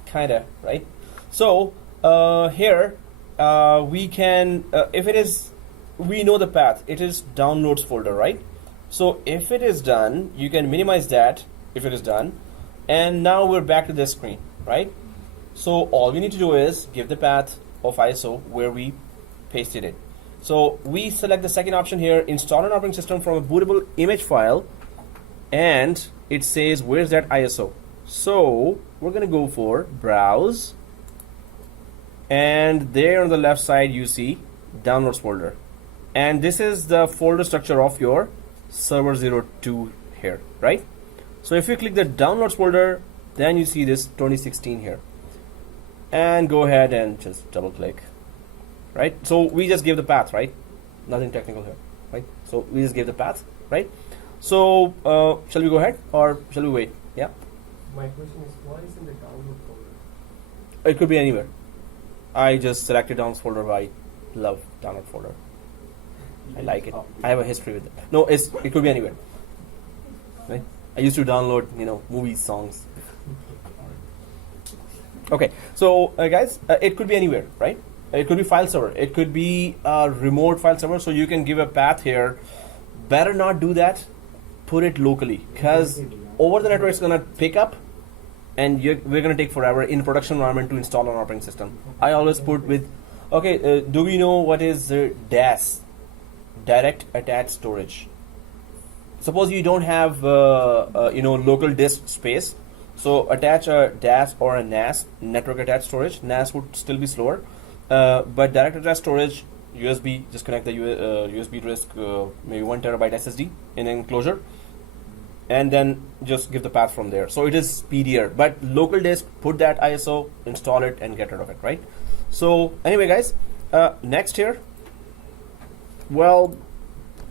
Kinda, right? So here we can, if it is, we know the path. It is downloads folder, right? So if it is done, you can minimize that if it is done. And now we're back to this screen, right? So all we need to do is give the path of ISO where we pasted it. So we select the second option here, install an operating system from a bootable image file, and it says where's that ISO. So we're gonna go for browse, and there on the left side you see downloads folder, and this is the folder structure of your server 02 here, right? So if you click the downloads folder, then you see this 2016 here, and go ahead and just double click, right? So we just gave the path, right? Nothing technical here, right? So we just gave the path, right? So shall we go ahead or shall we wait? Yeah, My question is, why is in the download folder? it could be anywhere. I just selected downloads folder. I love download folder. I like it. I have a history with it. No, it could be anywhere. Right? I used to download, movies, songs. Okay, so guys, it could be anywhere, right? It could be file server. It could be a remote file server. So you can give a path here. Better not do that. Put it locally, because over the network it's gonna pick up, and we're gonna take forever in production environment to install an operating system. I always put with, okay. Do we know what is DAS? Direct attached storage. Suppose you don't have local disk space, so attach a DAS or a NAS, network attached storage. NAS would still be slower, but direct attached storage, USB, just connect the USB disk, maybe 1 terabyte SSD in an enclosure, and then just give the path from there. So it is speedier. But local disk, put that ISO, install it, and get rid of it, right? So anyway, guys, next here. Well,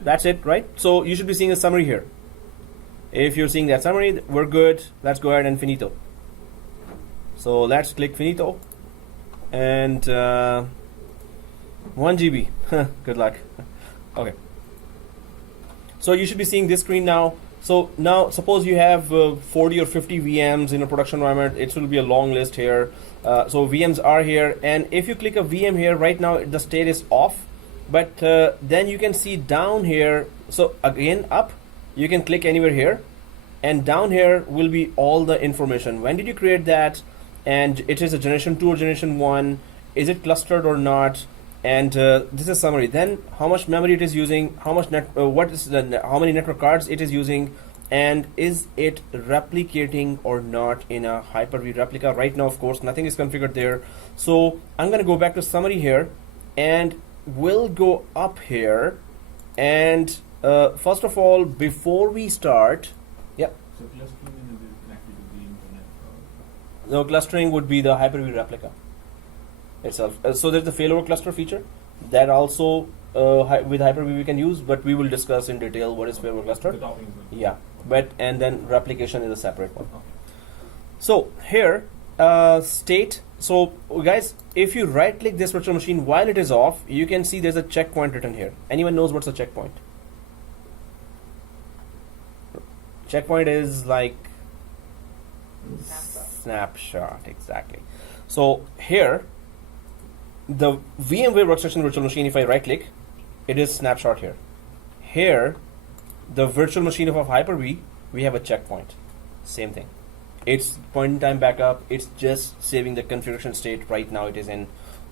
that's it, right? So you should be seeing a summary here. If you're seeing that summary, we're good. Let's go ahead and finito. So let's click finito, and 1 GB. Good luck. Okay. So you should be seeing this screen now. So now suppose you have 40 or 50 VMs in a production environment. It will be a long list here. So VMs are here, and if you click a VM here, right now the state is off. But then you can see down here, so again up, you can click anywhere here, and down here will be all the information. When did you create that? And it is a generation 2 or generation 1. Is it clustered or not? And this is summary. Then how much memory it is using, how much how many network cards it is using, and is it replicating or not in a Hyper V replica. Right now, of course, nothing is configured there. So I'm going to go back to summary here, and we'll go up here, and first of all, before we start, yeah. So clustering is connected to the internet. No, clustering would be the Hyper V replica itself. So there's the failover cluster feature that also with Hyper V we can use, but we will discuss in detail what is failover cluster. Yeah, and then replication is a separate one. Okay. So here, state. So guys, if you right click this virtual machine while it is off, you can see there's a checkpoint written here. Anyone knows what's a checkpoint? Checkpoint is like snapshot, exactly. So here, the VMware Workstation virtual machine, if I right click, it is snapshot here. Here, the virtual machine of Hyper V, we have a checkpoint. Same thing. It's point in time backup. It's just saving the configuration state right now it is in,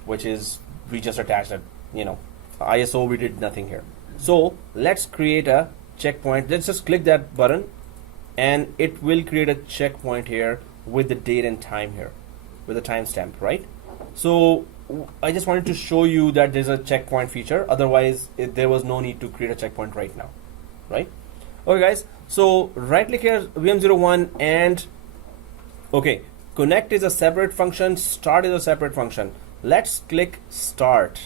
which is we just attached it. ISO, we did nothing here. So let's create a checkpoint. Let's just click that button, and it will create a checkpoint here with the date and time here, with a timestamp, right? So I just wanted to show you that there's a checkpoint feature. Otherwise, there was no need to create a checkpoint right now, right? Okay, guys. So right click here, VM01, and okay, connect is a separate function. Start is a separate function. Let's click start.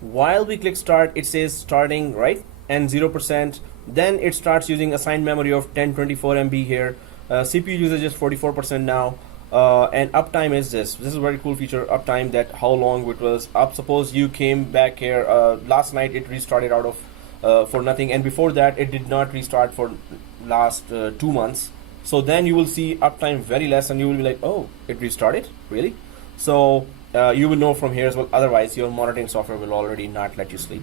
While we click start, it says starting, right? And 0%. Then it starts using assigned memory of 1024 MB here. CPU usage is 44% now. And uptime is this. This is a very cool feature, uptime, that how long it was up. Suppose you came back here last night, it restarted out of for nothing, and before that it did not restart for last 2 months. So then you will see uptime very less, and you will be like, oh, it restarted, really? So you will know from here as well. Otherwise, your monitoring software will already not let you sleep.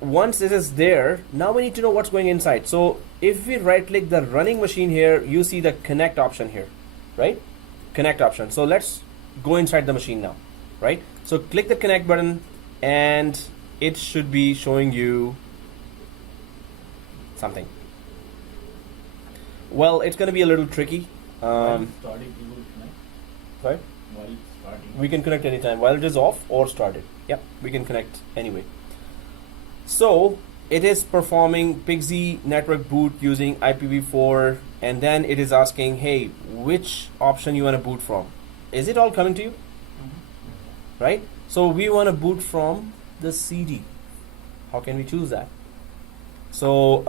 Once this is there, now we need to know what's going inside. So if we right click the running machine here, you see the connect option here, right? Connect option. So let's go inside the machine now, right? So click the connect button, and it should be showing you something. Well, it's going to be a little tricky. While it's starting, you will connect. Sorry? While it's starting. We can connect anytime, while it is off or started. Yep, we can connect anyway. So it is performing PXE network boot using IPv4, and then it is asking, hey, which option you want to boot from? Is it all coming to you? Right? So we want to boot from the CD. How can we choose that? So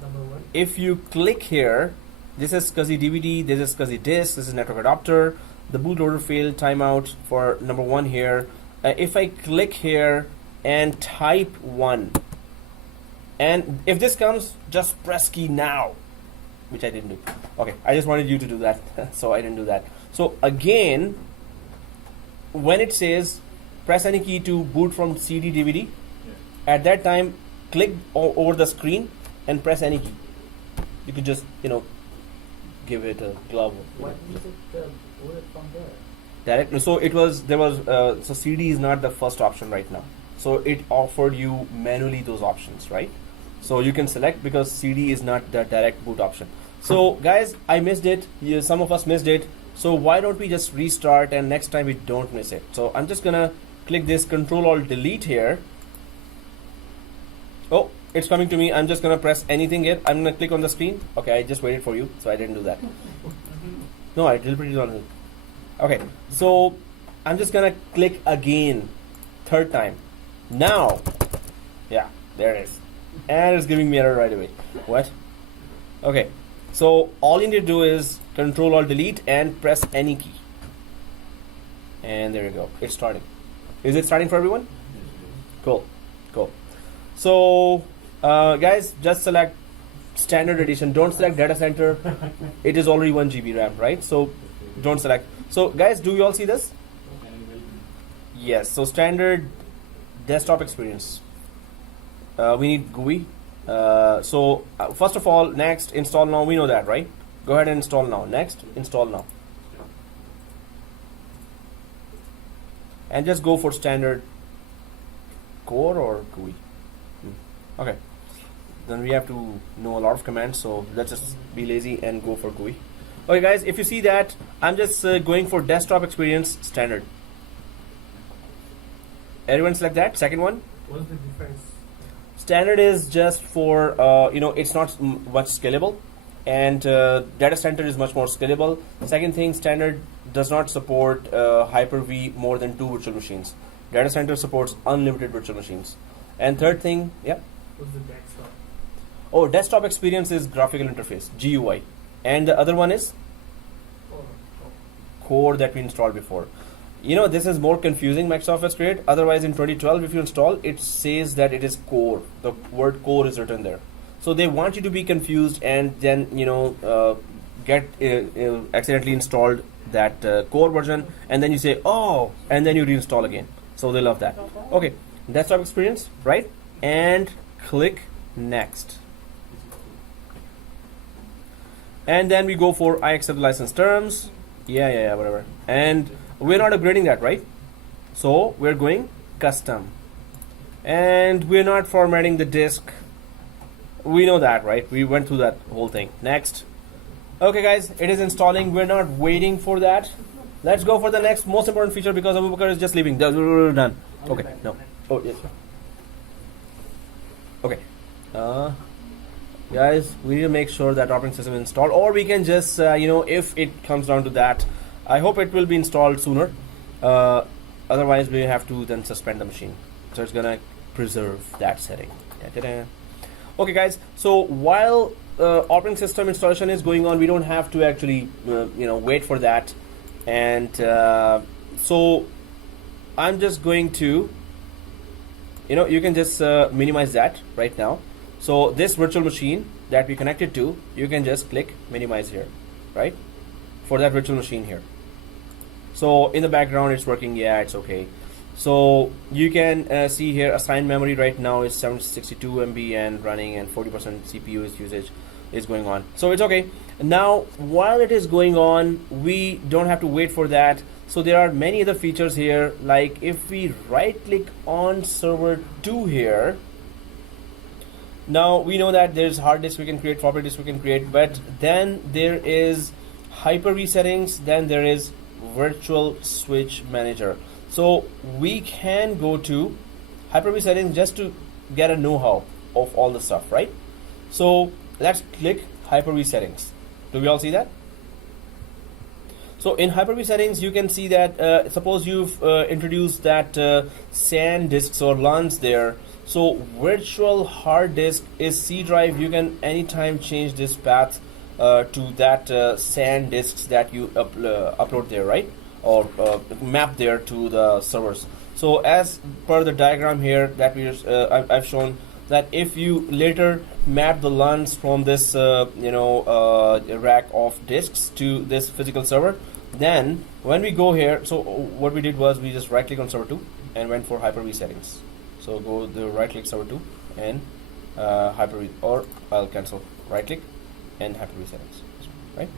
Number 1. if you click here, this is SCSI DVD, this is SCSI disk, this is network adapter, the bootloader failed, timeout for number 1 here. If I click here and type 1, and if this comes, just press key now, which I didn't do. Okay, I just wanted you to do that, so I didn't do that. So again, when it says press any key to boot from CD DVD, at that time, click over the screen and press any key. You could just, give it a glove. Why didn't it boot it from there? Direct. So so CD is not the first option right now. So it offered you manually those options, right? So you can select, because CD is not the direct boot option. So guys, I missed it. Some of us missed it. So why don't we just restart, and next time we don't miss it. So I'm just gonna click this Control-Alt-Delete here. Oh, it's coming to me. I'm just gonna press anything here. I'm gonna click on the screen. Okay, I just waited for you, so I didn't do that. No, I deliberately did it. Okay, so I'm just gonna click again, third time. Now, yeah, there it is, and it's giving me error right away. What? Okay, so all you need to do is Control-Alt-Delete and press any key, and there you go. It's starting. Is it starting for everyone? Cool, cool. So, guys, just select standard edition. Don't select data center. It is already 1 GB RAM, right? So, don't select. So, guys, do you all see this? Yes. So, standard desktop experience. We need GUI. First of all, next, install now. We know that, right? Go ahead and install now. Next, install now. And just go for standard core or GUI. Okay, then we have to know a lot of commands, so let's just be lazy and go for GUI. Okay guys, if you see that, I'm just going for desktop experience standard. Everyone select that, second one. What's the difference? Standard is just for, it's not much scalable, and data center is much more scalable. Second thing, standard does not support Hyper-V more than 2 virtual machines. Data center supports unlimited virtual machines. And third thing, yeah? What's the desktop? Oh, desktop experience is graphical interface, GUI. And the other one is core that we installed before. This is more confusing, Microsoft has created. Otherwise, in 2012, if you install, it says that it is core. The word core is written there. So they want you to be confused, and then, get accidentally installed that core version, and then you say, oh, and then you reinstall again. So they love that. Okay, desktop experience, right? And click next. And then we go for I accept license terms. Yeah, whatever. And we're not upgrading that, right? So we're going custom. And we're not formatting the disk. We know that, right? We went through that whole thing. Next. Okay guys, it is installing. We're not waiting for that. Let's go for the next most important feature because Abu Bakr is just leaving. Done. Okay, no. Oh, yes. Okay. Guys, we need to make sure that operating system is installed, or we can just, if it comes down to that, I hope it will be installed sooner. Otherwise, we have to then suspend the machine. So it's gonna preserve that setting. Ta-da. Okay, guys. So while operating system installation is going on, we don't have to actually, wait for that. And so I'm just going to, you can just minimize that right now. So this virtual machine that we connected to, you can just click minimize here, right? For that virtual machine here. So in the background it's working, yeah, it's okay. So you can see here assigned memory right now is 762 MB and running, and 40% CPU usage is going on. So it's okay. Now while it is going on, we don't have to wait for that. So there are many other features here, like if we right click on server 2 here, now we know that there's hard disk we can create, floppy disk we can create, but then there is Hyper V settings, then there is virtual switch manager. So we can go to Hyper V settings just to get a know-how of all the stuff, right? So let's click Hyper V settings. Do we all see that? So in Hyper V settings, you can see that suppose you've introduced that SAN disks or LANs there. So virtual hard disk is C drive. You can anytime change this path to that SAN disks that you upload there, right? Or map there to the servers. So as per the diagram here that I've shown, that if you later map the LANs from this rack of disks to this physical server, then when we go here, so what we did was we just right click on server 2 and went for Hyper V settings. So go the right click server 2 and Hyper V, or I'll cancel right click and Hyper V settings, right?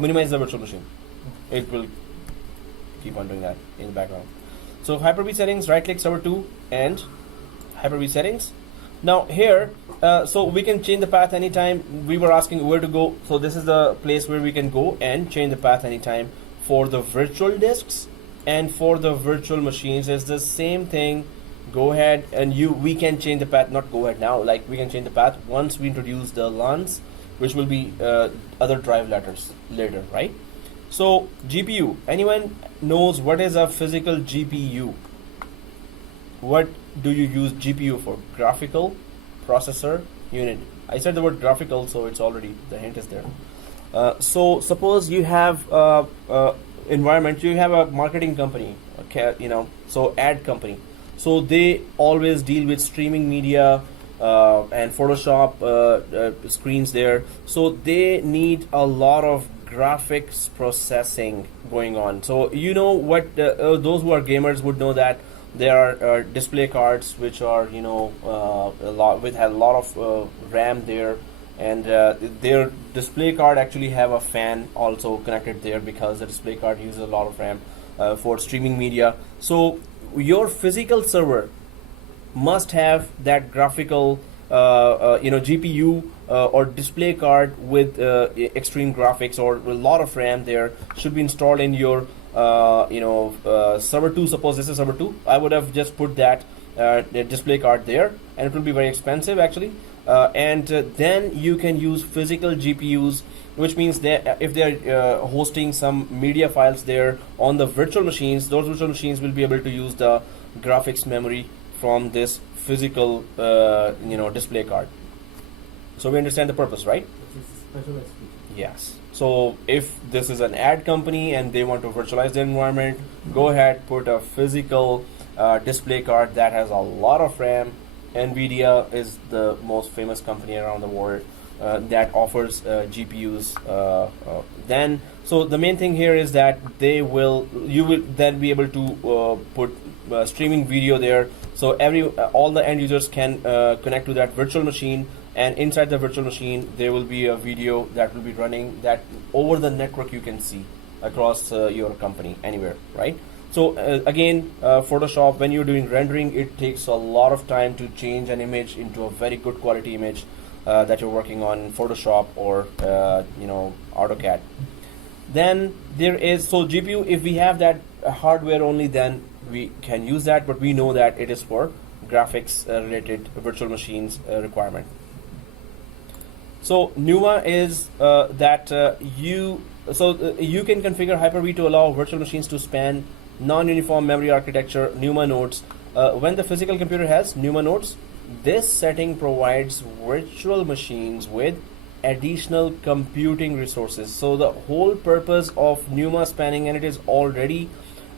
Minimize the virtual machine. It will keep on doing that in the background. So Hyper V settings, right click server 2 and Hyper V settings. Now here, so we can change the path anytime. We were asking where to go, so this is the place where we can go and change the path anytime. For the virtual disks and for the virtual machines, it's the same thing. Go ahead and we can change the path, not go ahead now, like we can change the path once we introduce the LANs, which will be other drive letters later, right? So GPU, anyone knows what is a physical GPU? What do you use GPU for? Graphical processor unit. I said the word graphical, so it's already, the hint is there. So suppose you have environment, you have a marketing company, okay, so ad company. So they always deal with streaming media and Photoshop screens there. So they need a lot of graphics processing going on. So what those who are gamers would know that there are display cards which are have a lot of RAM there, and their display card actually have a fan also connected there because the display card uses a lot of RAM for streaming media. So your physical server must have that graphical GPU or display card with extreme graphics or a lot of RAM there should be installed in your server 2. Suppose this is server 2, I would have just put that the display card there, and it will be very expensive actually, and then you can use physical GPUs, which means that if they're hosting some media files there on the virtual machines, those virtual machines will be able to use the graphics memory from this physical display card. So we understand the purpose, right? Yes. So if this is an ad company and they want to virtualize their environment, go ahead, put a physical display card that has a lot of RAM. NVIDIA is the most famous company around the world that offers GPUs. So the main thing here is that you will then be able to put streaming video there. So all the end users can connect to that virtual machine, and inside the virtual machine there will be a video that will be running that over the network you can see across your company anywhere, right? So again, Photoshop, when you're doing rendering, it takes a lot of time to change an image into a very good quality image. that you're working on in Photoshop or AutoCAD. Then there is, so GPU, if we have that hardware only, then we can use that, but we know that it is for graphics related virtual machines requirement. So NUMA is you can configure Hyper-V to allow virtual machines to span non-uniform memory architecture NUMA nodes. When the physical computer has NUMA nodes, this setting provides virtual machines with additional computing resources. So the whole purpose of NUMA spanning, and it is already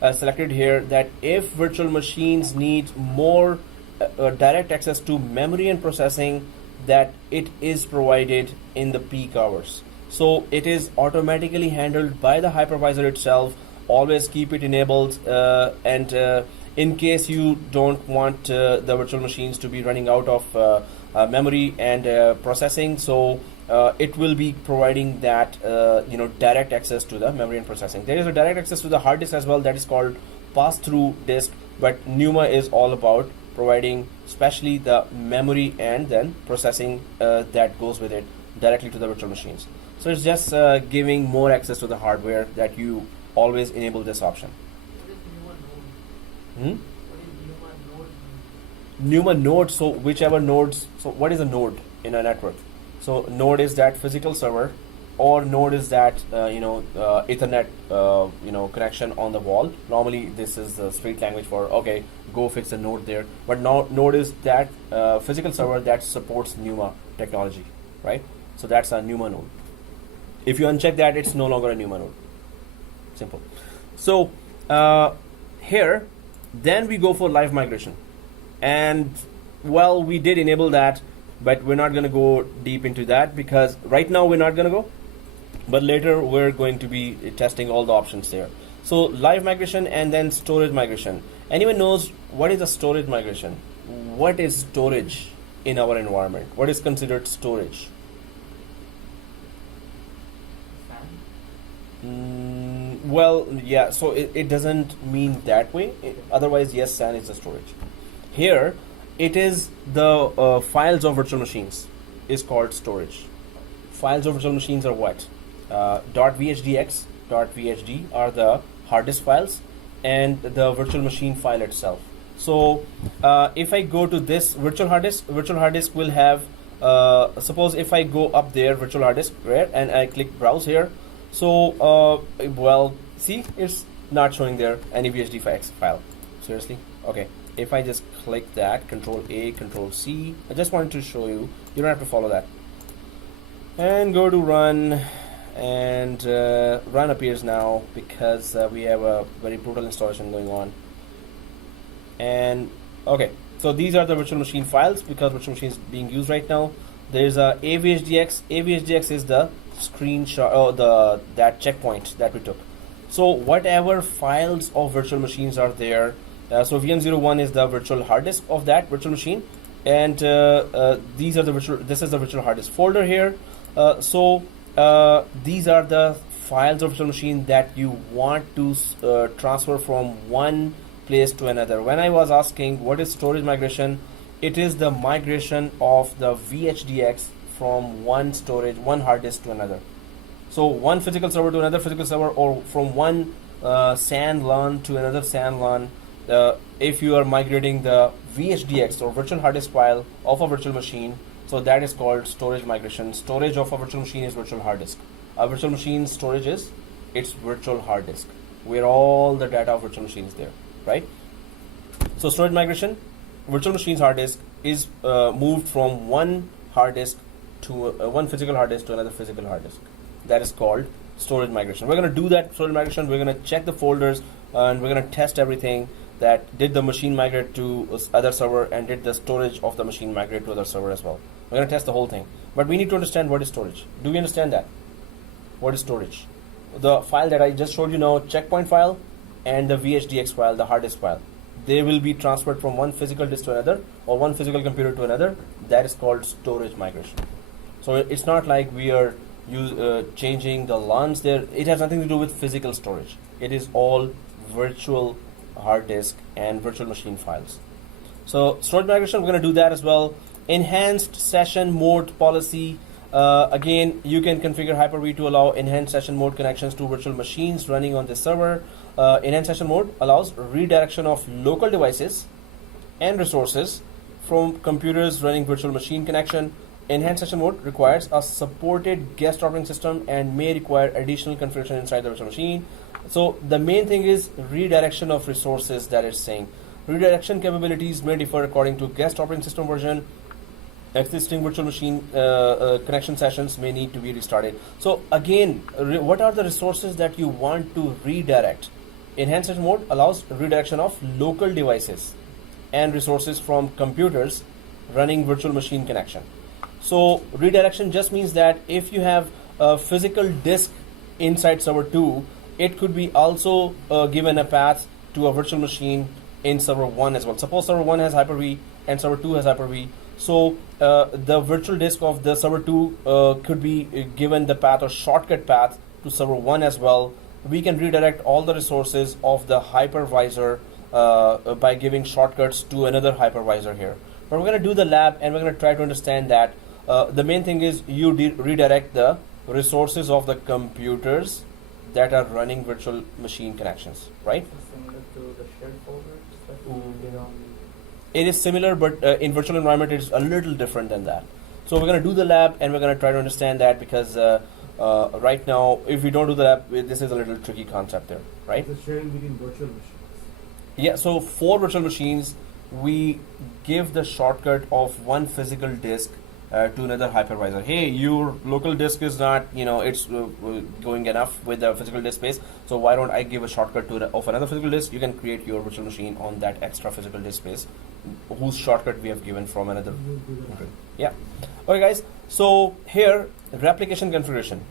selected here, that if virtual machines need more direct access to memory and processing, that it is provided in the peak hours. So it is automatically handled by the hypervisor itself. Always keep it enabled, and in case you don't want the virtual machines to be running out of memory and processing, so it will be providing that direct access to the memory and processing. There is a direct access to the hard disk as well, that is called pass-through disk, but NUMA is all about providing especially the memory and then processing that goes with it directly to the virtual machines. So it's just giving more access to the hardware, that you always enable this option. What is NUMA node? Hmm? What is NUMA node? NUMA node, so whichever nodes, so what is a node in a network? So node is that physical server, or node is that Ethernet connection on the wall. Normally this is the street language for, okay, go fix a node there. But now node is that physical server that supports NUMA technology, right? So that's a NUMA node. If you uncheck that, it's no longer a NUMA node. Simple. So here, then we go for live migration. And well, we did enable that, but we're not going to go deep into that because right now we're not going to go. But later we're going to be testing all the options there. So live migration and then storage migration. Anyone knows what is a storage migration? What is storage in our environment? What is considered storage? Well, yeah, so it doesn't mean that way. Otherwise, yes, SAN is the storage. Here, it is the files of virtual machines is called storage. Files of virtual machines are what? .vhdx, .vhd are the hard disk files, and the virtual machine file itself. So if I go to this virtual hard disk will have, suppose if I go up there, virtual hard disk, right, and I click browse here, so well, see, it's not showing there any VHD file. Seriously? Okay. If I just click that, Control A, Control C, I just wanted to show you, you don't have to follow that. And go to run, and run appears now because we have a very brutal installation going on. And okay, so these are the virtual machine files because virtual machine is being used right now. There's a AVHDX. AVHDX is the screenshot, or that checkpoint that we took. So whatever files of virtual machines are there, so VM01 is the virtual hard disk of that virtual machine, and these are the virtual. This is the virtual hard disk folder here. So these are the files of virtual machine that you want to transfer from one place to another. When I was asking what is storage migration, it is the migration of the VHDX from one hard disk to another. So one physical server to another physical server, or from one SAN LAN to another SAN LAN. If you are migrating the VHDX or virtual hard disk file of a virtual machine, so that is called storage migration. Storage of a virtual machine is virtual hard disk. A virtual machine storage is its virtual hard disk, where all the data of virtual machine is there, right? So storage migration, virtual machine's hard disk is moved from one hard disk to one physical hard disk to another physical hard disk. That is called storage migration. We're going to do that storage migration. We're going to check the folders and we're going to test everything. That did the machine migrate to other server, and did the storage of the machine migrate to other server as well. We're going to test the whole thing. But we need to understand what is storage. Do we understand that? What is storage? The file that I just showed you now, checkpoint file, and the VHDX file, the hard disk file. They will be transferred from one physical disk to another, or one physical computer to another. That is called storage migration. So it's not like we are changing the LANs there. It has nothing to do with physical storage. It is all virtual hard disk and virtual machine files. So storage migration, we're going to do that as well. enhanced session mode policy. Again, you can configure Hyper-V to allow enhanced session mode connections to virtual machines running on this server. Enhanced session mode allows redirection of local devices and resources from computers running virtual machine connection. Enhanced session mode requires a supported guest operating system and may require additional configuration inside the virtual machine. So the main thing is redirection of resources that it's saying. Redirection capabilities may differ according to guest operating system version. Existing virtual machine connection sessions may need to be restarted. So again, what are the resources that you want to redirect? Enhanced session mode allows redirection of local devices and resources from computers running virtual machine connection. So redirection just means that if you have a physical disk inside server 2, it could be also given a path to a virtual machine in server 1 as well. Suppose server 1 has Hyper-V and server 2 has Hyper-V. So the virtual disk of the server 2 could be given the path or shortcut path to server 1 as well. We can redirect all the resources of the hypervisor by giving shortcuts to another hypervisor here. But we're going to do the lab and we're going to try to understand that the main thing is you redirect the resources of the computers that are running virtual machine connections, right? Similar to the shared folders that we did on. It is similar, but in virtual environment, it's a little different than that. So we're going to do the lab, and we're going to try to understand that because right now, if we don't do the lab, this is a little tricky concept there, right? The sharing between virtual machines. Yeah, so for virtual machines, we give the shortcut of one physical disk to another hypervisor. Hey, your local disk is not, it's going enough with the physical disk space. So why don't I give a shortcut to of another physical disk? You can create your virtual machine on that extra physical disk space, whose shortcut we have given from another. Okay. Yeah. Okay, guys. So here, replication configuration.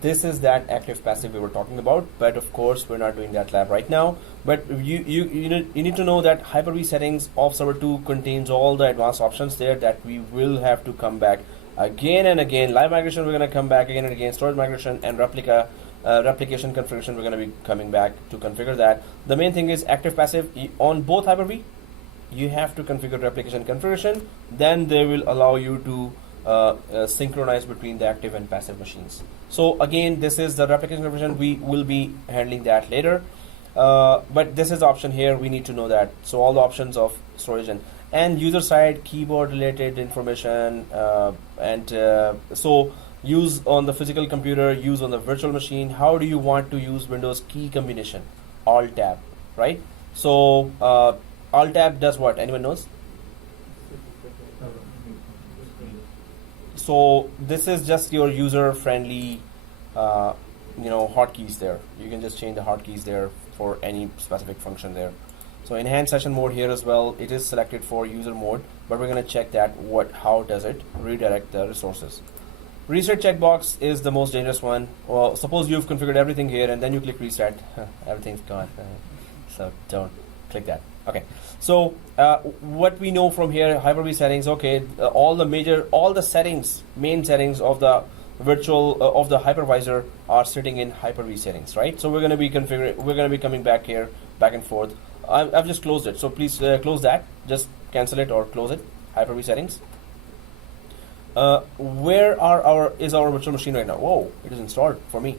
This is that active passive we were talking about, but of course we're not doing that lab right now. But you need to know that Hyper-V settings of server 2 contains all the advanced options there that we will have to come back again and again. Live migration we're going to come back again and again. Storage migration and replication configuration we're going to be coming back to configure that. The main thing is active passive on both Hyper-V. You have to configure replication configuration. Then they will allow you to synchronize between the active and passive machines. So again, this is the replication configuration. We will be handling that later. But this is the option here. We need to know that. So all the options of storage and user side keyboard related information so use on the physical computer, use on the virtual machine. How do you want to use Windows key combination? Alt tab, right? So Alt tab does what? Anyone knows? So this is just your user-friendly, hotkeys there. You can just change the hotkeys there for any specific function there. So enhanced session mode here as well. It is selected for user mode, but we're going to check that how does it redirect the resources. Reset checkbox is the most dangerous one. Well, suppose you've configured everything here and then you click reset, everything's gone. So don't click that. Okay. So what we know from here, Hyper-V settings. Okay, all the main settings of the virtual of the hypervisor are sitting in Hyper-V settings, right? So we're going to be configuring. We're going to be coming back here, back and forth. I've just closed it. So please close that. Just cancel it or close it. Hyper-V settings. Where is our virtual machine right now? Whoa, it is installed for me.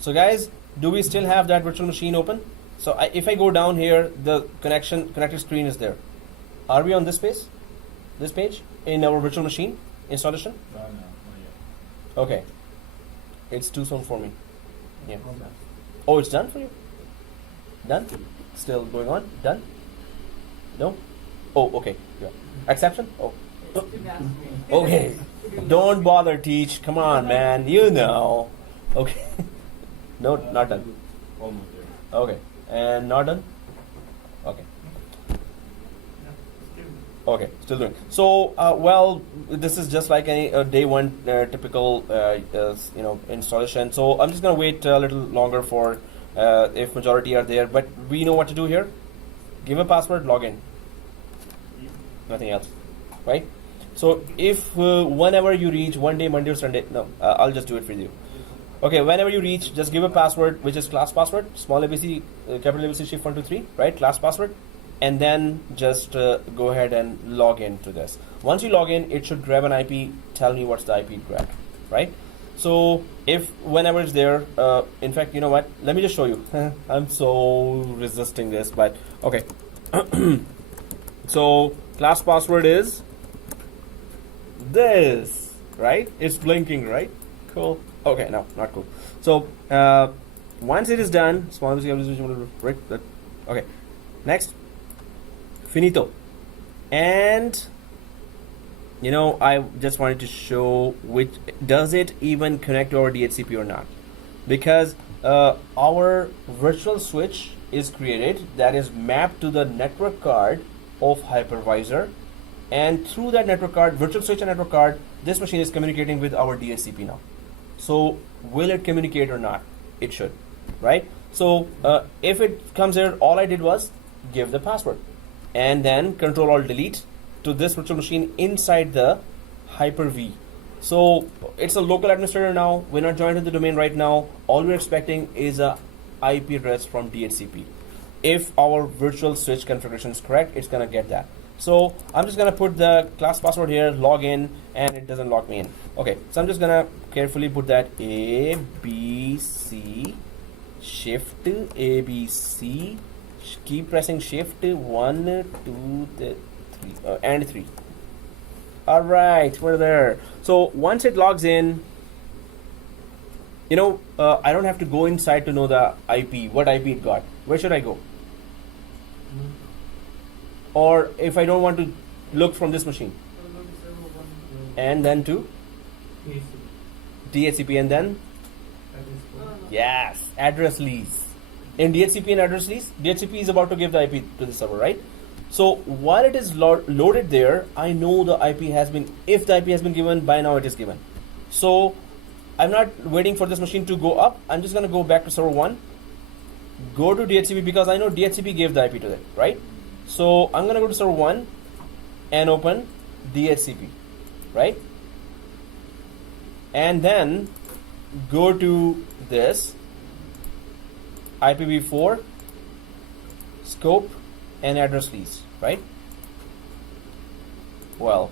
So guys, do we still have that virtual machine open? So if I go down here, the connected screen is there. Are we on this page in our virtual machine installation? No, not yet. Okay, it's too soon for me. Yeah. Oh, it's done for you? Done? Still going on? Done? No? Oh, okay. Yeah. Exception? Oh. Okay. Don't bother, teach. Come on, man. You know. Okay. No, not done. Almost there. Okay. And not done? Okay. Okay, still doing. So, well, this is just like any day one typical, installation. So I'm just gonna wait a little longer for if majority are there. But we know what to do here. Give a password, log in. Nothing else, right? So if whenever you reach one day, Monday or Sunday, no, I'll just do it for you. Okay, whenever you reach, just give a password, which is class password, small ABC, capital ABC, shift 1 2 3, right? Class password, and then just go ahead and log into this. Once you log in, it should grab an IP, tell me what's the IP it grabbed, right? So if whenever it's there, in fact, you know what? Let me just show you. I'm so resisting this, but okay. So class password is this, right? It's blinking, right? Cool. Okay, no, not cool. So once it is done, okay. Next, finito. And you know, I just wanted to show which does it even connect to our DHCP or not, because our virtual switch is created that is mapped to the network card of Hypervisor, and through that network card, virtual switch and network card, this machine is communicating with our DHCP now. So will it communicate or not? It should, right? So if it comes here, all I did was give the password and then Control-Alt-Delete to this virtual machine inside the Hyper V. So it's a local administrator now. We're not joined to the domain right now. All we're expecting is a IP address from DHCP. If our virtual switch configuration is correct, it's gonna get that. So I'm just gonna put the class password here, log in, and it doesn't log me in. Okay, so I'm just gonna carefully put that A, B, C, Shift, A, B, C, keep pressing Shift, 1, 2, 3, and 3. All right, we're there. So once it logs in, you know, I don't have to go inside to know the IP, what IP it got. Where should I go? Or if I don't want to look from this machine, and then to DHCP, and then yes, address lease. In DHCP and address lease, DHCP is about to give the IP to the server, right? So while it is loaded there, I know the IP has been, if the IP has been given, by now it is given. So I'm not waiting for this machine to go up. I'm just going to go back to server 1, go to DHCP, because I know DHCP gave the IP to it, right? So I'm going to go to server 1 and open DHCP, right? And then go to this IPv4 scope and address lease, right? Well,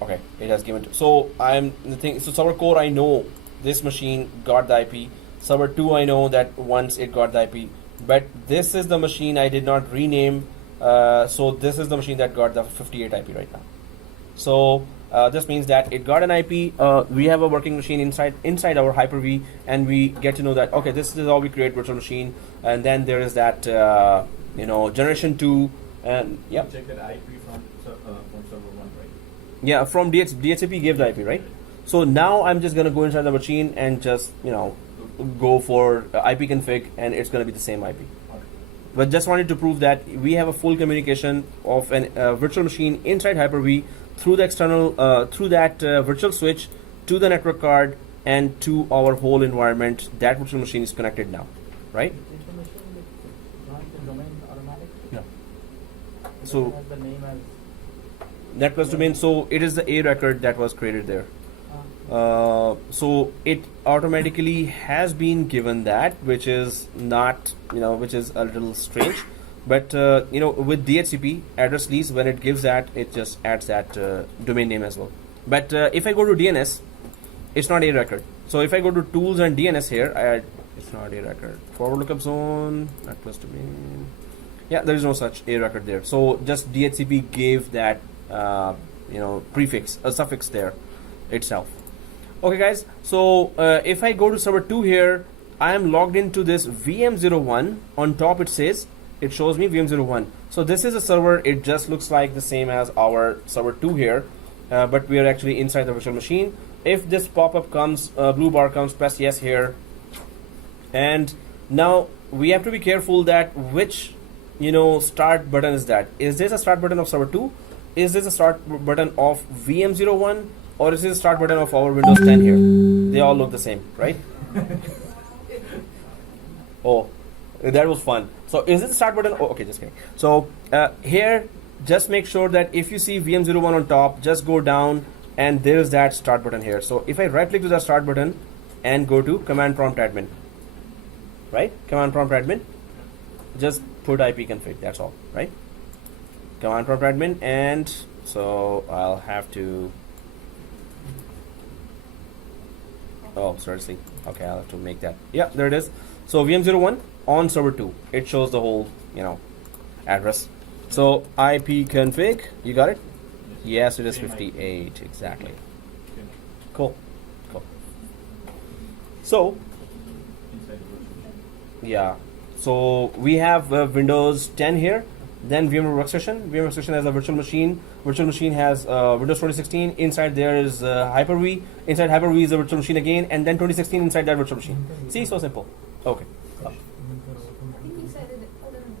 okay, it has given to, so I'm the thing. So server core, I know this machine got the IP. Server 2, I know that once it got the IP, but this is the machine I did not rename. So this is the machine that got the 58 IP right now. So this means that it got an IP. We have a working machine inside our Hyper-V, and we get to know that, okay, this is how we create virtual machine. And then there is that you know, generation 2, and yeah. Check that IP from server 1, right? Yeah, from DHCP gave the IP, right? So now I'm just gonna go inside the machine and just, you know, go for IP config, and it's gonna be the same IP. But just wanted to prove that we have a full communication of a virtual machine inside Hyper-V through the external, through that virtual switch to the network card and to our whole environment. That virtual machine is connected now, right? Is the machine joined the domain automatically? No. Does So it have the name as net plus domain. So it is the A record that was created there. So it automatically has been given that, which is not, you know, which is a little strange. But you know, with DHCP address lease, when it gives that, it just adds that domain name as well. But if I go to DNS, it's not A record. So if I go to tools and DNS here, it's not A record. Forward lookup zone, net plus domain. Yeah, there is no such A record there. So just DHCP gave that you know, prefix, a suffix there itself. Okay guys, so if I go to server 2 here, I am logged into this VM01. On top it shows me VM01. So this is a server. It just looks like the same as our server 2 here, but we are actually inside the virtual machine. If this pop-up comes, blue bar comes, press yes here. And now we have to be careful that which, you know, start button is that. Is this a start button of server 2? Is this a start button of VM01? Or is this a start button of our Windows 10 here? They all look the same, right? Oh, that was fun. So is this a start button? Oh, okay, just kidding. So here, just make sure that if you see VM01 on top, just go down and there's that start button here. So if I right click to the start button and go to command prompt admin, right? Command prompt admin, just put IP config. That's all, right? Command prompt admin, and so I'll have to. Oh, seriously. Okay, I'll have to make that. Yeah, there it is. So VM01 on server 2. It shows the whole, address. So IP config, you got it? Yes, it is 58 exactly. Cool. So yeah, so we have Windows 10 here. Then VMware Workstation. VMware Workstation has a virtual machine. Virtual machine has Windows 2016. Inside there is Hyper V. Inside Hyper V is a virtual machine again, and then 2016 inside that virtual machine. See, so simple. Okay. I think you said it other than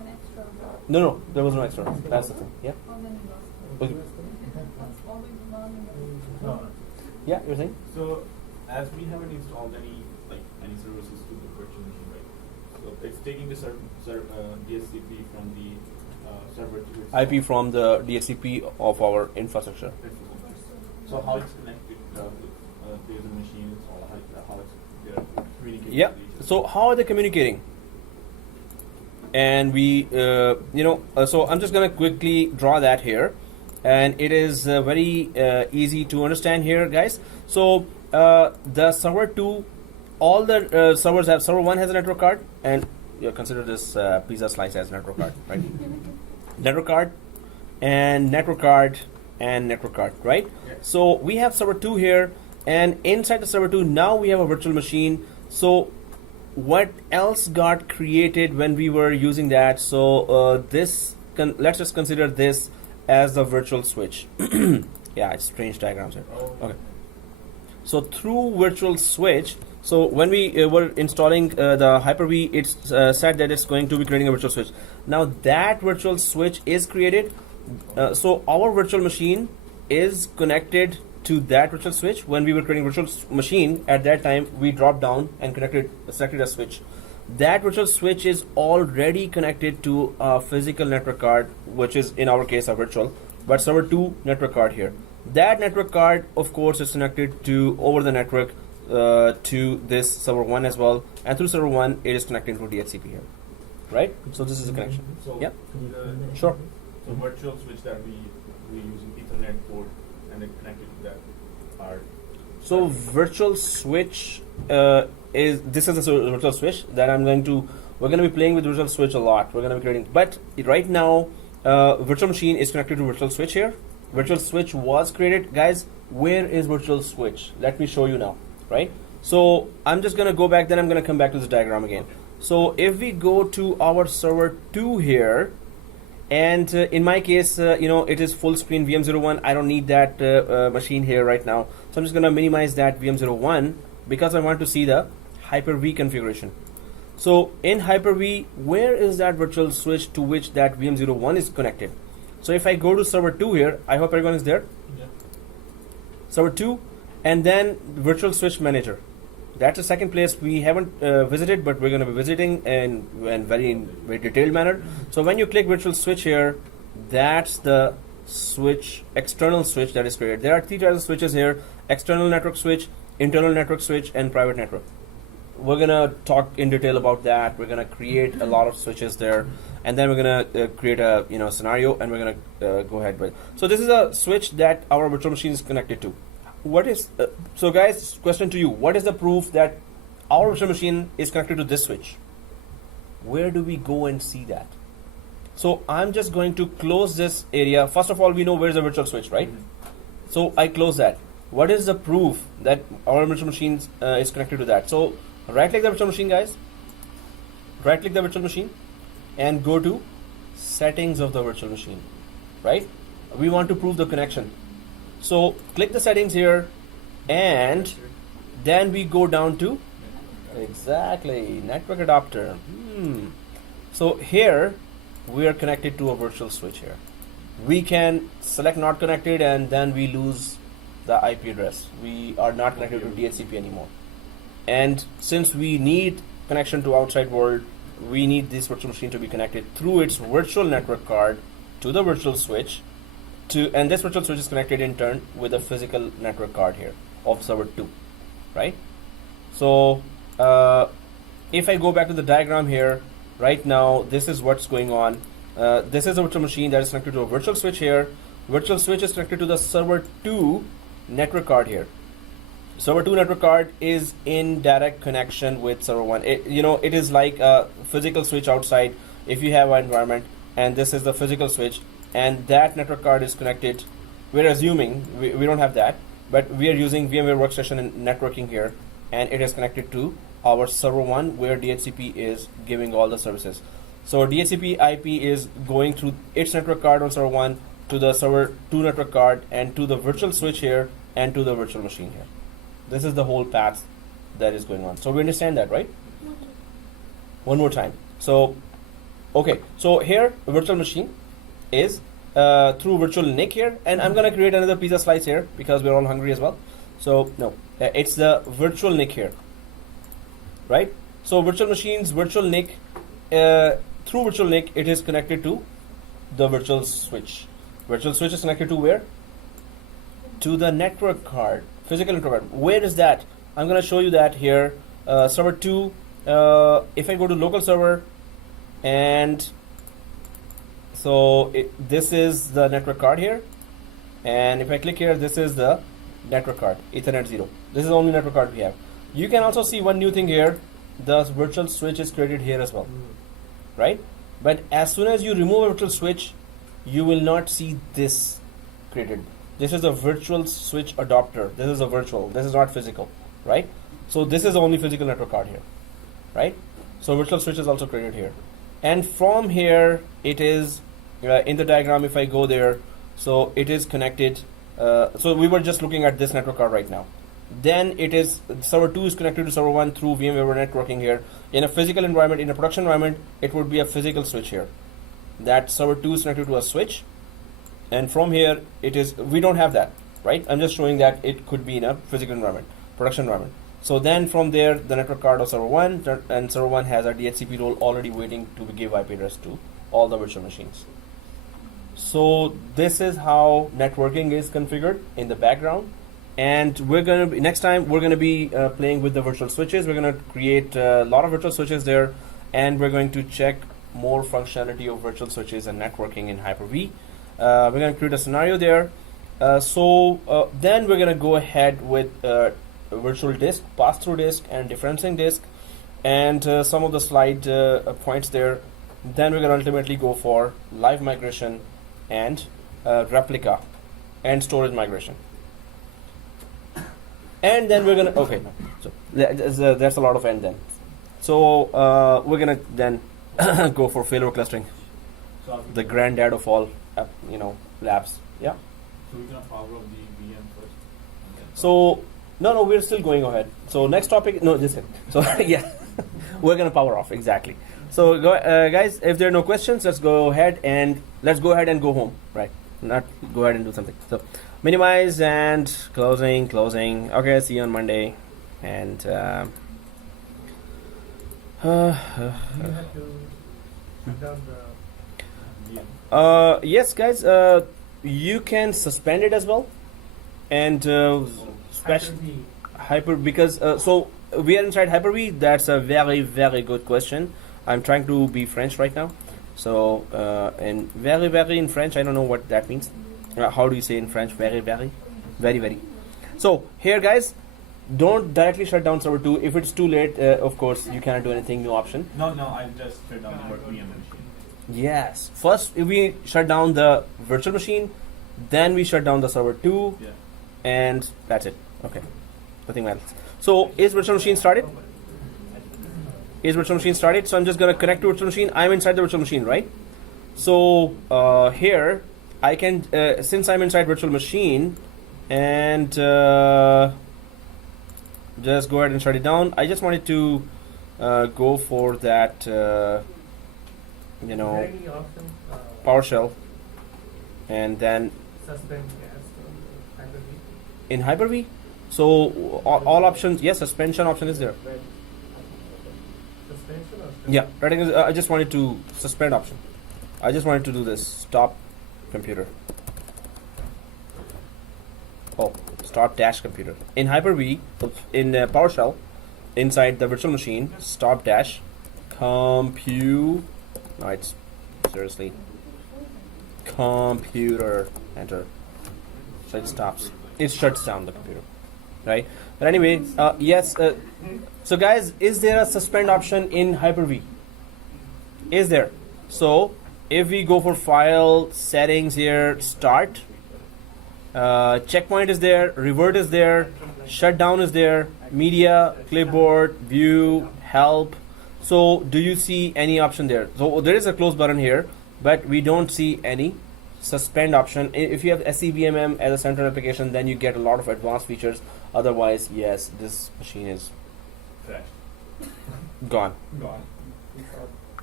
an extra. No, there was no extra. That's the thing. Yeah. Okay. That's always No. Yeah, you're saying? So as we haven't installed any services to the virtual machine, right? So it's taking the DHCP from the server to its IP from the DHCP of our infrastructure. So how it's connected with the other machines, or how they're communicating? Yeah. with each other? So how are they communicating? And we, so I'm just gonna quickly draw that here, and it is very easy to understand here, guys. So the server 2, all the servers have, server 1 has a network card, and consider this pizza slice as network card, right? Network card and network card and network card, right? Yeah. So we have server 2 here, and inside the server 2 now we have a virtual machine. So what else got created when we were using that? So let's just consider this as the virtual switch. Yeah, it's strange diagrams here. Okay. So through virtual switch, so when we were installing the Hyper-V, it's said that it's going to be creating a virtual switch. Now that virtual switch is created. So our virtual machine is connected to that virtual switch. When we were creating virtual machine, at that time we dropped down and selected a switch. That virtual switch is already connected to a physical network card, which is in our case a virtual, but server 2 network card here. That network card, of course, is connected to over the network to this server 1 as well, and through server 1 it is connecting to DHCP here, right? So this is the connection. So Yeah. Sure. So virtual switch that we using Ethernet port, and it connected to that part. So virtual switch is a virtual switch that we're going to be playing with virtual switch a lot. We're going to be creating, but right now virtual machine is connected to virtual switch here. Virtual switch was created, guys. Where is virtual switch? Let me show you now, right? So I'm just going to go back, then I'm going to come back to this diagram again. So if we go to our server 2 here, and in my case, it is full screen VM01. I don't need that machine here right now. So I'm just going to minimize that VM01 because I want to see the Hyper-V configuration. So in Hyper-V, where is that virtual switch to which that VM01 is connected? So if I go to server 2 here, I hope everyone is there. Yeah. Server 2, and then virtual switch manager. That's the second place we haven't visited, but we're going to be visiting in very detailed manner. So when you click virtual switch here, that's the switch, external switch that is created. There are 3 types of switches here: external network switch, internal network switch, and private network. We're going to talk in detail about that. We're going to create a lot of switches there, and then we're going to create a scenario, and we're going to go ahead with. So this is a switch that our virtual machine is connected to. What is so guys, question to you: what is the proof that our virtual machine is connected to this switch? Where do we go and see that? So I'm just going to close this area. First of all, we know where's the virtual switch, right? Mm-hmm. So I close that. What is the proof that our virtual machine is connected to that? So right click the virtual machine, guys. Right click the virtual machine and go to settings of the virtual machine, right? We want to prove the connection. So click the settings here, and then we go down to exactly network adapter. So here we are connected to a virtual switch here. We can select not connected, and then we lose the IP address. We are not connected to DHCP anymore. And since we need connection to outside world, we need this virtual machine to be connected through its virtual network card to the virtual switch. And this virtual switch is connected in turn with a physical network card here of server 2, right? So if I go back to the diagram here, right now, this is what's going on. This is a virtual machine that is connected to a virtual switch here. Virtual switch is connected to the server 2 network card here. Server 2 network card is in direct connection with server 1. It is like a physical switch outside if you have an environment, and this is the physical switch, and that network card is connected. We're assuming, we don't have that, but we are using VMware Workstation and networking here, and it is connected to our server 1 where DHCP is giving all the services. So DHCP IP is going through its network card on server 1 to the server 2 network card and to the virtual switch here and to the virtual machine here. This is the whole path that is going on. So we understand that, right? One more time. So, okay. So here, the virtual machine is through virtual NIC here, and I'm gonna create another pizza slice here because we're all hungry as well. So no, it's the virtual NIC here, right? So virtual machines, virtual NIC, through virtual NIC, it is connected to the virtual switch. Virtual switch is connected to where? To the network card. Physical network card. Where is that? I'm going to show you that here. Server 2, if I go to local server, and so this is the network card here, and if I click here, this is the network card, Ethernet 0. This is the only network card we have. You can also see one new thing here. The virtual switch is created here as well, right? But as soon as you remove a virtual switch, you will not see this created. This is a virtual switch adapter. This is a virtual. This is not physical, right? So this is the only physical network card here, right? So virtual switch is also created here. And from here, it is in the diagram, if I go there, so it is connected. So we were just looking at this network card right now. Then it is, server 2 is connected to server 1 through VMware networking here. In a physical environment, in a production environment, it would be a physical switch here. That server 2 is connected to a switch. And from here, it is, we don't have that, right? I'm just showing that it could be in a physical environment, production environment. So then from there, the network card of server 1, and server 1 has a DHCP role already waiting to give IP address to all the virtual machines. So this is how networking is configured in the background. And we're going to be, next time, we're going to be playing with the virtual switches. We're going to create a lot of virtual switches there, and we're going to check more functionality of virtual switches and networking in Hyper V. We're going to create a scenario there. Then we're going to go ahead with virtual disk, pass-through disk, and differencing disk, and some of the slide points there. Then we're going to ultimately go for live migration and replica and storage migration. And then we're going to, okay, so that's a lot of N then. So we're going to then go for failover clustering, the granddad of all, labs. Yeah. So we're gonna power up the VM first. So no, we're still going ahead. So next topic, no, just so yeah, we're gonna power off exactly. So guys, if there are no questions, let's go ahead and go home, right? Not go ahead and do something. So minimize and closing. Okay, see you on Monday, and. You have to shut down the yes, guys, you can suspend it as well, and Hyper, because so we are inside Hyper V. That's a very, very good question. I'm trying to be French right now, so and very, very in French, I don't know what that means. How do you say in French? Very, very, very, very. So here, guys, don't directly shut down server 2. If it's too late, of course, you cannot do anything. No option. No, I just shut down the VM machine. Yes. First, we shut down the virtual machine, then we shut down the server 2, Yeah. and that's it. Okay. Nothing else. So, is virtual machine started? So, I'm just going to connect to virtual machine. I'm inside the virtual machine, right? So, here, I can, since I'm inside virtual machine, and just go ahead and shut it down. I just wanted to go for that, Is there any option, PowerShell, and then suspend gas to Hyper-V? in Hyper-V, so all options, yes, suspension option is there. Suspension or Yeah, writing is, I just wanted to suspend option. I just wanted to do this, stop computer. Oh, stop dash computer. In Hyper-V, in PowerShell, inside the virtual machine, stop dash Compute. No, it's seriously. Computer. Enter. So it stops. It shuts down the computer. Right? But anyway, yes. So guys, is there a suspend option in Hyper-V? Is there? So if we go for file settings here, start. Checkpoint is there, revert is there, shutdown is there, media, clipboard, view, help. So do you see any option there? So there is a close button here, but we don't see any suspend option. If you have SCVMM as a central application, then you get a lot of advanced features. Otherwise, yes, this machine is Crashed. gone. Gone.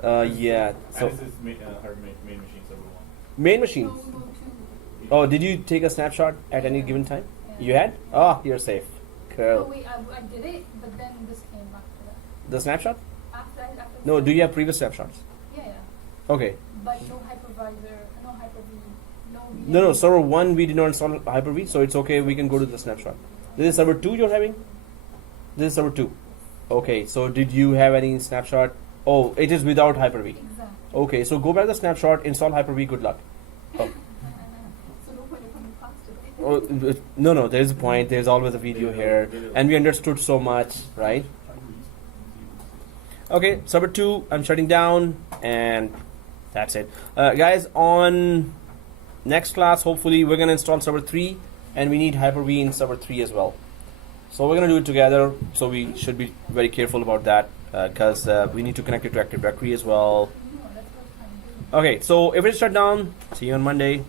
Yeah. So And this is her main machine server 1. main machine. No, 2. Oh, did you take a snapshot at any given time? You had? Oh, you're safe. Oh Cool. wait, I did it, but then this came after that. The snapshot? After No, do you have previous snapshots? Yeah. Okay. But no hypervisor, no Hyper-V, no. No, server 1 we did not install Hyper-V, so it's okay, we can go to the snapshot. This is server 2 you're having? This is server 2. Okay, so did you have any snapshot? Oh, it is without Hyper-V. Exactly. Okay, so go back to the snapshot, install Hyper-V, good luck. Oh. So no point in coming past it. Oh, no, there's a point, there's always a video here, and we understood so much, right? Okay, server 2, I'm shutting down, and that's it. Guys, on next class, hopefully, we're going to install server 3, and we need Hyper-V in server 3 as well. So we're going to do it together, so we should be very careful about that, because we need to connect it to Active Directory as well. No, that's what I'm doing. Okay, so if it's shut down, see you on Monday.